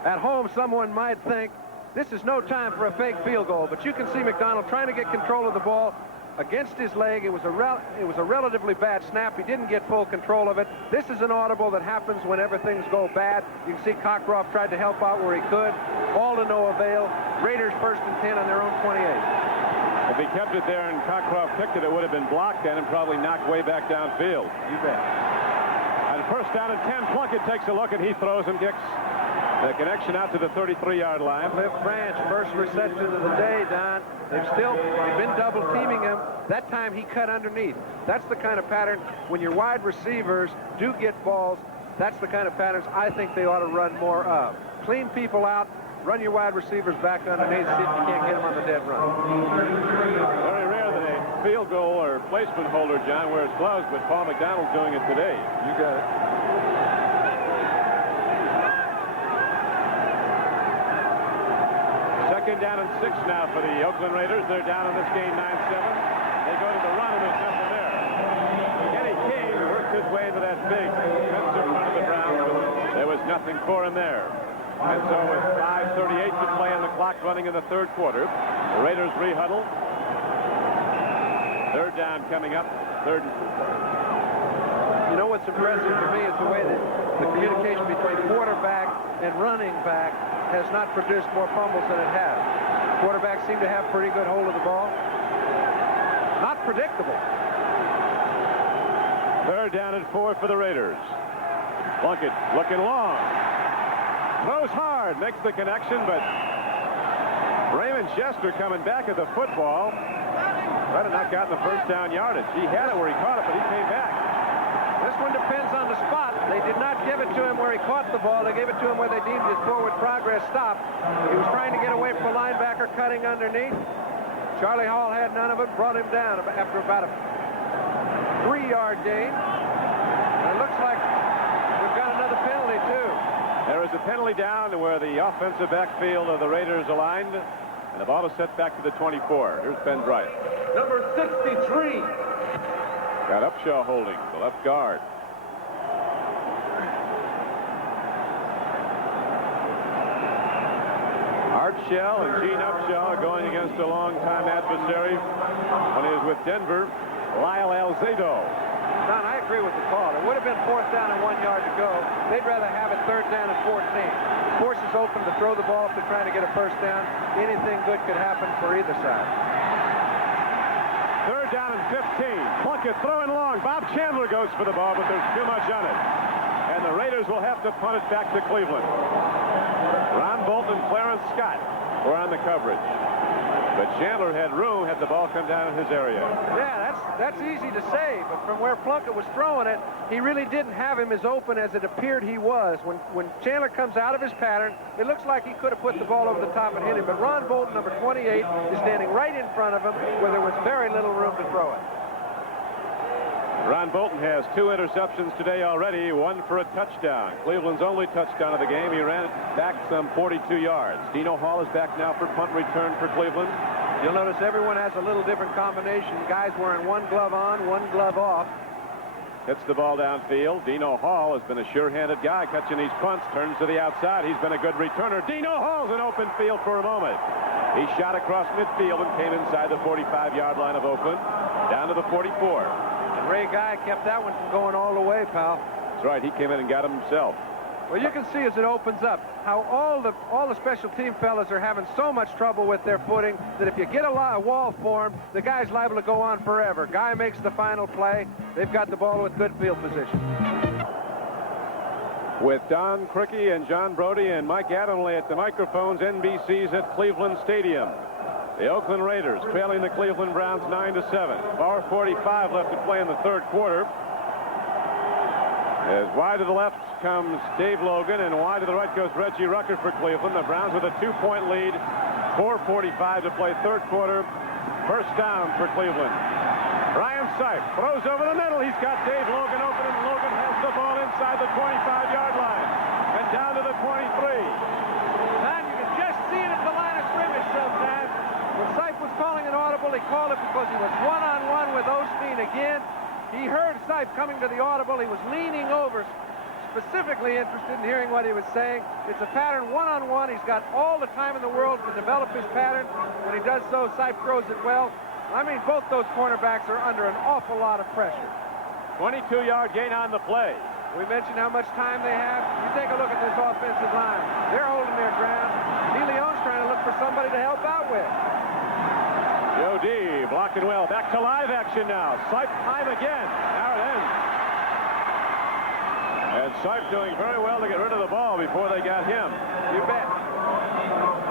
At home, someone might think this is no time for a fake field goal, but you can see McDonald trying to get control of the ball against his leg. It was a relatively bad snap. He didn't get full control of it. This is an audible that happens whenever things go bad. You can see Cockcroft tried to help out where he could. All to no avail. Raiders 1st and 10 on their own 28. If he kept it there and Cockcroft kicked it, it would have been blocked then and probably knocked way back downfield. You bet. On 1st down and 10, Plunkett takes a look and he throws and kicks the connection out to the 33-yard line. Cliff Branch, first reception of the day, Don. They've been double teaming him. That time he cut underneath. That's the kind of pattern when your wide receivers do get balls. That's the kind of patterns I think they ought to run more of. Clean people out, run your wide receivers back underneath, see if you can't get them on the dead run. Very rare that a field goal or placement holder, John, wears gloves, but Paul McDonald's doing it today. You got it. Second down and 6 now for the Oakland Raiders. They're down in this game 9-7. They go to the run and there's nothing there. Kenny King worked his way into that big defensive front of the Browns, but there was nothing for him there. And so with 5:38 to play on the clock running in the 3rd quarter, the Raiders rehuddle. 3rd down coming up. 3rd and 4. You know what's impressive to me is the way that the communication between quarterback and running back has not produced more fumbles than it has. Quarterbacks seem to have pretty good hold of the ball. Not predictable. 3rd down and 4 for the Raiders. Plunkett looking long. Throws hard, makes the connection, but Raymond Chester coming back at the football. Might have not gotten the first down yardage. He had it where he caught it, but he came back. This one depends on the spot. They did not give it to him where he caught the ball. They gave it to him where they deemed his forward progress stopped. He was trying to get away from a linebacker cutting underneath. Charlie Hall had none of it, brought him down after about a 3-yard gain. And it looks like we've got another penalty, too. There is a penalty down to where the offensive backfield of the Raiders aligned, and the ball is set back to the 24. Here's Ben Bryant. Number 63. Got Upshaw holding, the left guard. Art Shell and Gene Upshaw are going against a longtime adversary when he was with Denver, Lyle Alzado. Don, I agree with the call. It would have been 4th down and 1 yard to go. They'd rather have it 3rd down and 14. The course is open to throw the ball if they're trying to get a first down. Anything good could happen for either side. 3rd down and 15. Plunkett throwing long. Bob Chandler goes for the ball, but there's too much on it. And the Raiders will have to punt it back to Cleveland. Ron Bolton and Clarence Scott were on the coverage. But Chandler had room had the ball come down in his area. Yeah, that's easy to say, but from where Plunkett was throwing it, he really didn't have him as open as it appeared he was. When Chandler comes out of his pattern, it looks like he could have put the ball over the top and hit him, but Ron Bolton, number 28, is standing right in front of him where there was very little room to throw it. Ron Bolton has 2 interceptions today already, 1 for a touchdown. Cleveland's only touchdown of the game. He ran it back some 42 yards. Dino Hall is back now for punt return for Cleveland. You'll notice everyone has a little different combination. Guys wearing 1 glove on, 1 glove off. Hits the ball downfield. Dino Hall has been a sure-handed guy catching these punts. Turns to the outside. He's been a good returner. Dino Hall's in open field for a moment. He shot across midfield and came inside the 45-yard line of Oakland, down to the 44. And Ray Guy kept that one from going all the way, pal. That's right. He came in and got him himself. Well, you can see as it opens up how all the special team fellas are having so much trouble with their footing that if you get a wall formed, the guy's liable to go on forever. Guy makes the final play. They've got the ball with good field position. With Don Criqui and John Brody and Mike Adamle at the microphones, NBC's at Cleveland Stadium. The Oakland Raiders trailing the Cleveland Browns 9-7. 4:45 left to play in the 3rd quarter. As wide to the left comes Dave Logan, and wide to the right goes Reggie Rucker for Cleveland. The Browns with a 2-point lead. 4:45 to play 3rd quarter. First down for Cleveland. Brian Sipe throws over the middle. He's got Dave Logan open, and Logan has the ball inside the 25-yard line and down to the 23. Don, you can just see it at the line of scrimmage sometimes. When Sipe was calling an audible, he called it because he was one-on-one with Osteen again. He heard Sipe coming to the audible. He was leaning over, specifically interested in hearing what he was saying. It's a pattern one-on-one. He's got all the time in the world to develop his pattern. When he does so, Sipe throws it well. I mean, both those cornerbacks are under an awful lot of pressure. 22-yard gain on the play. We mentioned how much time they have. You take a look at this offensive line. They're holding their ground. DeLeon's trying to look for somebody to help out with. Joe D blocking well. Back to live action now. Sipe time again. Now it ends. And Sipe doing very well to get rid of the ball before they got him. You bet.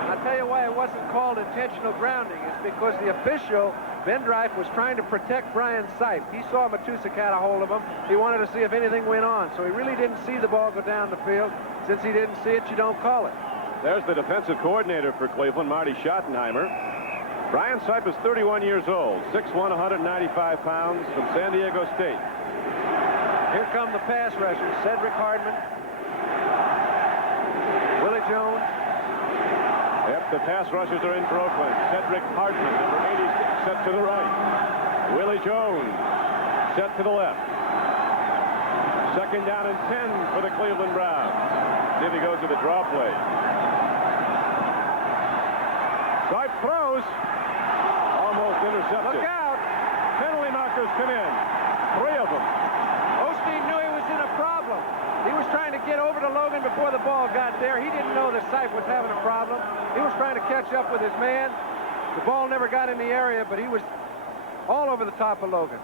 I'll tell you why it wasn't called intentional grounding. It's because the official, Bendrife, was trying to protect Brian Sipe. He saw Matusik had a hold of him. He wanted to see if anything went on. So he really didn't see the ball go down the field. Since he didn't see it, you don't call it. There's the defensive coordinator for Cleveland, Marty Schottenheimer. Brian Sipe is 31 years old, 6'1", 195 pounds, from San Diego State. Here come the pass rushers. Cedric Hardman, Willie Jones. Yep, the pass rushers are in for Oakland. Cedric Hardman, number 86, set to the right. Willie Jones, set to the left. 2nd down and 10 for the Cleveland Browns. See if he goes to the draw play. Sipe throws. Almost intercepted. Look out. Penalty markers come in. 3 of them. Osteen knew he was in a problem. He was trying to get over to Logan before the ball got there. He didn't know that Sipe was having a problem. He was trying to catch up with his man. The ball never got in the area, but he was all over the top of Logan.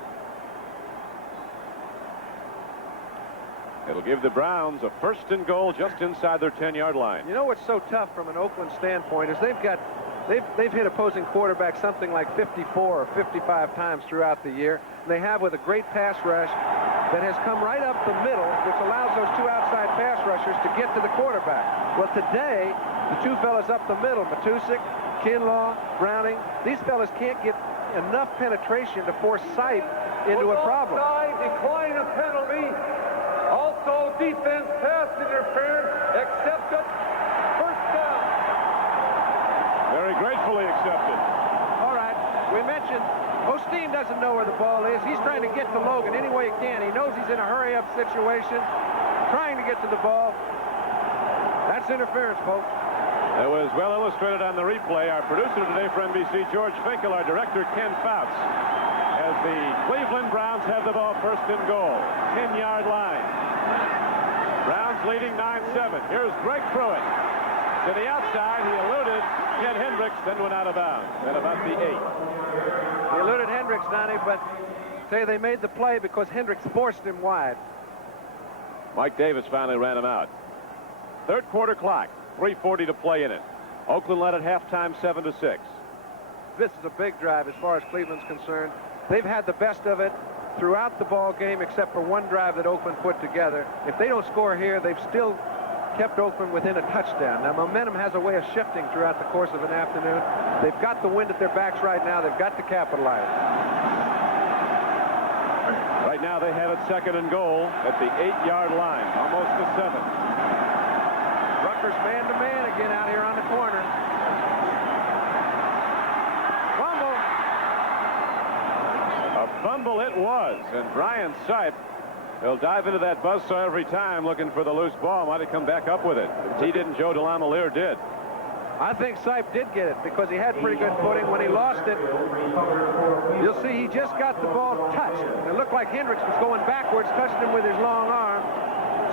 It'll give the Browns a 1st and goal just inside their 10-yard line. You know what's so tough from an Oakland standpoint is they've hit opposing quarterbacks something like 54 or 55 times throughout the year. And they have with a great pass rush that has come right up the middle, which allows those two outside pass rushers to get to the quarterback. Well, today, the two fellas up the middle, Matusik, Kinlaw, Browning, these fellas can't get enough penetration to force Sipe into a problem. Offside, decline of penalty. Also, defense pass interference accepted. First down. Very gratefully accepted. All right. We mentioned Osteen doesn't know where the ball is. He's trying to get to Logan any way he can. He knows he's in a hurry-up situation, trying to get to the ball. That's interference, folks. It was well illustrated on the replay. Our producer today for NBC, George Finkel, our director, Ken Fouts, as the Cleveland Browns have the ball 1st and goal. 10-yard line. Browns leading 9-7. Here's Greg Pruitt. To the outside, he eluded Ken Hendricks, then went out of bounds at about the 8. He eluded Hendricks, Donnie, but say they made the play because Hendricks forced him wide. Mike Davis finally ran him out. 3rd quarter clock, 3:40 to play in it. Oakland led at halftime 7-6. This is a big drive as far as Cleveland's concerned. They've had the best of it throughout the ball game except for one drive that Oakland put together. If they don't score here, they've still kept Oakland within a touchdown. Now, momentum has a way of shifting throughout the course of an afternoon. They've got the wind at their backs right now. They've got to capitalize. Right now, they have it 2nd and goal at the 8-yard line, almost the 7. Rutgers man-to-man again out here on the corner. Fumble. A fumble it was, and Brian Sipe, he'll dive into that buzzsaw every time looking for the loose ball. Might have come back up with it. If he didn't, Joe DeLamielleure did. I think Sipe did get it because he had pretty good footing. When he lost it, you'll see he just got the ball touched. It looked like Hendricks was going backwards, touched him with his long arm.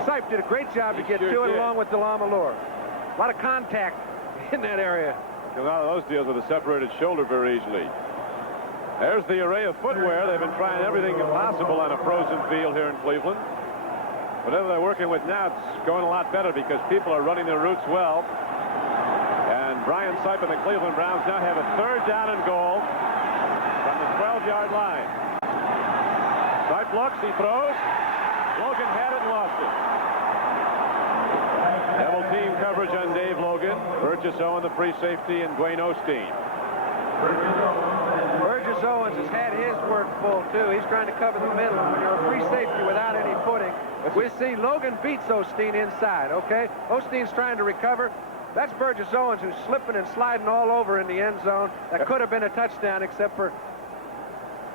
Sipe did a great job to get to it along with DeLamielleure. A lot of contact in that area. A lot of those deals with a separated shoulder very easily. There's the array of footwear. They've been trying everything possible on a frozen field here in Cleveland. Whatever they're working with now, it's going a lot better because people are running their routes well. And Brian Sipe and the Cleveland Browns now have a 3rd down and goal from the 12-yard line. Sipe looks, he throws. Logan had it and lost it. Double team coverage on Dave Logan. Burgess Owen, the free safety, and Dwayne Osteen. Burgess Owens has had his work full, too. He's trying to cover the middle. When you're a free safety without any footing, we see Logan beats Osteen inside, okay? Osteen's trying to recover. That's Burgess Owens who's slipping and sliding all over in the end zone. That could have been a touchdown except for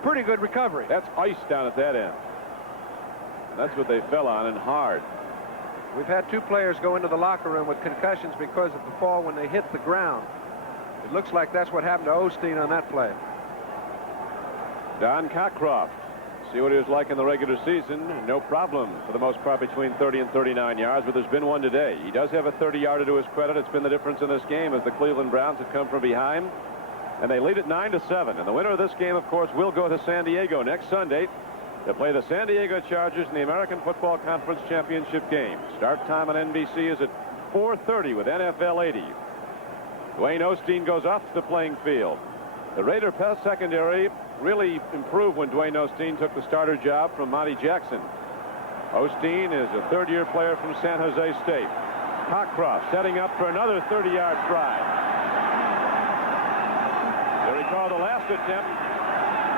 pretty good recovery. That's ice down at that end. And that's what they fell on, and hard. We've had 2 players go into the locker room with concussions because of the fall when they hit the ground. It looks like that's what happened to Osteen on that play. Don Cockcroft. See what he was like in the regular season. No problem for the most part between 30 and 39 yards, but there's been one today. He does have a 30-yarder to his credit. It's been the difference in this game as the Cleveland Browns have come from behind, and they lead it 9-7. And the winner of this game, of course, will go to San Diego next Sunday to play the San Diego Chargers in the American Football Conference Championship game. Start time on NBC is at 4:30 with NFL 80. Dwayne Osteen goes off the playing field. The Raider pass secondary really improved when Dwayne Osteen took the starter job from Monty Jackson. Osteen is a 3rd-year player from San Jose State. Cockcroft setting up for another 30-yard try. You recall the last attempt,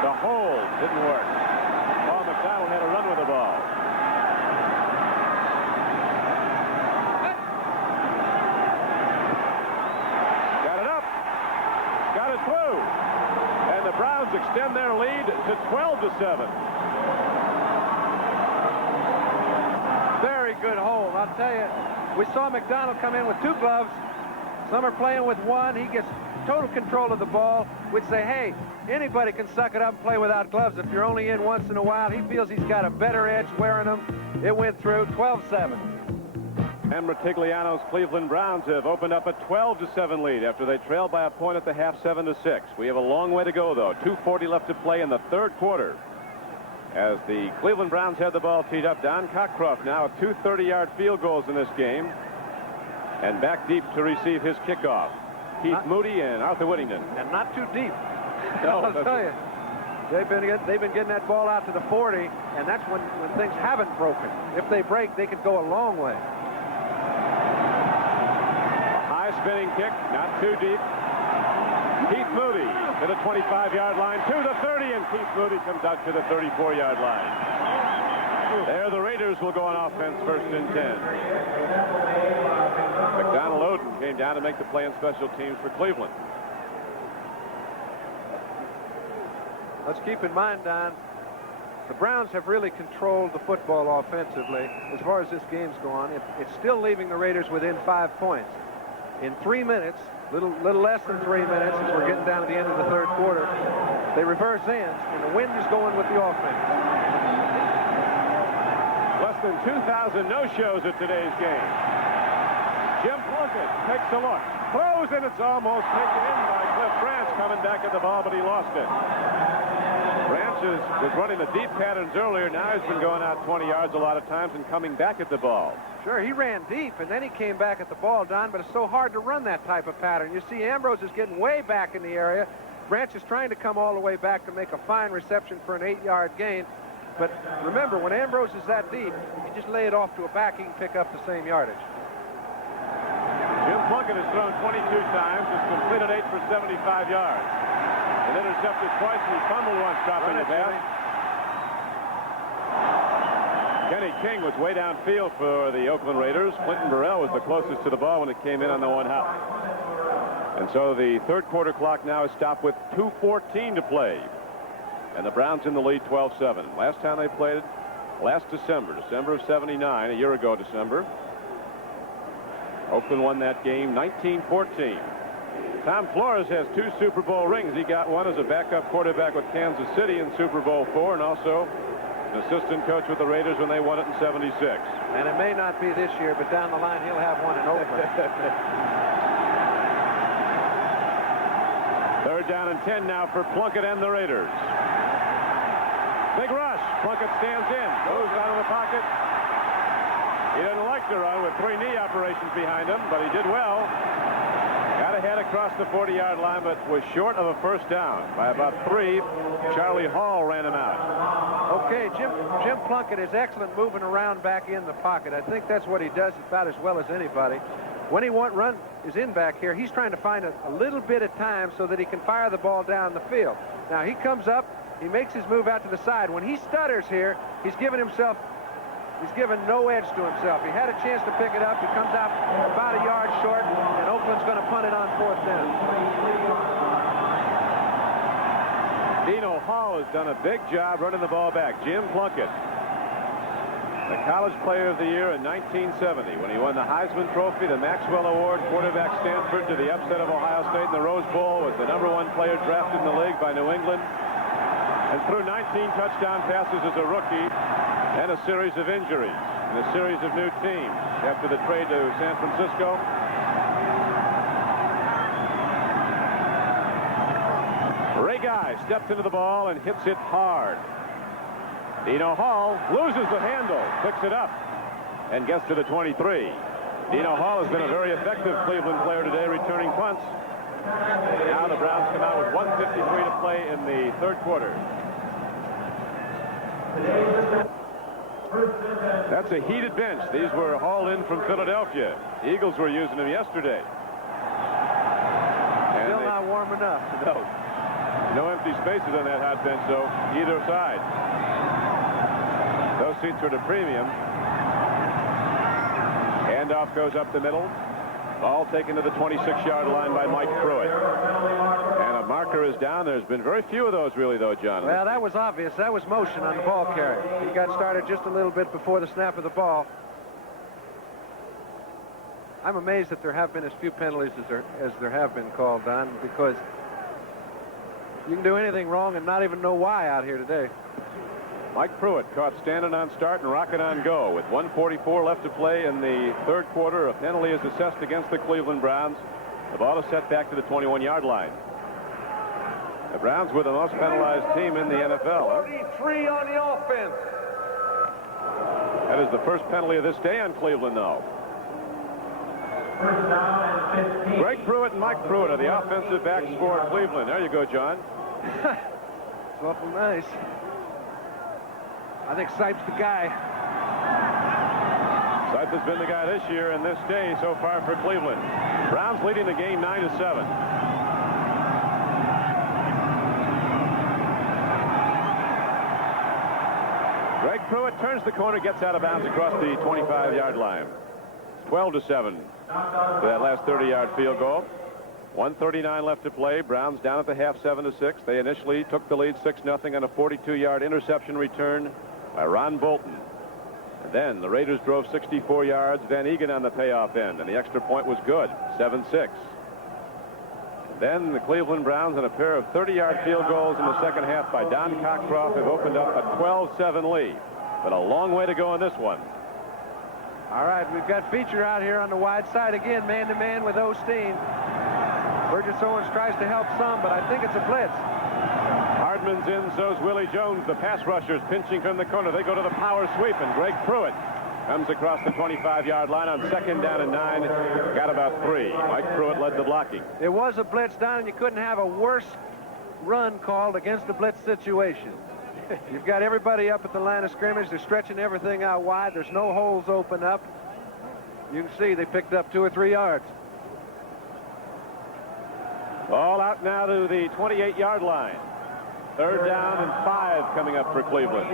the hold didn't work. Paul McDonald had a run with the ball. Got it up. Got it through. And the Browns extend their lead to 12-7. Very good hold. I'll tell you, we saw McDonald come in with 2 gloves. Some are playing with 1. He gets total control of the ball. We'd say, hey, anybody can suck it up and play without gloves if you're only in once in a while. He feels he's got a better edge wearing them. It went through 12-7. And Murtigliano's Cleveland Browns have opened up a 12-7 lead after they trailed by a point at the half, 7-6. We have a long way to go, though. 2:40 left to play in the third quarter. As the Cleveland Browns had the ball teed up, Don Cockcroft now with 2 30-yard field goals in this game. And back deep to receive his kickoff. Keith Moody and Arthur Whittington. And not too deep. No, I'll tell you. They've been getting that ball out to the 40, and that's when things haven't broken. If they break, they could go a long way. High spinning kick, not too deep. Keith Moody to the 25-yard line, to the 30, and Keith Moody comes out to the 34-yard line. There the Raiders will go on offense, 1st and 10. McDonald Oden came down to make the play on special teams for Cleveland. Let's keep in mind, Don, the Browns have really controlled the football offensively as far as this game's gone. It's still leaving the Raiders within 5 points. In 3 minutes, little less than 3 minutes, as we're getting down to the end of the third quarter, they reverse ends, and the wind is going with the offense. Less than 2,000 no-shows at today's game. Jim Plunkett takes a look, throws, and it's almost taken in by Cliff Branch coming back at the ball, but he lost it. Branch was running the deep patterns earlier. Now he's been going out 20 yards a lot of times and coming back at the ball. Sure, he ran deep, and then he came back at the ball, Don, but it's so hard to run that type of pattern. You see Ambrose is getting way back in the area. Branch is trying to come all the way back to make a fine reception for an 8-yard gain. But remember, when Ambrose is that deep, you just lay it off to a back, he can pick up the same yardage. Jim Plunkett has thrown 22 times, has completed 8 for 75 yards. And intercepted twice, and he fumbled once, dropping the pass. Kenny King was way downfield for the Oakland Raiders. Clinton Burrell was the closest to the ball when it came in on the 1-hop. And so the third quarter clock now is stopped with 2:14 to play. And the Browns in the lead 12-7. Last time they played, last December of 79, a year ago December. Oakland won that game 19-14. Tom Flores has 2 Super Bowl rings. He got one as a backup quarterback with Kansas City in Super Bowl IV, and also an assistant coach with the Raiders when they won it in 76. And it may not be this year, but down the line he'll have one in Oakland. 3rd down and 10 now for Plunkett and the Raiders. Big rush. Plunkett stands in, goes out of the pocket. He doesn't like to run with 3 knee operations behind him, but he did well. Got ahead across the 40-yard line, but was short of a 1st down by about 3. Charlie Hall ran him out. Okay, Jim Plunkett is excellent moving around back in the pocket. I think that's what he does about as well as anybody. When he is in back here, he's trying to find a little bit of time so that he can fire the ball down the field. Now he comes up, he makes his move out to the side. When he stutters here, he's given no edge to himself. He had a chance to pick it up. He comes out about a yard short, and Oakland's going to punt it on 4th down. Dino Hall has done a big job running the ball back. Jim Plunkett, the College Player of the Year in 1970 when he won the Heisman Trophy, the Maxwell Award, quarterback Stanford to the upset of Ohio State in the Rose Bowl, was the #1 player drafted in the league by New England, and threw 19 touchdown passes as a rookie and a series of injuries and a series of new teams after the trade to San Francisco. Ray Guy steps into the ball and hits it hard. Dino Hall loses the handle, picks it up, and gets to the 23. Dino Hall has been a very effective Cleveland player today, returning punts. Now the Browns come out with 1:53 to play in the third quarter. That's a heated bench. These were hauled in from Philadelphia. The Eagles were using them yesterday. Still not warm enough. No empty spaces on that hot bench, though, either side. Those seats are at a premium. Handoff goes up the middle. Ball taken to the 26-yard line by Mike Pruitt. And a marker is down. There's been very few of those, really, though, John. Well, that was obvious. That was motion on the ball carrier. He got started just a little bit before the snap of the ball. I'm amazed that there have been as few penalties as there have been called, Don, because you can do anything wrong and not even know why out here today. Mike Pruitt caught standing on start and rocking on go. With 1:44 left to play in the third quarter, a penalty is assessed against the Cleveland Browns. The ball is set back to the 21-yard line. The Browns were the most penalized team in the NFL. 43 on the offense. That is the first penalty of this day on Cleveland, though. Greg Pruitt and Mike Pruitt are the offensive backs for Cleveland. There you go, John. It's awful nice. I think Sipes the guy. Sipes has been the guy this year and this day so far for Cleveland. Browns leading the game 9-7. Greg Pruitt turns the corner, gets out of bounds across the 25-yard line. 12-7 for that last 30-yard field goal. 1:39 left to play. Browns down at the half, 7-6. They initially took the lead 6-0 on a 42-yard interception return by Ron Bolton. And then the Raiders drove 64 yards. Van Egan on the payoff end, and the extra point was good, 7-6. Then the Cleveland Browns and a pair of 30-yard field goals in the second half by Don Cockcroft have opened up a 12-7 lead. But a long way to go in this one. All right, we've got Feature out here on the wide side again, man-to-man with Osteen. Burgess Owens tries to help some, but I think it's a blitz. Hardman's in, so's Willie Jones. The pass rushers pinching from the corner. They go to the power sweep, and Greg Pruitt comes across the 25-yard line on 2nd down and 9. Got about 3. Mike Pruitt led the blocking. It was a blitz, Don, and you couldn't have a worse run called against a blitz situation. You've got everybody up at the line of scrimmage. They're stretching everything out wide. There's no holes open up. You can see they picked up 2 or 3 yards. Ball out now to the 28-yard line. 3rd down and 5 coming up for Cleveland.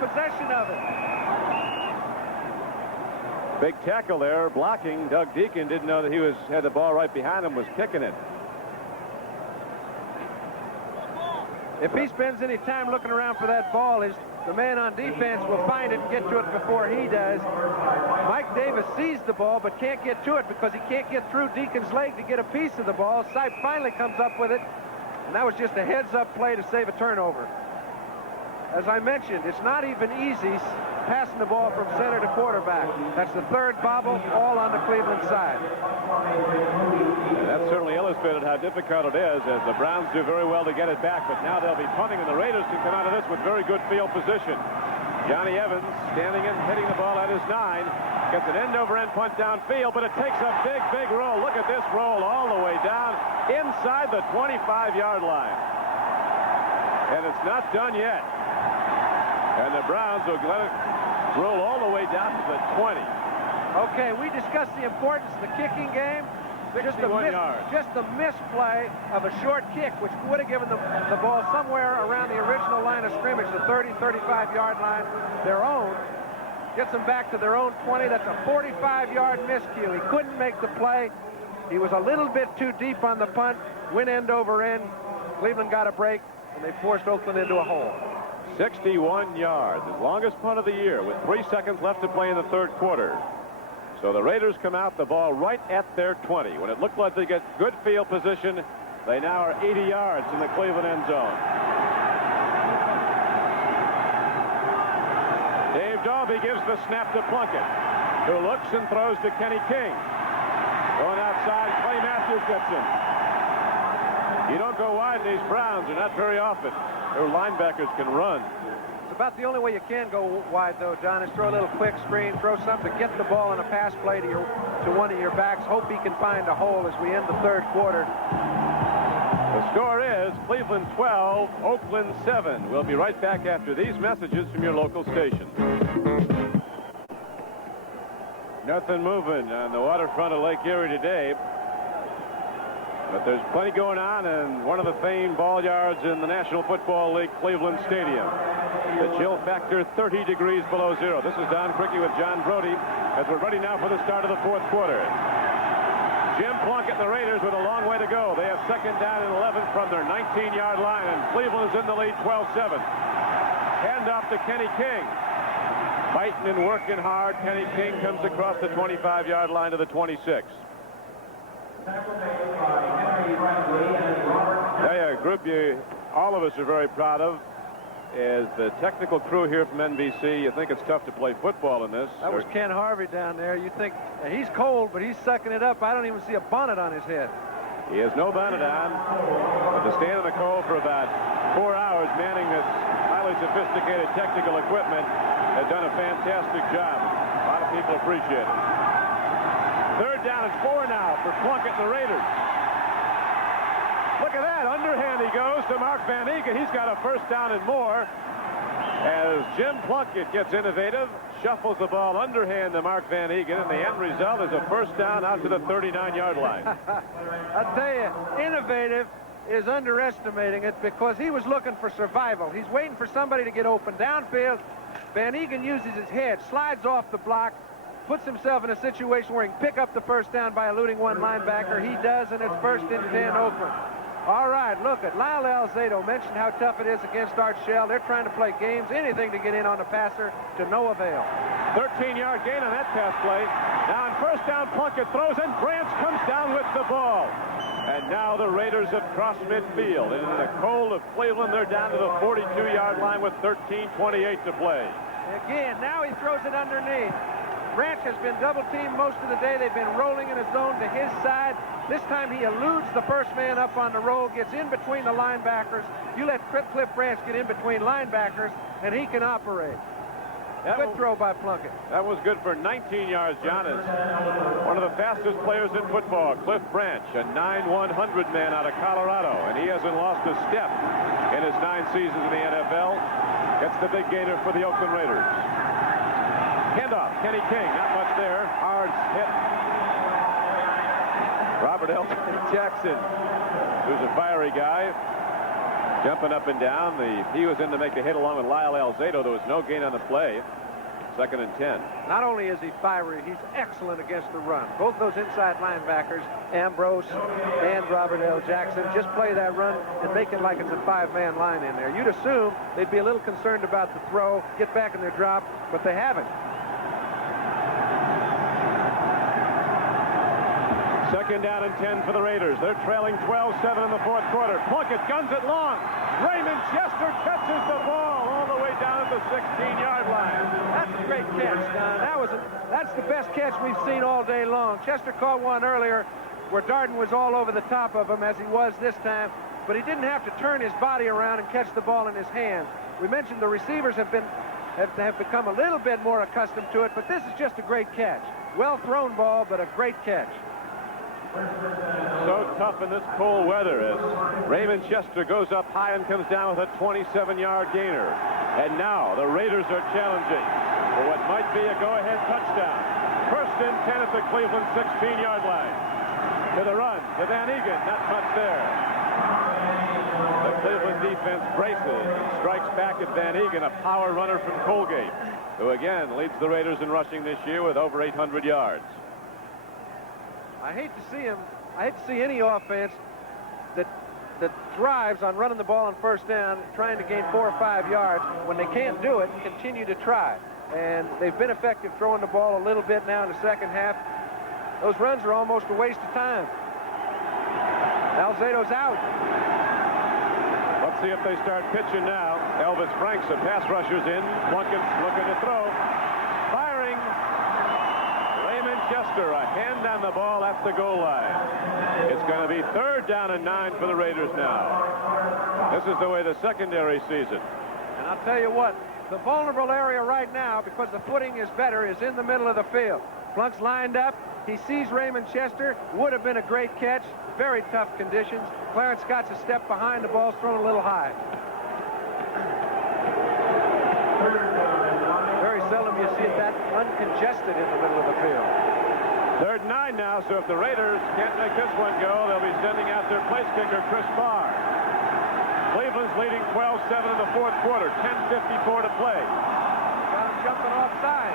Possession of it. Big tackle there, blocking. Doug Deacon didn't know that he had the ball right behind him, was kicking it. If he spends any time looking around for that ball, the man on defense will find it and get to it before he does. Mike Davis sees the ball but can't get to it because he can't get through Deacon's leg to get a piece of the ball. Sipe finally comes up with it, and that was just a heads-up play to save a turnover. As I mentioned, it's not even easy passing the ball from center to quarterback. That's the 3rd bobble, all on the Cleveland side. And that certainly illustrated how difficult it is, as the Browns do very well to get it back, but now they'll be punting, and the Raiders can come out of this with very good field position. Johnny Evans standing and hitting the ball at his 9. Gets an end-over-end punt downfield, but it takes a big, big roll. Look at this roll all the way down inside the 25-yard line. And it's not done yet. And the Browns will let it roll all the way down to the 20. Okay, we discussed the importance of the kicking game. 61 yards. Just the misplay of a short kick, which would have given the ball somewhere around the original line of scrimmage, the 30, 35-yard line, their own. Gets them back to their own 20. That's a 45-yard miscue. He couldn't make the play. He was a little bit too deep on the punt. Went end over end. Cleveland got a break, and they forced Oakland into a hole. 61 yards, his longest punt of the year, with 3 seconds left to play in the 3rd quarter. So the Raiders come out the ball right at their 20. When it looked like they get good field position, they now are 80 yards in the Cleveland end zone. Dave Dalby gives the snap to Plunkett, who looks and throws to Kenny King. Going outside, Clay Matthews gets him. You don't go wide in these Browns, they're not very often. Their linebackers can run. It's about the only way you can go wide, though, Don, is throw a little quick screen, throw something, get the ball in a pass play to one of your backs, hope he can find a hole as we end the 3rd quarter. The score is Cleveland 12, Oakland 7. We'll be right back after these messages from your local station. Nothing moving on the waterfront of Lake Erie today. But there's plenty going on in one of the famed ball yards in the National Football League, Cleveland Stadium. The chill factor 30 degrees below 0. This is Don Criqui with John Brody as we're ready now for the start of the 4th quarter. Jim Plunkett and the Raiders with a long way to go. They have second down and 11 from their 19-yard line, and Cleveland is in the lead 12-7. Hand off to Kenny King. Fighting and working hard. Kenny King comes across the 25-yard line to the 26. A group all of us are very proud of is the technical crew here from NBC. You think it's tough to play football in this. That was Ken Harvey down there. You think he's cold, but he's sucking it up. I don't even see a bonnet on his head. He has no bonnet on, but to stand in the cold for about 4 hours manning this highly sophisticated technical equipment has done a fantastic job. A lot of people appreciate it. Third down and 4 now for Plunkett and the Raiders. Look at that. Underhand he goes to Mark Van Eeghen. He's got a first down and more. As Jim Plunkett gets innovative, shuffles the ball underhand to Mark Van Eeghen, and the end result is a first down out to the 39-yard line. I'll tell you, innovative is underestimating it because he was looking for survival. He's waiting for somebody to get open downfield. Van Eeghen uses his head, slides off the block, puts himself in a situation where he can pick up the first down by eluding one linebacker. He does, and it's 1st and 10 Oakland. All right, look at Lyle Alzado mentioned how tough it is against Art Shell. They're trying to play games, anything to get in on the passer, to no avail. 13-yard gain on that pass play. Now on first down, Plunkett throws, and Branch comes down with the ball. And now the Raiders have crossed midfield. And in the cold of Cleveland, they're down to the 42-yard line with 13:28 to play. Again, now he throws it underneath. Branch has been double-teamed most of the day. They've been rolling in a zone to his side. This time he eludes the first man up on the roll, gets in between the linebackers. You let Cliff Branch get in between linebackers, and he can operate. Good throw by Plunkett. That was good for 19 yards, John. Is one of the fastest players in football, Cliff Branch, a 9-100 man out of Colorado, and he hasn't lost a step in his 9 seasons in the NFL. Gets the big gainer for the Oakland Raiders. Handoff, Kenny King, not much there. Hard hit. Robert Elton Jackson, who's a fiery guy, jumping up and down. He was in to make a hit along with Lyle Alzado. There was no gain on the play. 2nd and 10. Not only is he fiery, he's excellent against the run. Both those inside linebackers, Ambrose and Robert L. Jackson, just play that run and make it like it's a 5-man line in there. You'd assume they'd be a little concerned about the throw, get back in their drop, but they haven't. 2nd down and 10 for the Raiders. They're trailing 12-7 in the 4th quarter. Plunkett guns it long. Raymond Chester catches the ball all the way down at the 16-yard line. That's a great catch, Don. That's the best catch we've seen all day long. Chester caught one earlier where Darden was all over the top of him, as he was this time, but he didn't have to turn his body around and catch the ball in his hands. We mentioned the receivers have become a little bit more accustomed to it, but this is just a great catch. Well thrown ball, but a great catch. So tough in this cold weather as Raymond Chester goes up high and comes down with a 27-yard gainer. And now the Raiders are challenging for what might be a go-ahead touchdown. 1st and 10 at the Cleveland 16-yard line. To the run, to Van Eeghen, not much there. The Cleveland defense braces and strikes back at Van Eeghen, a power runner from Colgate, who again leads the Raiders in rushing this year with over 800 yards. I hate to see any offense that thrives on running the ball on first down, trying to gain 4 or 5 yards. When they can't do it, continue to try. And they've been effective throwing the ball a little bit now in the second half. Those runs are almost a waste of time. Alzado's out. Let's see if they start pitching now. Elvis Franks, a pass rusher's in. Plunkett's looking to throw. Firing. Raymond Chester, a hand on the ball at the goal line. It's going to be 3rd down and 9 for the Raiders now. This is the way the secondary sees it. And I'll tell you what, the vulnerable area right now, because the footing is better, is in the middle of the field. Plunk's lined up. He sees Raymond Chester. Would have been a great catch. Very tough conditions. Clarence Scott's a step behind. The ball's thrown a little high. Very seldom you see it that uncongested in the middle of the field. 3rd and 9 now, so if the Raiders can't make this one go, they'll be sending out their place kicker, Chris Barr. Cleveland's leading 12-7 in the 4th quarter, 10:54 to play. Got him jumping offside.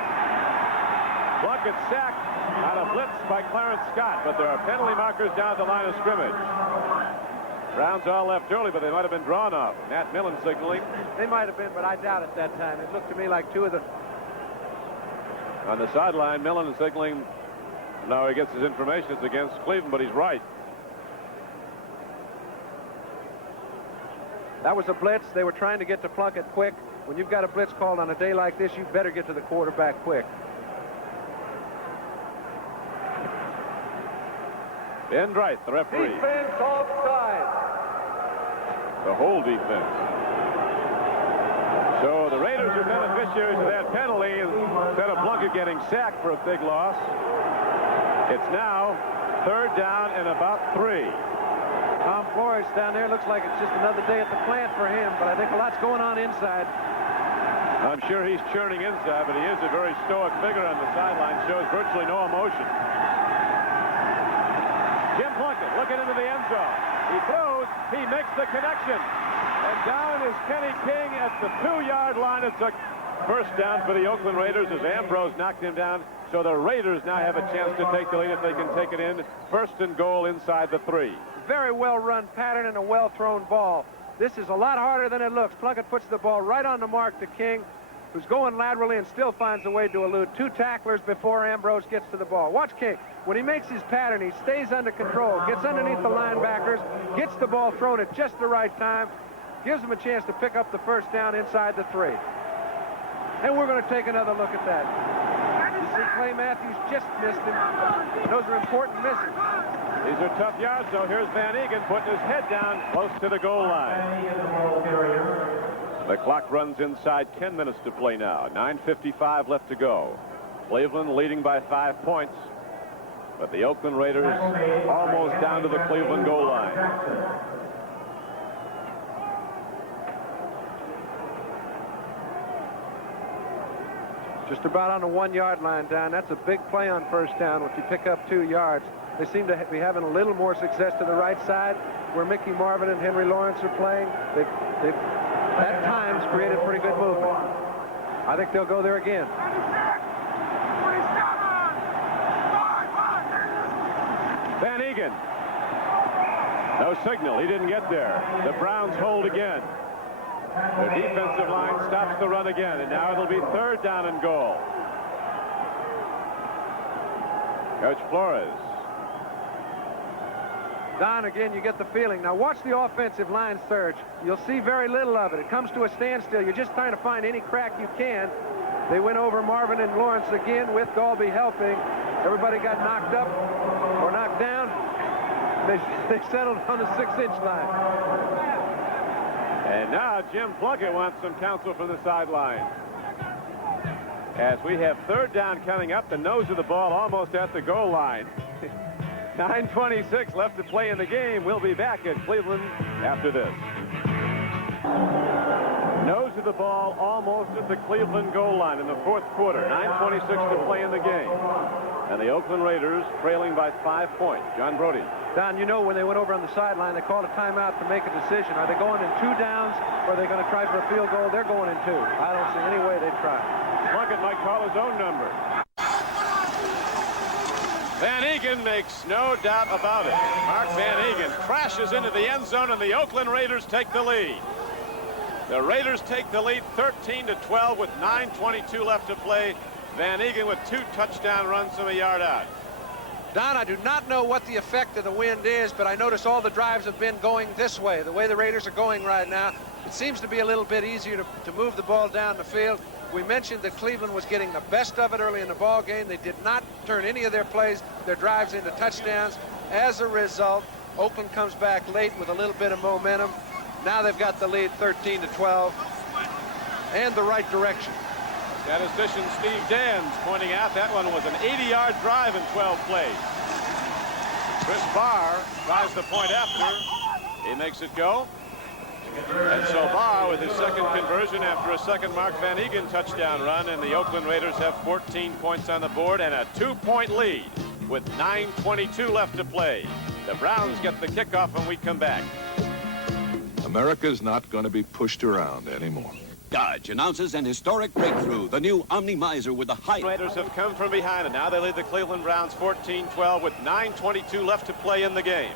Plunkett sacked On a blitz by Clarence Scott, but there are penalty markers down at the line of scrimmage. Browns all left early, but they might have been drawn off. Nat Millen signaling. They might have been, but I doubt it that time. It looked to me like two of the... On the sideline, Millen is signaling. Now he gets his information. It's against Cleveland, but he's right. That was a blitz. They were trying to get to Plunkett quick. When you've got a blitz called on a day like this, you better get to the quarterback quick. Ben Wright, the referee. Defense offside. The whole defense. So the Raiders are beneficiaries of that penalty instead of Plunkett getting sacked for a big loss. It's now 3rd down and about 3. Tom Flores down there looks like it's just another day at the plant for him, but I think a lot's going on inside. I'm sure he's churning inside, but he is a very stoic figure on the sideline, shows virtually no emotion. Jim Plunkett looking into the end zone. He throws, he makes the connection. And down is Kenny King at the 2-yard line. It's a first down for the Oakland Raiders as Ambrose knocked him down. So the Raiders now have a chance to take the lead if they can take it in. 1st and goal inside the 3. Very well-run pattern and a well-thrown ball. This is a lot harder than it looks. Plunkett puts the ball right on the mark to King, who's going laterally and still finds a way to elude 2 tacklers before Ambrose gets to the ball. Watch King. When he makes his pattern, he stays under control, gets underneath the linebackers, gets the ball thrown at just the right time, gives them a chance to pick up the first down inside the 3. And we're going to take another look at that. You see Clay Matthews just missed him. Those are important misses. These are tough yards, though. Here's Van Egan putting his head down close to the goal line. The clock runs inside 10 minutes to play now. 9:55 left to go. Cleveland leading by 5 points. But the Oakland Raiders almost down to the Cleveland goal line. Just about on the 1-yard line, Don. That's a big play on first down if you pick up 2 yards. They seem to be having a little more success to the right side where Mickey Marvin and Henry Lawrence are playing. They've at times created pretty good movement. I think they'll go there again. Van Egan. No signal. He didn't get there. The Browns hold again. Their defensive line stops the run again, and now it'll be 3rd down and goal. Coach Flores. Don, again, you get the feeling. Now watch the offensive line surge. You'll see very little of it. It comes to a standstill. You're just trying to find any crack you can. They went over Marvin and Lawrence again with Dalby helping. Everybody got knocked up or knocked down. They settled on the 6-inch line. And now Jim Plunkett wants some counsel from the sideline. As we have 3rd down coming up, the nose of the ball almost at the goal line. 9:26 left to play in the game. We'll be back at Cleveland after this. Nose of the ball almost at the Cleveland goal line in the 4th quarter. 9:26 to play in the game. And the Oakland Raiders trailing by 5 points. John Brody. Don, you know when they went over on the sideline, they called a timeout to make a decision. Are they going in 2 downs or are they going to try for a field goal? They're going in 2. I don't see any way they'd try. Plunkett might call his own number. Van Egan makes no doubt about it. Mark Van Egan crashes into the end zone, and the Oakland Raiders take the lead. The Raiders take the lead 13-12 with 9:22 left to play. Van Egan with 2 touchdown runs from a yard out. Don, I do not know what the effect of the wind is, but I notice all the drives have been going this way, the way the Raiders are going right now. It seems to be a little bit easier to move the ball down the field. We mentioned that Cleveland was getting the best of it early in the ball game. They did not turn any of their plays, their drives into touchdowns. As a result, Oakland comes back late with a little bit of momentum. Now they've got the lead 13-12 and the right direction. Statistician Steve Dans pointing out that one was an 80-yard drive in 12 plays. Chris Barr tries the point after. He makes it go. And so Barr with his 2nd conversion after a 2nd Mark Van Egan touchdown run, and the Oakland Raiders have 14 points on the board and a 2-point lead with 9:22 left to play. The Browns get the kickoff when we come back. America's not going to be pushed around anymore. Dodge announces an historic breakthrough, the new Omni Miser with the height. Raiders have come from behind, and now they lead the Cleveland Browns 14-12 with 9:22 left to play in the game.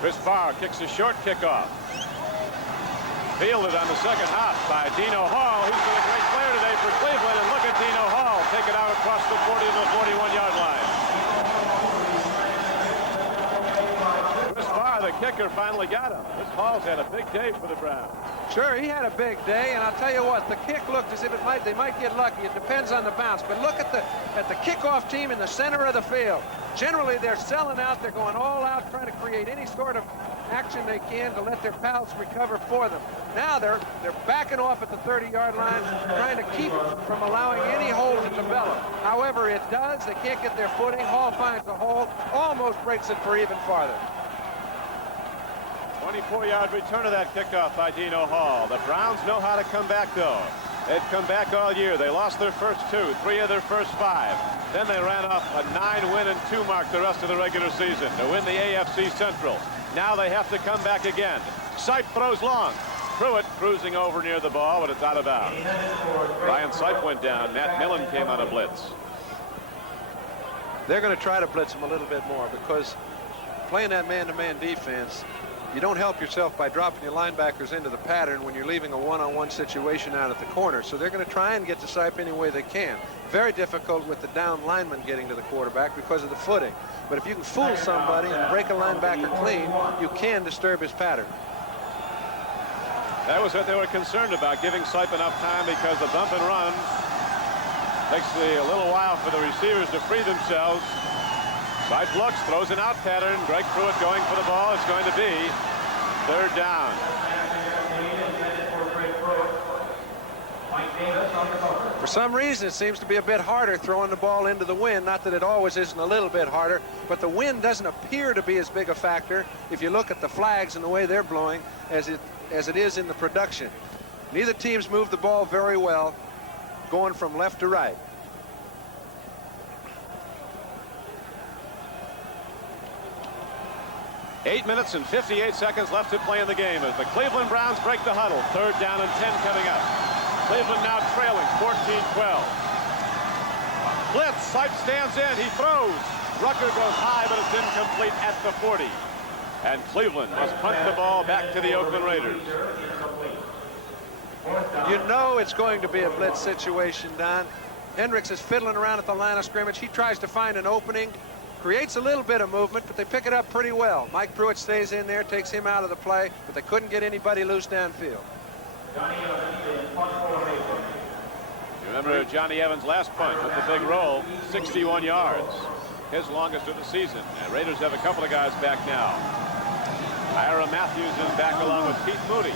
Chris Farr kicks a short kickoff. Fielded on the second hop by Dino Hall, who's been a great player today for Cleveland. And look at Dino Hall take it out across the 40 to the 41-yard line. Chris Farr, the kicker, finally got him. Chris Hall's had a big day for the Browns. Sure, he had a big day, and I'll tell you what, the kick looked as if they might get lucky. It depends on the bounce. But look at the kickoff team in the center of the field. Generally, they're selling out. They're going all out, trying to create any sort of action they can to let their pals recover for them. Now they're backing off at the 30-yard line, trying to keep from allowing any hole to develop. However, it does. They can't get their footing. Hall finds the hole, almost breaks it for even farther. 24-yard return of that kickoff by Dino Hall. The Browns know how to come back, though. They've come back all year. They lost their first 2, 3 of their first 5. Then they ran off a 9-win-2 mark the rest of the regular season to win the AFC Central. Now they have to come back again. Sipe throws long. Pruitt cruising over near the ball, but it's out of bounds. Ryan Sipe went down. Matt Millen came on a blitz. They're going to try to blitz him a little bit more because playing that man-to-man defense, you don't help yourself by dropping your linebackers into the pattern when you're leaving a one-on-one situation out at the corner. So they're going to try and get to Sipe any way they can. Very difficult with the down lineman getting to the quarterback because of the footing. But if you can fool somebody and break a linebacker clean, you can disturb his pattern. That was what they were concerned about, giving Sipe enough time because the bump and run takes a little while for the receivers to free themselves. Sipe looks, throws an out pattern. Greg Pruitt going for the ball. It's going to be third down. For some reason, it seems to be a bit harder throwing the ball into the wind. Not that it always isn't a little bit harder, but the wind doesn't appear to be as big a factor if you look at the flags and the way they're blowing as it is in the production. Neither team's moved the ball very well, going from left to right. Eight minutes and 58 seconds left to play in the game as the Cleveland Browns break the huddle. Third down and 10 coming up. Cleveland now trailing 14-12. Blitz, Sipe stands in, he throws. Rucker goes high, but it's incomplete at the 40. And Cleveland must punt the ball back to the Oakland Raiders. You know it's going to be a blitz situation, Don. Hendricks is fiddling around at the line of scrimmage. He tries to find an opening, creates a little bit of movement, but they pick it up pretty well. Mike Pruitt stays in there, takes him out of the play, but they couldn't get anybody loose downfield. You remember Johnny Evans' last punt with the big roll, 61 yards. His longest of the season. And Raiders have a couple of guys back now. Ira Matthews is back along with Keith Moody.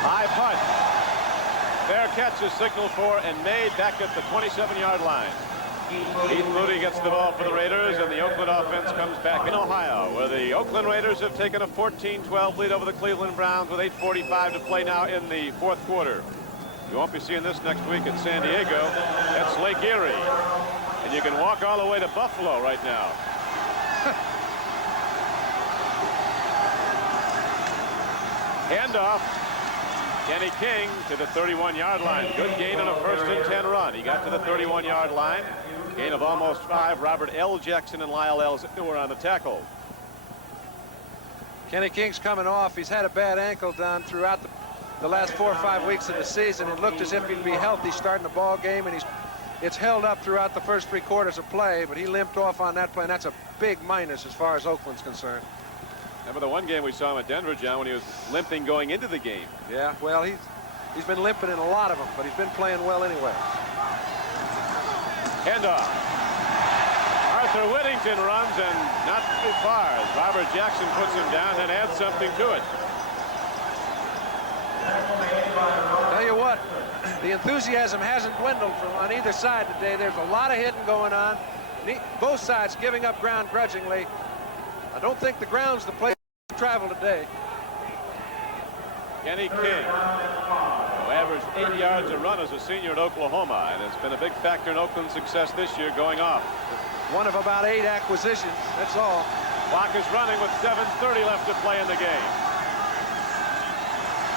High punt. Fair catch is signaled for and made back at the 27-yard line. Keith Moody gets the ball for the Raiders, and the Oakland offense comes back in Ohio, where the Oakland Raiders have taken a 14-12 lead over the Cleveland Browns with 8:45 to play now in the fourth quarter. You won't be seeing this next week at San Diego. That's Lake Erie. And you can walk all the way to Buffalo right now. Handoff. Kenny King to the 31-yard line. Good gain on a 1st and 10 run. He got to the 31-yard line. Gain of almost 5. Robert L. Jackson and Lyle Elzner were on the tackle. Kenny King's coming off. He's had a bad ankle down throughout the last 4 or 5 weeks of the season. It looked as if he'd be healthy starting the ball game, and it's held up throughout the first 3 quarters of play, but he limped off on that play, and that's a big minus as far as Oakland's concerned. Remember the one game we saw him at Denver, John, when he was limping going into the game. Yeah, well, he's been limping in a lot of them, but he's been playing well anyway. Handoff. Arthur Whittington runs and not too far as Robert Jackson puts him down and adds something to it. Tell you what, the enthusiasm hasn't dwindled from on either side today. There's a lot of hitting going on. Both sides giving up ground grudgingly. I don't think the ground's the place to travel today. Kenny King, who averaged 8 yards a run as a senior at Oklahoma, and it's been a big factor in Oakland's success this year, going off One of about 8 acquisitions. That's all. Clock is running with 7:30 left to play in the game.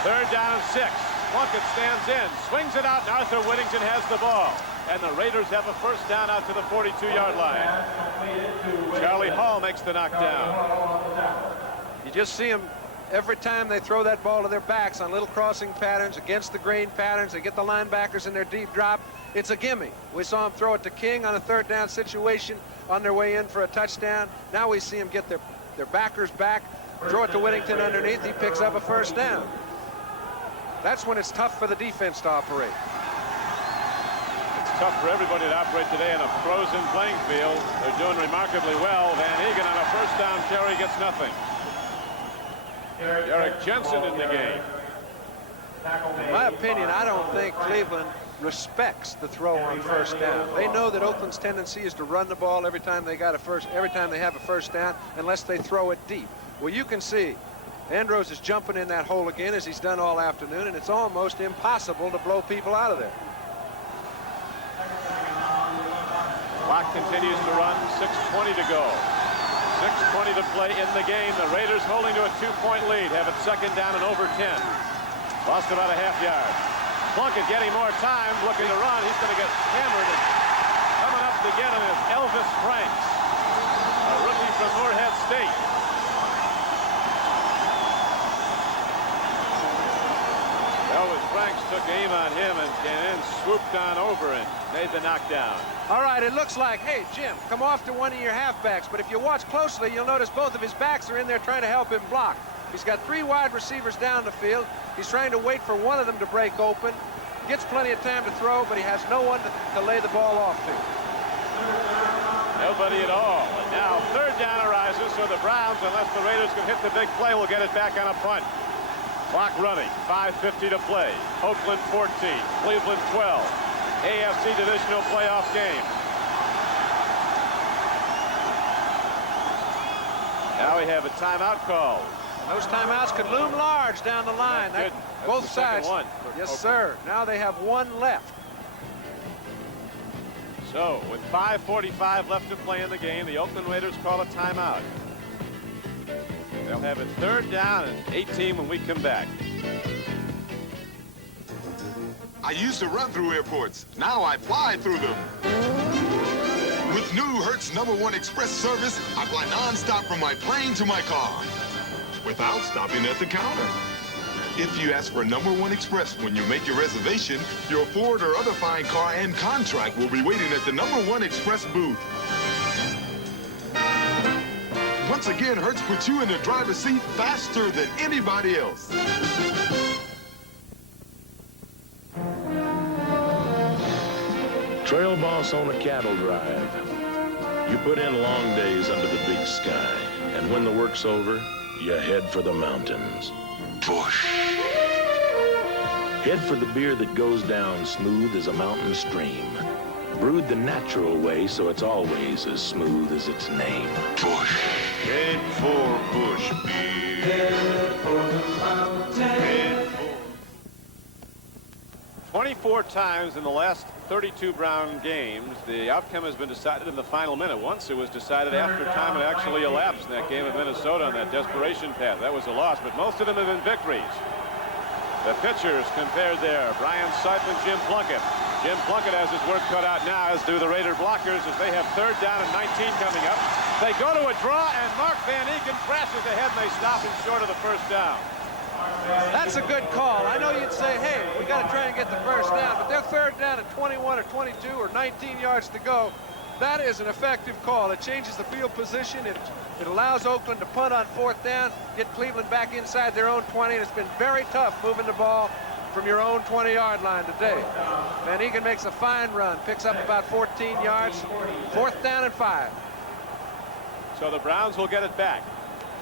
3rd down and 6. Plunkett stands in, swings it out, and Arthur Whittington has the ball. And the Raiders have a 1st down out to the 42-yard line. Charlie Hall makes the knockdown. You just see them every time they throw that ball to their backs on little crossing patterns, against the grain patterns. They get the linebackers in their deep drop. It's a gimme. We saw him throw it to King on a 3rd down situation on their way in for a touchdown. Now we see him get their backers back, throw it to Whittington underneath. He picks up a 1st down. That's when it's tough for the defense to operate. It's tough for everybody to operate today in a frozen playing field. They're doing remarkably well. Van Egan on a 1st down carry gets nothing. Eric Jensen in the game. In my opinion, I don't think Cleveland respects the throw on 1st down. They know that Oakland's tendency is to run the ball every time they have a 1st down, unless they throw it deep. Well, you can see Andros is jumping in that hole again, as he's done all afternoon, and it's almost impossible to blow people out of there. Clock continues to run, 6:20 to go. 6:20 to play in the game. The Raiders holding to a 2-point lead, have it 2nd down and over 10. Lost about a half yard. Plunkett getting more time, looking to run. He's going to get hammered. And coming up to get him is Elvis Franks, a rookie from Moorhead State. Elvis Franks took aim on him and then swooped on over and made the knockdown. All right, it looks like, hey, Jim, come off to one of your halfbacks, but if you watch closely, you'll notice both of his backs are in there trying to help him block. He's got 3 wide receivers down the field. He's trying to wait for one of them to break open. Gets plenty of time to throw, but he has no one to lay the ball off to. Nobody at all. And now 3rd down arises, so the Browns, unless the Raiders can hit the big play, will get it back on a punt. Clock running, 5:50 to play. Oakland 14, Cleveland 12. AFC divisional playoff game. Now we have a timeout call. And those timeouts could loom large down the line. That's both the second sides. one. Yes, sir. Now they have 1 left. So, with 5:45 left to play in the game, the Oakland Raiders call a timeout. They'll have it 3rd down and 18 when we come back. I used to run through airports. Now I fly through them. With new Hertz #1 Express service, I fly non-stop from my plane to my car without stopping at the counter. If you ask for #1 Express when you make your reservation, your Ford or other fine car and contract will be waiting at the #1 Express booth. Once again, Hertz puts you in the driver's seat faster than anybody else. Trail boss on a cattle drive. You put in long days under the big sky, and when the work's over, you head for the mountains. Bush. Head for the beer that goes down smooth as a mountain stream. Brewed the natural way, so it's always as smooth as its name. Bush. Head for Bush beer. Head for the mountains. Head for... 24 times in the last 32 Brown games, the outcome has been decided in the final minute. Once it was decided after time had actually elapsed in that game of Minnesota on that desperation path. That was a loss, but most of them have been victories. The pitchers compared there, Brian Sipe and Jim Plunkett. Jim Plunkett has his work cut out now, as do the Raider blockers, as they have 3rd down and 19 coming up. They go to a draw, and Mark Van Egan crashes ahead, and they stop him short of the 1st down. That's a good call. I know you'd say, hey, we got to try and get the 1st down, but they're 3rd down at 21 or 22 or 19 yards to go. That is an effective call. It changes the field position. It allows Oakland to punt on 4th down, get Cleveland back inside their own 20, and it's been very tough moving the ball from your own 20-yard line today. Van Egan makes a fine run, picks up about 14 yards, 4th down and 5. So the Browns will get it back.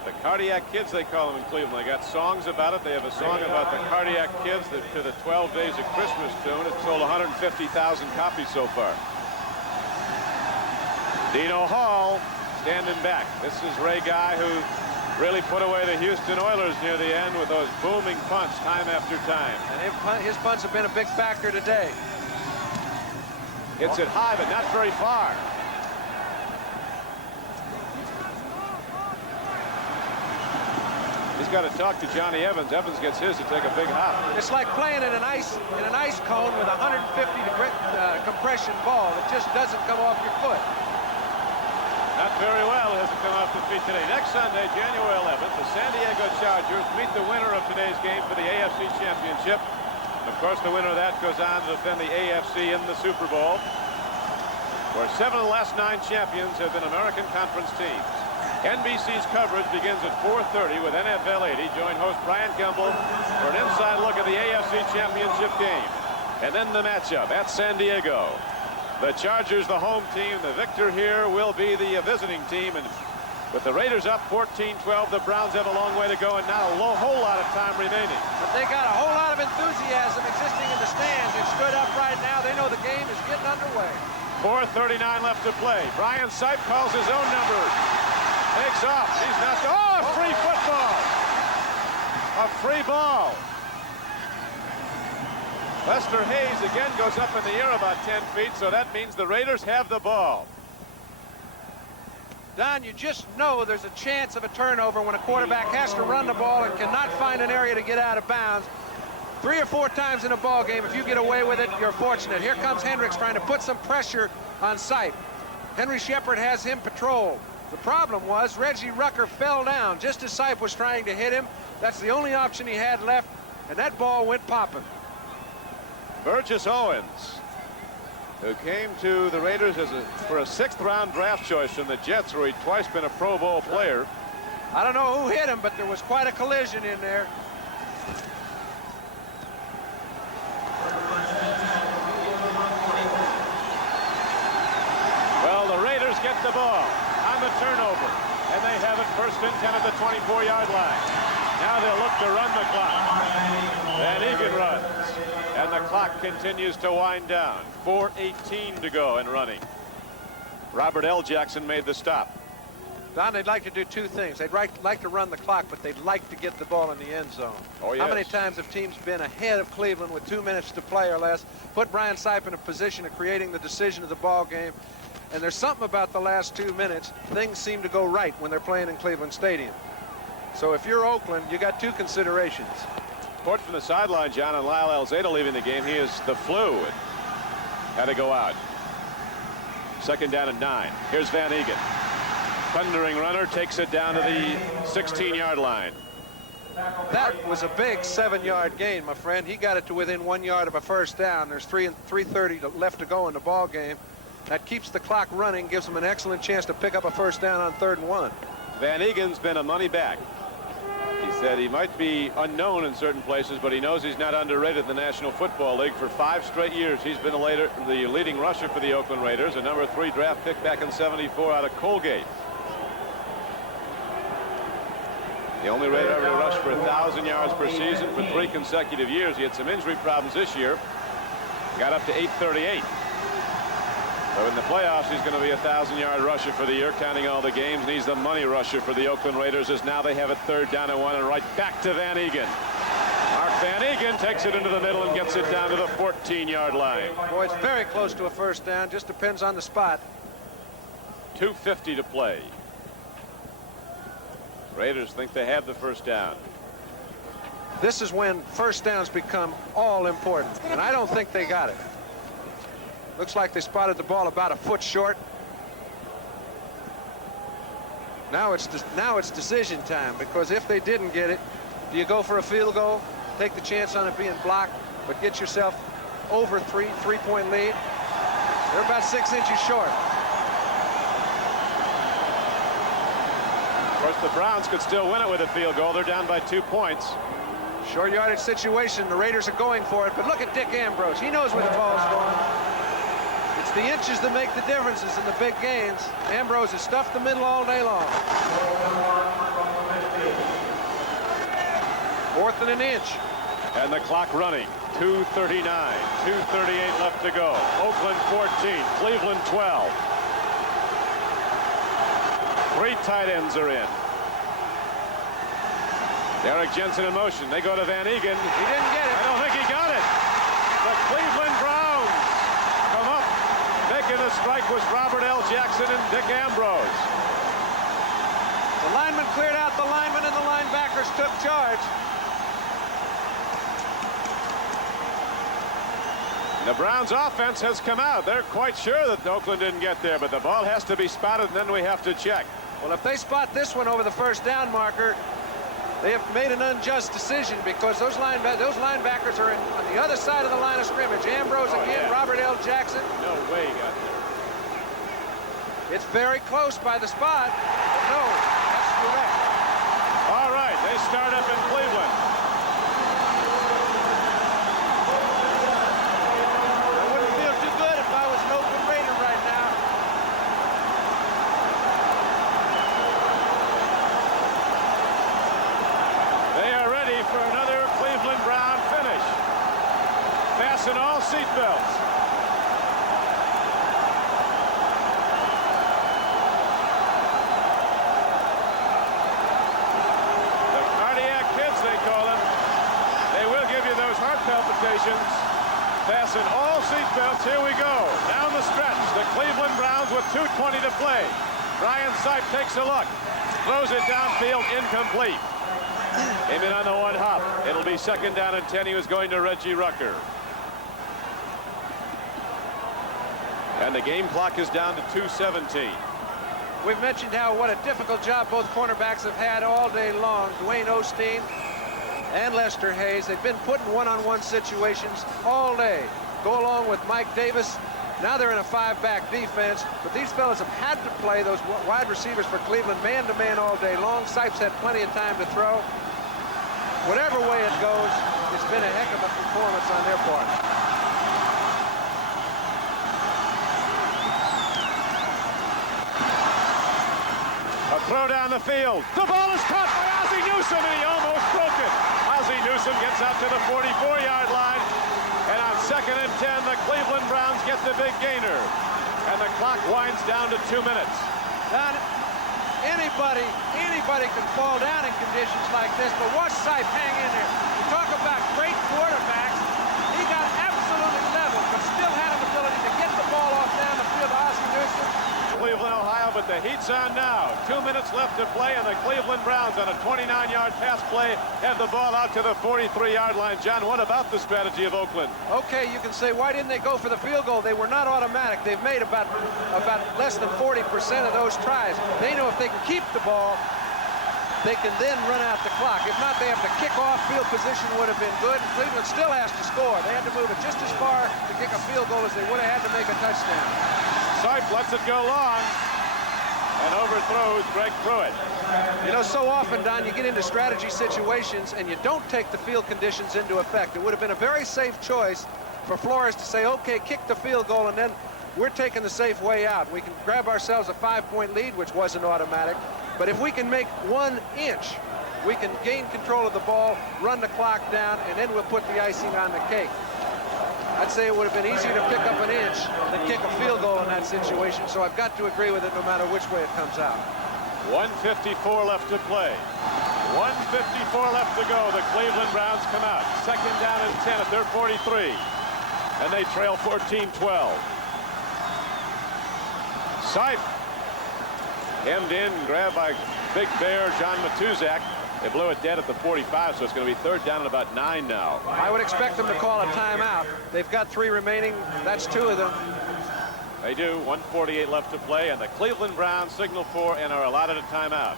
The Cardiac Kids, they call them in Cleveland. They got songs about it. They have a song about the Cardiac Kids to the 12 Days of Christmas tune. It's sold 150,000 copies so far. Dino Hall standing back. This is Ray Guy, who really put away the Houston Oilers near the end with those booming punts time after time. And his punts have been a big factor today. Hits it high, but not very far. He's got to talk to Johnny Evans. Evans gets his to take a big hop. It's like playing in an ice cone with a 150-degree compression ball. It just doesn't come off your foot. Not very well. It hasn't come off the feet today. Next Sunday, January 11th, the San Diego Chargers meet the winner of today's game for the AFC Championship. And of course, the winner of that goes on to defend the AFC in the Super Bowl, where 7 of the last 9 champions have been American Conference teams. NBC's coverage begins at 4:30 with NFL 80. Join host Brian Gumbel for an inside look at the AFC Championship game. And then the matchup at San Diego. The Chargers, the home team. The victor here will be the visiting team. And with the Raiders up 14-12, the Browns have a long way to go and not a whole lot of time remaining. But they got a whole lot of enthusiasm existing in the stands. They've stood up right now. They know the game is getting underway. 4:39 left to play. Brian Sipe calls his own number. Takes off. He's not. Oh, a free football. A free ball. Lester Hayes again goes up in the air about 10 feet, so that means the Raiders have the ball. Don, you just know there's a chance of a turnover when a quarterback has to run the ball and cannot find an area to get out of bounds. 3 or 4 times in a ball game, if you get away with it, you're fortunate. Here comes Hendricks trying to put some pressure on Sipe. Henry Shepard has him patrolled. The problem was Reggie Rucker fell down just as Sipe was trying to hit him. That's the only option he had left, and that ball went popping. Burgess Owens, who came to the Raiders for a 6th-round draft choice from the Jets, where he'd twice been a Pro Bowl player. I don't know who hit him, but there was quite a collision in there. Well, the Raiders get the ball on the turnover, and they have it 1st and 10 at the 24-yard line. Now they'll look to run the clock. Van Egan runs, and the clock continues to wind down. 4:18 to go and running. Robert L. Jackson made the stop. Don, they'd like to do 2 things. They'd like to run the clock, but they'd like to get the ball in the end zone. Oh, yes. How many times have teams been ahead of Cleveland with 2 minutes to play or less, put Brian Sipe in a position of creating the decision of the ball game? And there's something about the last 2 minutes. Things seem to go right when they're playing in Cleveland Stadium. So if you're Oakland, you got 2 considerations. Report from the sideline, John, and Lyle Alzado leaving the game. He has the flu and had to go out. 2nd down and 9. Here's Van Egan. Thundering runner takes it down to the 16-yard line. That was a big 7-yard gain, my friend. He got it to within 1 yard of a 1st down. There's 3:30 left to go in the ball game. That keeps the clock running, gives them an excellent chance to pick up a 1st down on 3rd and 1. Van Egan's been a money back. He said he might be unknown in certain places, but he knows he's not underrated in the National Football League. For 5 straight years, he's been the leading rusher for the Oakland Raiders, a number 3 draft pick back in '74 out of Colgate. The only Raider ever to rush for 1,000 yards per season for 3 consecutive years. He had some injury problems this year. Got up to 838. So in the playoffs, he's going to be a 1,000-yard rusher for the year, counting all the games. And he's the money rusher for the Oakland Raiders, as now they have it 3rd down and 1, and right back to Van Egan. Mark Van Egan takes it into the middle and gets it down to the 14-yard line. Boy, it's very close to a 1st down. Just depends on the spot. 2:50 to play. Raiders think they have the 1st down. This is when 1st downs become all important, and I don't think they got it. Looks like they spotted the ball about a foot short. Now it's decision time, because if they didn't get it, do you go for a field goal, take the chance on it being blocked, but get yourself over 3-point lead? They're about 6 inches short. Of course, the Browns could still win it with a field goal. They're down by 2 points. Short yardage situation. The Raiders are going for it, but look at Dick Ambrose. He knows where the ball's going. It's the inches that make the differences in the big gains. Ambrose has stuffed the middle all day long. 4th and an inch. And the clock running. 2:39. 2:38 left to go. Oakland 14. Cleveland 12. 3 tight ends are in. Derek Jensen in motion. They go to Van Egan. He didn't get it. I don't think he got it. The Cleveland Browns come up. Making the strike was Robert L. Jackson and Dick Ambrose. The The lineman cleared out the lineman, and the linebackers took charge. The Browns offense has come out. They're quite sure that Oakland didn't get there, but the ball has to be spotted, and then we have to check. Well, if they spot this one over the first down marker, they have made an unjust decision because those linebackers are on the other side of the line of scrimmage. Ambrose again, yeah. Robert L. Jackson. No way he got there. It's very close by the spot. No, that's correct. All right, they start up in Cleveland. And all seatbelts. The cardiac kids, they call them. They will give you those heart palpitations. Fasten all seatbelts. Here we go. Down the stretch. The Cleveland Browns with 2:20 to play. Brian Sipe takes a look. Throws it downfield, incomplete. Came in on the one hop. It'll be 2nd down and 10. He was going to Reggie Rucker. And the game clock is down to 2:17. We've mentioned what a difficult job both cornerbacks have had all day long. Dwayne Osteen and Lester Hayes. They've been put in one-on-one situations all day. Go along with Mike Davis. Now they're in a 5-back defense. But these fellas have had to play those wide receivers for Cleveland man-to-man all day long. Sipes had plenty of time to throw. Whatever way it goes, it's been a heck of a performance on their part. Throw down the field. The ball is caught by Ozzie Newsome, and he almost broke it. Ozzie Newsome gets out to the 44-yard line. And on 2nd and 10, the Cleveland Browns get the big gainer. And the clock winds down to 2 minutes. Don, anybody can fall down in conditions like this, but watch Sipe hang in there. You talk about great quarterbacks. He got absolutely level, but still had an ability to get the ball off down the field to Ozzie Newsome. Cleveland, Ohio, but the heat's on now. 2 minutes left to play, and the Cleveland Browns on a 29-yard pass play have the ball out to the 43-yard line. John, what about the strategy of Oakland? Okay, you can say, why didn't they go for the field goal? They were not automatic. They've made about less than 40% of those tries. They know if they can keep the ball, they can then run out the clock. If not, they have to kick off. Field position would have been good. Cleveland still has to score. They had to move it just as far to kick a field goal as they would have had to make a touchdown. Sipe lets it go long and overthrows Greg Pruitt. You know, so often, Don, you get into strategy situations and you don't take the field conditions into effect. It would have been a very safe choice for Flores to say, okay, kick the field goal, and then we're taking the safe way out. We can grab ourselves a 5-point lead, which wasn't automatic. But if we can make 1 inch, we can gain control of the ball, run the clock down, and then we'll put the icing on the cake. I'd say it would have been easier to pick up an inch than kick a field goal in that situation, so I've got to agree with it no matter which way it comes out. 1:54 left to play. 1:54 left to go. The Cleveland Browns come out. 2nd down and 10 at their 43. And they trail 14-12. Sipe hemmed in, grabbed by Big Bear John Matuzak. They blew it dead at the 45, so it's going to be 3rd down and about 9 now. I would expect them to call a timeout. They've got 3 remaining. That's 2 of them. They do. 1:48 left to play, and the Cleveland Browns signal for and are allotted a timeout.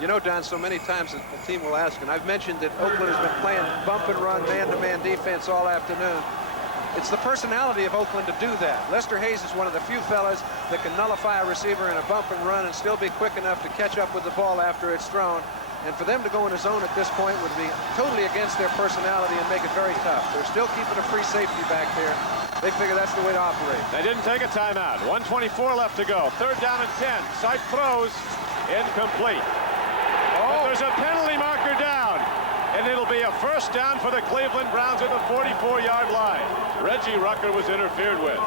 You know, Don, so many times the team will ask, and I've mentioned that Oakland has been playing bump and run, man-to-man defense all afternoon. It's the personality of Oakland to do that. Lester Hayes is one of the few fellas that can nullify a receiver in a bump and run and still be quick enough to catch up with the ball after it's thrown. And for them to go in a zone at this point would be totally against their personality and make it very tough. They're still keeping a free safety back there. They figure that's the way to operate. They didn't take a timeout. 1:24 left to go. 3rd down and 10. Sipe throws. Incomplete. But there's a penalty marker down. And it'll be a 1st down for the Cleveland Browns at the 44-yard line. Reggie Rucker was interfered with.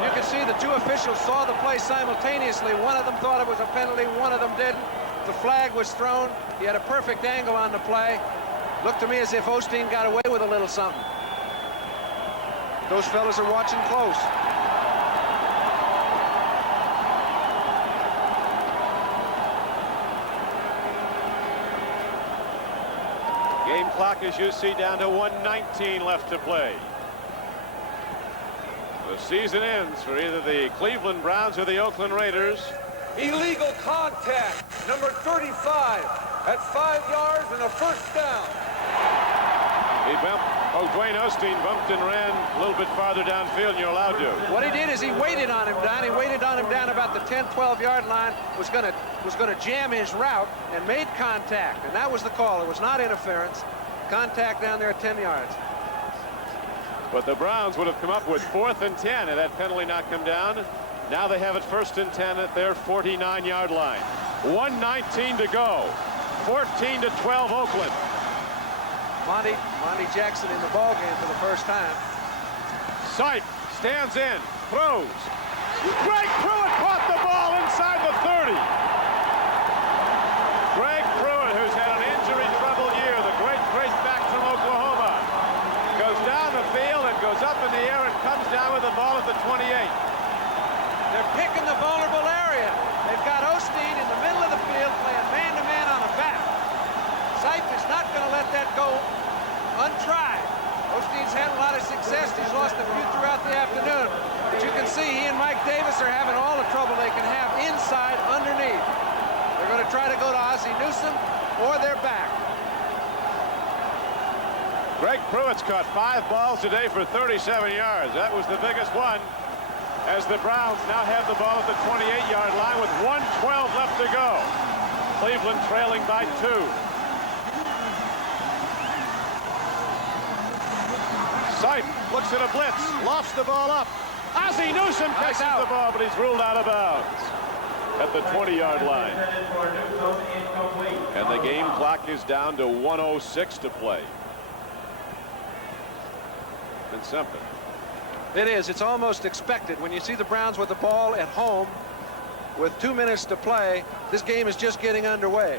You can see the 2 officials saw the play simultaneously. One of them thought it was a penalty, one of them didn't. The flag was thrown. He had a perfect angle on the play. Looked to me as if Osteen got away with a little something. Those fellas are watching close. clock, as you see, down to 1:19 left to play. The season ends for either the Cleveland Browns or the Oakland Raiders. Illegal contact, number 35, at 5 yards and a first down. Dwayne Osteen bumped and ran a little bit farther downfield, and you're allowed to. What he did is he waited on him, Don. He waited on him down about the 10, 12-yard line, was going to jam his route, and made contact. And that was the call. It was not interference. Contact down there at 10 yards. But the Browns would have come up with 4th and 10 had that penalty not come down. Now they have it 1st and 10 at their 49-yard line. 1:19 to go. 14-12 Oakland. Monty Jackson in the ball game for the first time. Sipe stands in, throws. Greg Pruitt caught the ball inside the 30. Greg Pruitt, who's had an injury-troubled year, the great back from Oklahoma, goes down the field and goes up in the air and comes down with the ball at the 28. They're picking the vulnerable area. They've got Osteen in the middle of the field playing man-to-man on a back. Sipe is not going to let that go untried. Osteen's had a lot of success. He's lost a few throughout the afternoon. But you can see he and Mike Davis are having all the trouble they can have inside, underneath. They're going to try to go to Ozzie Newsome or their back. Greg Pruitt's caught 5 balls today for 37 yards. That was the biggest one, as the Browns now have the ball at the 28-yard line with 1:12 left to go. Cleveland trailing by 2. Sipe looks at a blitz, lofts the ball up. Ozzie Newsome catches the ball, but he's ruled out of bounds at the 20-yard line. And the game clock is down to 1:06 to play. And something. It is. It's almost expected. When you see the Browns with the ball at home with 2 minutes to play, this game is just getting underway.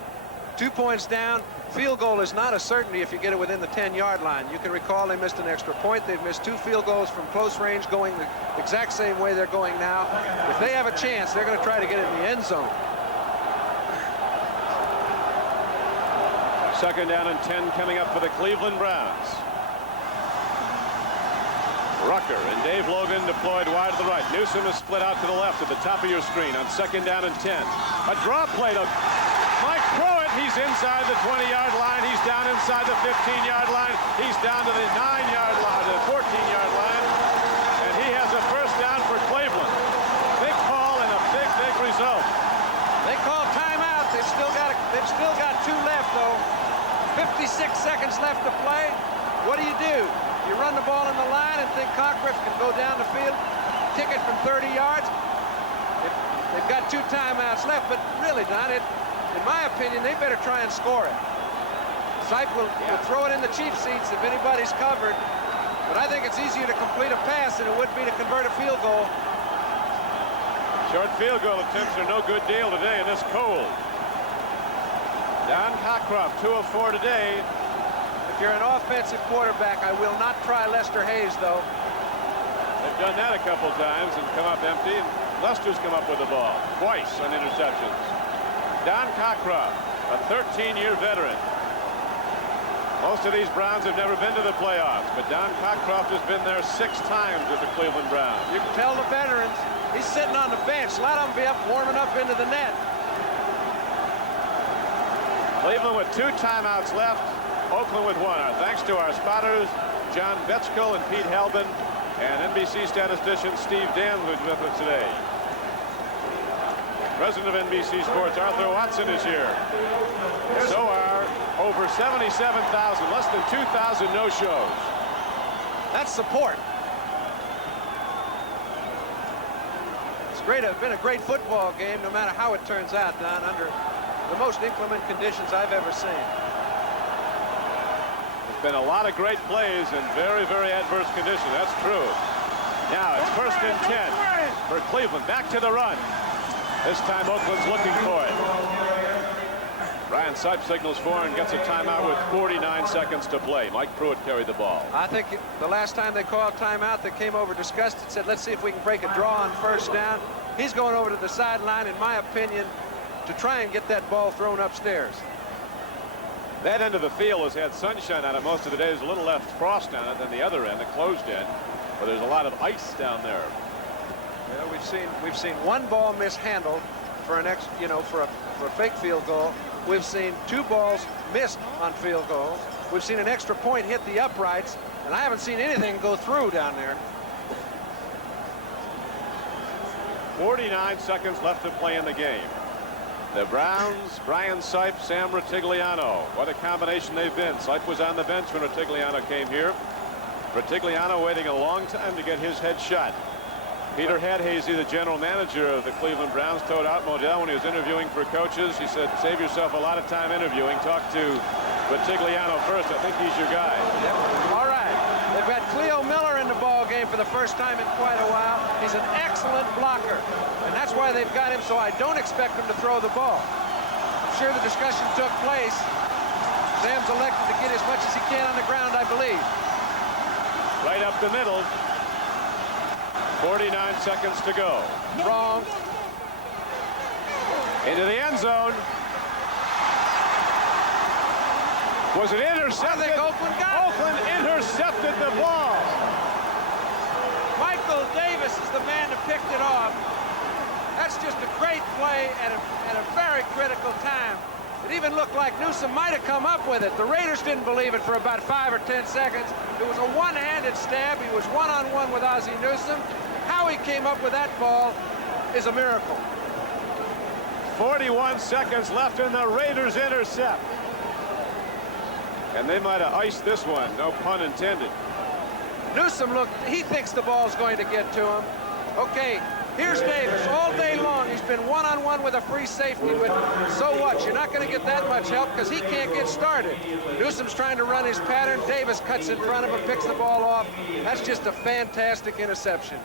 2 points down. Field goal is not a certainty if you get it within the 10-yard line. You can recall they missed an extra point. They've missed 2 field goals from close range going the exact same way they're going now. If they have a chance, they're going to try to get it in the end zone. 2nd down and 10 coming up for the Cleveland Browns. Rucker and Dave Logan deployed wide to the right. Newsome is split out to the left at the top of your screen on 2nd down and 10. A draw play to Mike Pruitt. He's inside the 20-yard line. He's down inside the 15-yard line. He's down to the 9-yard line, the 14-yard line. And he has a first down for Cleveland. Big call and a big result. They call timeout. They've still got 2 left, though. 56 seconds left to play. What do? You run the ball in the line and think Cockriff can go down the field, kick it from 30 yards. They've got 2 timeouts left, but really, Don, in my opinion, they better try and score it. Sipe will throw it in the cheap seats if anybody's covered, but I think it's easier to complete a pass than it would be to convert a field goal. Short field goal attempts are no good deal today in this cold. Don Cockcroft, 2 of 4 today. If you're an offensive quarterback, I will not try Lester Hayes, though. They've done that a couple times and come up empty, and Lester's come up with the ball twice on interceptions. Don Cockcroft, a 13-year veteran. Most of these Browns have never been to the playoffs, but Don Cockcroft has been there 6 times with the Cleveland Browns. You can tell the veterans. He's sitting on the bench. Let him be up, warming up into the net. Cleveland with 2 timeouts left. Oakland with 1. Our thanks to our spotters, John Betchko and Pete Halbin, and NBC statistician Steve Dan, who's with us today. President of NBC Sports, Arthur Watson, is here. So are over 77,000, less than 2,000 no-shows. That's support. It's great. It's been a great football game, no matter how it turns out, Don, under the most inclement conditions I've ever seen. Been a lot of great plays in very adverse conditions. That's true. Now it's 1st and 10 for Cleveland. Back to the run. This time Oakland's looking for it. Brian Sipe signals for and gets a timeout with 49 seconds to play. Mike Pruitt carried the ball. I think the last time they called timeout, they came over discussed and said, let's see if we can break a draw on 1st down. He's going over to the sideline, in my opinion, to try and get that ball thrown upstairs. That end of the field has had sunshine on it most of the day. There's a little less frost on it than the other end, the closed end, where there's a lot of ice down there. Well, we've seen one ball mishandled for an for a fake field goal. We've seen 2 balls missed on field goals. We've seen an extra point hit the uprights, and I haven't seen anything go through down there. 49 seconds left to play in the game. The Browns, Brian Sipe, Sam Rutigliano. What a combination they've been. Sipe was on the bench when Rutigliano came here. Rutigliano waiting a long time to get his head shot. Peter Hadhazy, the general manager of the Cleveland Browns, told Art Modell when he was interviewing for coaches, he said, save yourself a lot of time interviewing. Talk to Rutigliano first. I think he's your guy. Yep. All right. They've got Cleo Miller in the ball game for the first time in quite a while. He's an excellent blocker, and that's why they've got him, so I don't expect him to throw the ball. I'm sure the discussion took place. Sam's elected to get as much as he can on the ground, I believe. Right up the middle. 49 seconds to go. Wrong. Into the end zone. Was it intercepted? I think Oakland got it. Oakland intercepted the ball. Michael Davis is the man that picked it off. That's just a great play at a very critical time. It even looked like Newsome might have come up with it. The Raiders didn't believe it for about 5 or 10 seconds. It was a one-handed stab. He was one-on-one with Ozzie Newsome. How he came up with that ball is a miracle. 41 seconds left and the Raiders intercept. And they might have iced this one, no pun intended. Newsome he thinks the ball's going to get to him. Okay, here's Davis. All day long, he's been one-on-one with a free safety, but so what? You're not going to get that much help because he can't get started. Newsome's trying to run his pattern. Davis cuts in front of him, picks the ball off. That's just a fantastic interception.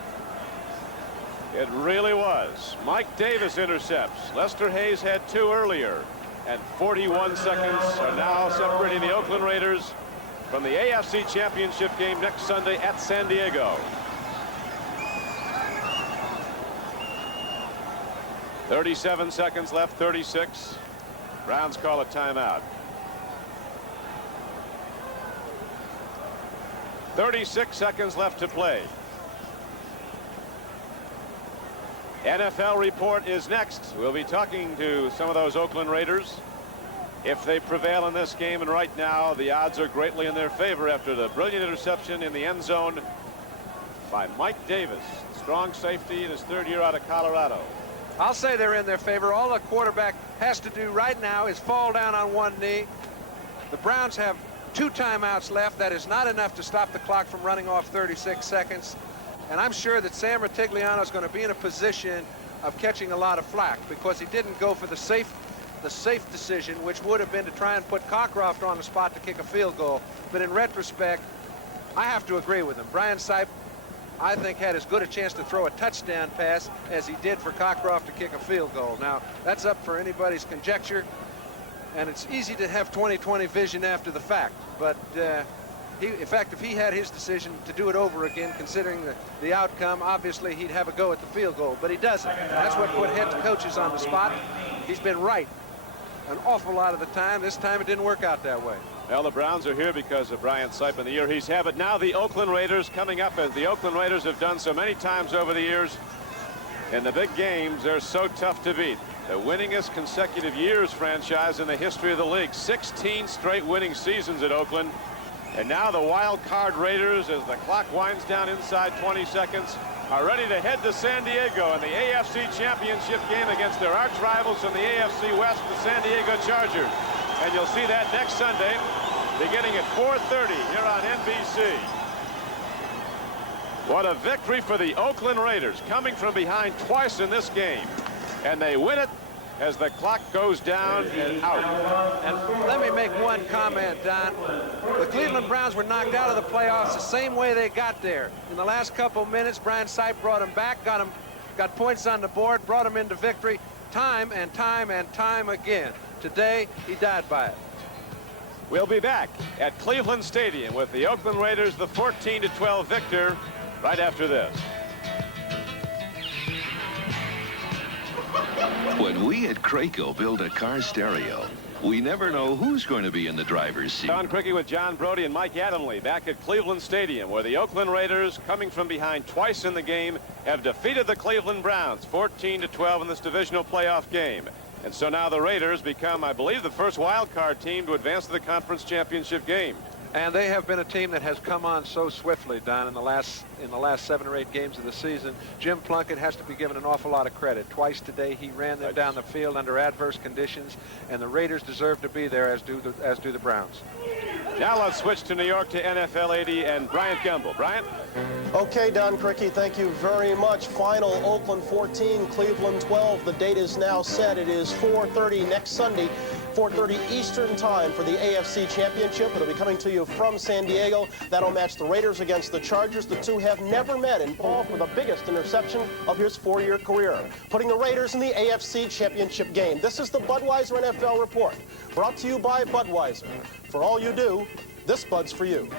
It really was. Mike Davis intercepts. Lester Hayes had 2 earlier. And 41 seconds are now separating the Oakland Raiders from the AFC Championship game next Sunday at San Diego. 37 seconds left, 36. Browns call a timeout. 36 seconds left to play. NFL report is next. We'll be talking to some of those Oakland Raiders if they prevail in this game, and right now the odds are greatly in their favor after the brilliant interception in the end zone by Mike Davis, strong safety in his 3rd year out of Colorado. I'll say they're in their favor. All the quarterback has to do right now is fall down on one knee. The Browns have 2 timeouts left. That is not enough to stop the clock from running off 36 seconds. And I'm sure that Sam Rutigliano is going to be in a position of catching a lot of flack because he didn't go for the safe decision, which would have been to try and put Cockcroft on the spot to kick a field goal. But in retrospect, I have to agree with him. Brian Sipe, I think, had as good a chance to throw a touchdown pass as he did for Cockcroft to kick a field goal. Now, that's up for anybody's conjecture, and it's easy to have 20/20 vision after the fact. But in fact, if he had his decision to do it over again, considering the outcome, obviously he'd have a go at the field goal, but he doesn't. That's what put head coaches on the spot. He's been right an awful lot of the time. This time it didn't work out that way. Well, the Browns are here because of Brian Sipe and the year he's had, but now the Oakland Raiders coming up, as the Oakland Raiders have done so many times over the years. In the big games, they're so tough to beat. The winningest consecutive years franchise in the history of the league. 16 straight winning seasons at Oakland. And now the wild card Raiders, as the clock winds down inside 20 seconds, are ready to head to San Diego in the AFC Championship game against their arch rivals from the AFC West, the San Diego Chargers. And you'll see that next Sunday, beginning at 4:30 here on NBC. What a victory for the Oakland Raiders, coming from behind twice in this game. And they win it as the clock goes down and out. And let me make one comment, Don. The Cleveland Browns were knocked out of the playoffs the same way they got there. In the last couple minutes, Brian Sipe brought them back, got points on the board, brought them into victory time and time and time again. Today, he died by it. We'll be back at Cleveland Stadium with the Oakland Raiders, the 14-12 victor, right after this. When we at Craco build a car stereo, We never know who's going to be in the driver's seat. Don Criqui with John Brody and Mike Adamle back at Cleveland Stadium, where the Oakland Raiders, coming from behind twice in the game, have defeated the Cleveland Browns 14-12 in this divisional playoff game. And so now the Raiders become, I believe, the first wild card team to advance to the conference championship game. And they have been a team that has come on so swiftly, Don, in the last 7 or 8 games of the season. Jim Plunkett has to be given an awful lot of credit. Twice today he ran them down the field under adverse conditions, and the Raiders deserve to be there, as do the Browns. Now let's switch to New York to NFL 80 and Bryant Gumbel. Bryant? Okay, Don Criqui, thank you very much. Final, Oakland 14, Cleveland 12. The date is now set. It is 4:30 next Sunday. 4:30 Eastern time for the AFC Championship. It'll be coming to you from San Diego. That'll match the Raiders against the Chargers. The two have never met, and Paul for the biggest interception of his 4-year career, putting the Raiders in the AFC Championship game. This is the Budweiser NFL Report, brought to you by Budweiser. For all you do, this Bud's for you.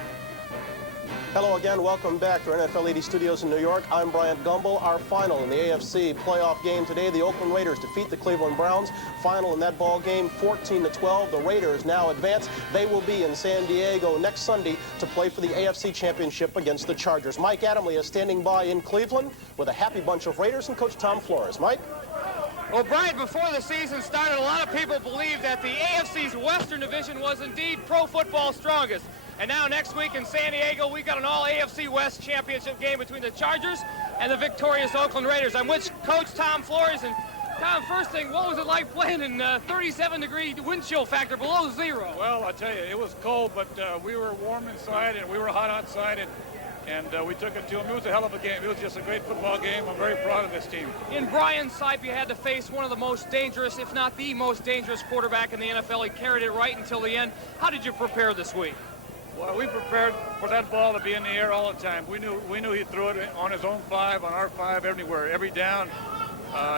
Hello again, welcome back to our NFL 80 studios in New York. I'm Bryant Gumbel. Our final in the AFC playoff game today, the Oakland Raiders defeat the Cleveland Browns. Final in that ball game, 14-12. The Raiders now advance. They will be in San Diego next Sunday to play for the AFC Championship against the Chargers. Mike Adamle is standing by in Cleveland with a happy bunch of Raiders and Coach Tom Flores. Mike? Well, Brian, before the season started, a lot of people believed that the AFC's Western Division was indeed pro football's strongest. And now next week in San Diego, we've got an all-AFC West championship game between the Chargers and the victorious Oakland Raiders. I'm with Coach Tom Flores. And Tom, first thing, what was it like playing in 37-degree wind chill factor below zero? Well, I tell you, it was cold, but we were warm inside and we were hot outside. And we took it to them. It was a hell of a game. It was just a great football game. I'm very proud of this team. In Brian Sipe, you had to face one of the most dangerous, if not the most dangerous quarterback in the NFL. He carried it right until the end. How did you prepare this week? Well, we prepared for that ball to be in the air all the time. We knew he threw it on his own 5, on our 5, everywhere, every down.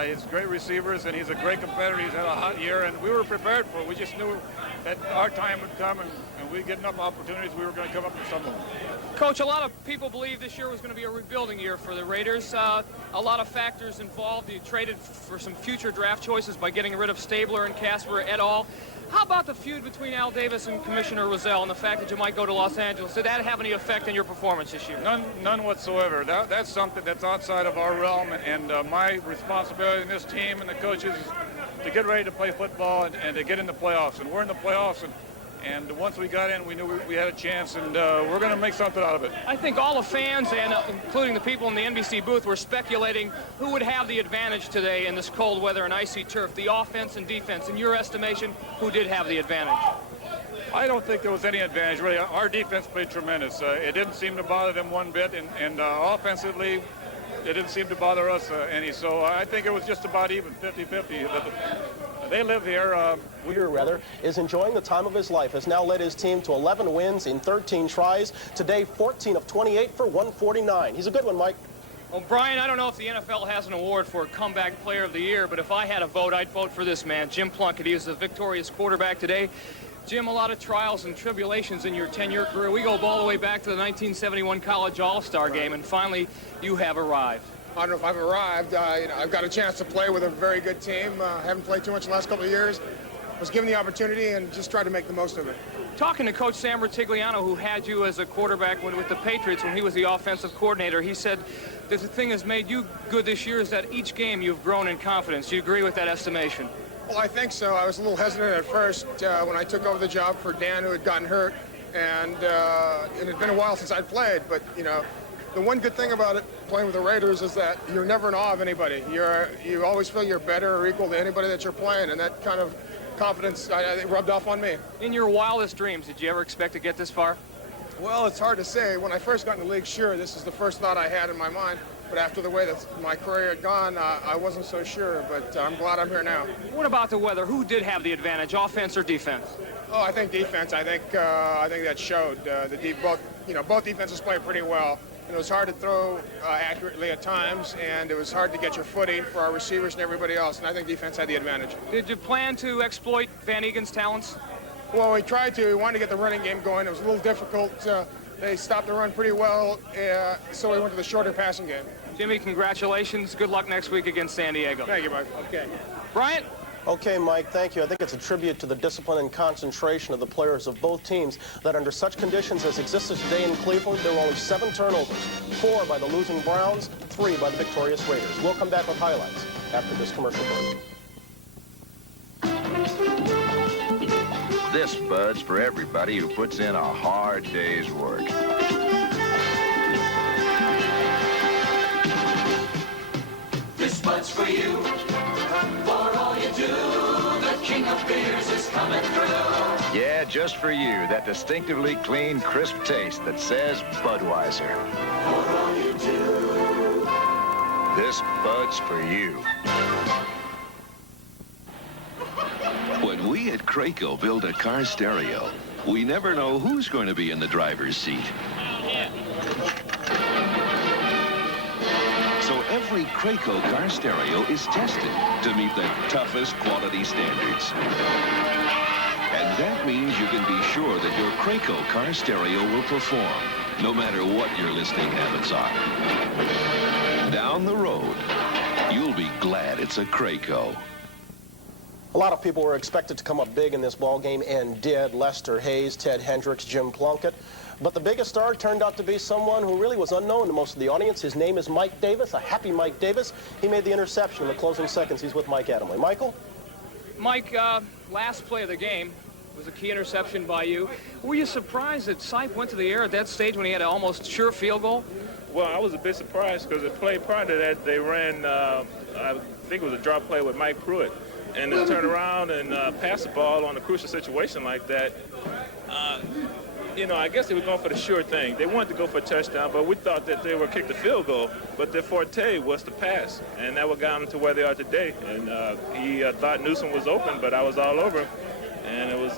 He's great receivers, and he's a great competitor. He's had a hot year, and we were prepared for it. We just knew that our time would come, and we'd get enough opportunities. We were going to come up with some of them. Coach, a lot of people believe this year was going to be a rebuilding year for the Raiders. A lot of factors involved. You traded for some future draft choices by getting rid of Stabler and Casper et al. How about the feud between Al Davis and Commissioner Rozelle and the fact that you might go to Los Angeles? Did that have any effect on your performance this year? None whatsoever. That's something that's outside of our realm, and my responsibility in this team and the coaches is to get ready to play football and to get in the playoffs. And we're in the playoffs, and once we got in, we knew we had a chance, and we're going to make something out of it. I think all the fans, and including the people in the NBC booth, were speculating who would have the advantage today in this cold weather and icy turf, the offense and defense. In your estimation, who did have the advantage? I don't think there was any advantage, really. Our defense played tremendous. It didn't seem to bother them one bit, and offensively, it didn't seem to bother us any. So I think it was just about even, 50-50. They live here. Weir is enjoying the time of his life, has now led his team to 11 wins in 13 tries. Today, 14 of 28 for 149. He's a good one, Mike. Well, Brian, I don't know if the NFL has an award for comeback player of the year, but if I had a vote, I'd vote for this man, Jim Plunkett. He is the victorious quarterback today. Jim, a lot of trials and tribulations in your 10-year career. We go all the way back to the 1971 College All-Star game, and finally, you have arrived. I don't know if I've arrived. I've got a chance to play with a very good team. Haven't played too much the last couple of years. Was given the opportunity and just tried to make the most of it. Talking to Coach Sam Rutigliano, who had you as a quarterback with the Patriots when he was the offensive coordinator, he said that the thing that's made you good this year is that each game you've grown in confidence. Do you agree with that estimation? Well, I think so. I was a little hesitant at first when I took over the job for Dan, who had gotten hurt, and it had been a while since I'd played, but, you know, the one good thing about it, playing with the Raiders, is that you're never in awe of anybody. You always feel you're better or equal to anybody that you're playing, and that kind of confidence I think rubbed off on me. In your wildest dreams, did you ever expect to get this far? Well, it's hard to say. When I first got in the league, sure, this is the first thought I had in my mind. But after the way that my career had gone, I wasn't so sure. But I'm glad I'm here now. What about the weather? Who did have the advantage, offense or defense? Oh, I think defense. I think that showed. Both defenses played pretty well. It was hard to throw accurately at times, and it was hard to get your footing for our receivers and everybody else, and I think defense had the advantage. Did you plan to exploit Van Egen's talents? Well, we tried to. We wanted to get the running game going. It was a little difficult. They stopped the run pretty well, so we went to the shorter passing game. Jimmy, congratulations. Good luck next week against San Diego. Thank you, Mike. Okay. Bryant, Okay, Mike, thank you. I think it's a tribute to the discipline and concentration of the players of both teams that under such conditions as existed today in Cleveland, there were only 7 turnovers, 4 by the losing Browns, 3 by the victorious Raiders. We'll come back with highlights after this commercial break. This Bud's for everybody who puts in a hard day's work. This Bud's for you, for all you do. The king of beers is coming through. Yeah, just for you, that distinctively clean, crisp taste that says Budweiser. For all you do. This Bud's for you. When we at Craco build a car stereo, we never know who's going to be in the driver's seat. So every Craco car stereo is tested to meet the toughest quality standards. And that means you can be sure that your Craco car stereo will perform, no matter what your listening habits are. Down the road, you'll be glad it's a Craco. A lot of people were expected to come up big in this ball game and did. Lester Hayes, Ted Hendricks, Jim Plunkett. But the biggest star turned out to be someone who really was unknown to most of the audience. His name is Mike Davis, a happy Mike Davis. He made the interception in the closing seconds. He's with Mike Adamle. Michael? Mike, last play of the game was a key interception by you. Were you surprised that Sipe went to the air at that stage when he had an almost sure field goal? Well, I was a bit surprised because the play prior to that, they ran, I think it was a drop play with Mike Pruitt. And to turn around and pass the ball on a crucial situation like that, you know, I guess they were going for the sure thing. They wanted to go for a touchdown, but we thought that they would kick the field goal. But their forte was the pass, and that what got them to where they are today. And he thought Newsom was open, but I was all over him. And it was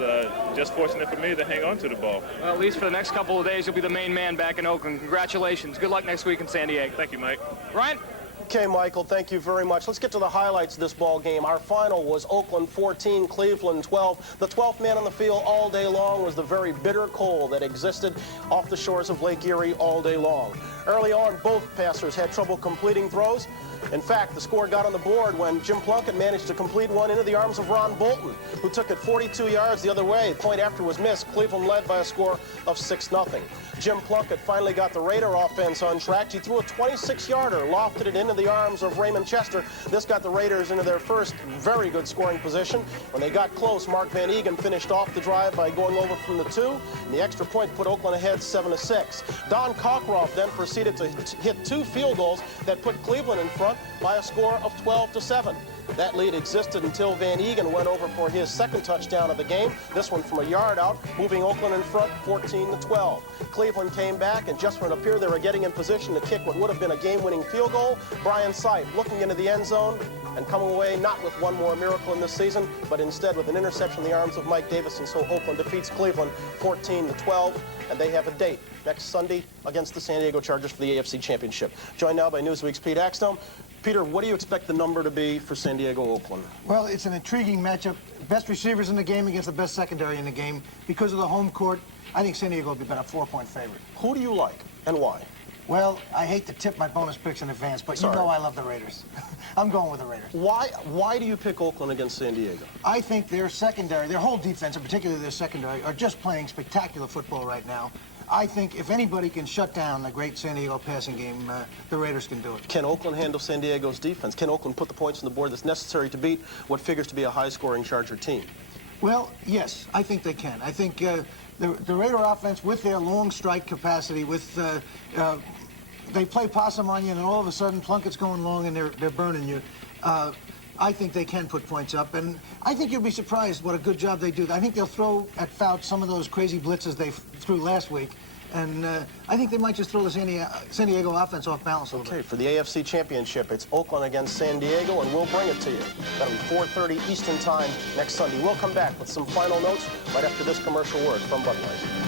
just fortunate for me to hang on to the ball. Well, at least for the next couple of days, you'll be the main man back in Oakland. Congratulations. Good luck next week in San Diego. Thank you, Mike. Ryan? Okay, Michael, thank you very much. Let's get to the highlights of this ball game. Our final was Oakland 14, Cleveland 12. The 12th man on the field all day long was the very bitter cold that existed off the shores of Lake Erie all day long. Early on, both passers had trouble completing throws. In fact, the score got on the board when Jim Plunkett managed to complete one into the arms of Ron Bolton, who took it 42 yards the other way. The point after was missed. Cleveland led by a score of 6-0. Jim Plunkett finally got the Raider offense on track. He threw a 26-yarder, lofted it into the arms of Raymond Chester. This got the Raiders into their first very good scoring position. When they got close, Mark Van Eegen finished off the drive by going over from the 2, and the extra point put Oakland ahead 7-6. Don Cockroft then proceeded to hit 2 field goals that put Cleveland in front by a score of 12-7. That lead existed until Van Eegen went over for his second touchdown of the game, this one from a yard out, moving Oakland in front 14-12. Cleveland came back, and just when it appeared they were getting in position to kick what would have been a game-winning field goal, Brian Sipe looking into the end zone and coming away not with one more miracle in this season, but instead with an interception in the arms of Mike Davis, and so Oakland defeats Cleveland 14-12, and they have a date next Sunday against the San Diego Chargers for the AFC Championship. Joined now by Newsweek's Pete Axtell. Peter, what do you expect the number to be for San Diego-Oakland? Well, it's an intriguing matchup. Best receivers in the game against the best secondary in the game. Because of the home court, I think San Diego will be about a 4-point favorite. Who do you like and why? Well, I hate to tip my bonus picks in advance, but you know I love the Raiders. I'm going with the Raiders. Why do you pick Oakland against San Diego? I think their secondary, their whole defense, and particularly their secondary, are just playing spectacular football right now. I think if anybody can shut down the great San Diego passing game, the Raiders can do it. Can Oakland handle San Diego's defense? Can Oakland put the points on the board that's necessary to beat what figures to be a high-scoring Charger team? Well, yes, I think they can. I think the Raider offense, with their long strike capacity, with they play possum on you, and all of a sudden Plunkett's going long and they're burning you. I think they can put points up, and I think you'll be surprised what a good job they do. I think they'll throw at Fouts some of those crazy blitzes they threw last week, and I think they might just throw the San Diego offense off balance a little bit. Okay, for the AFC Championship, it's Oakland against San Diego, and we'll bring it to you. That'll be 4:30 Eastern Time next Sunday. We'll come back with some final notes right after this commercial word from Budweiser.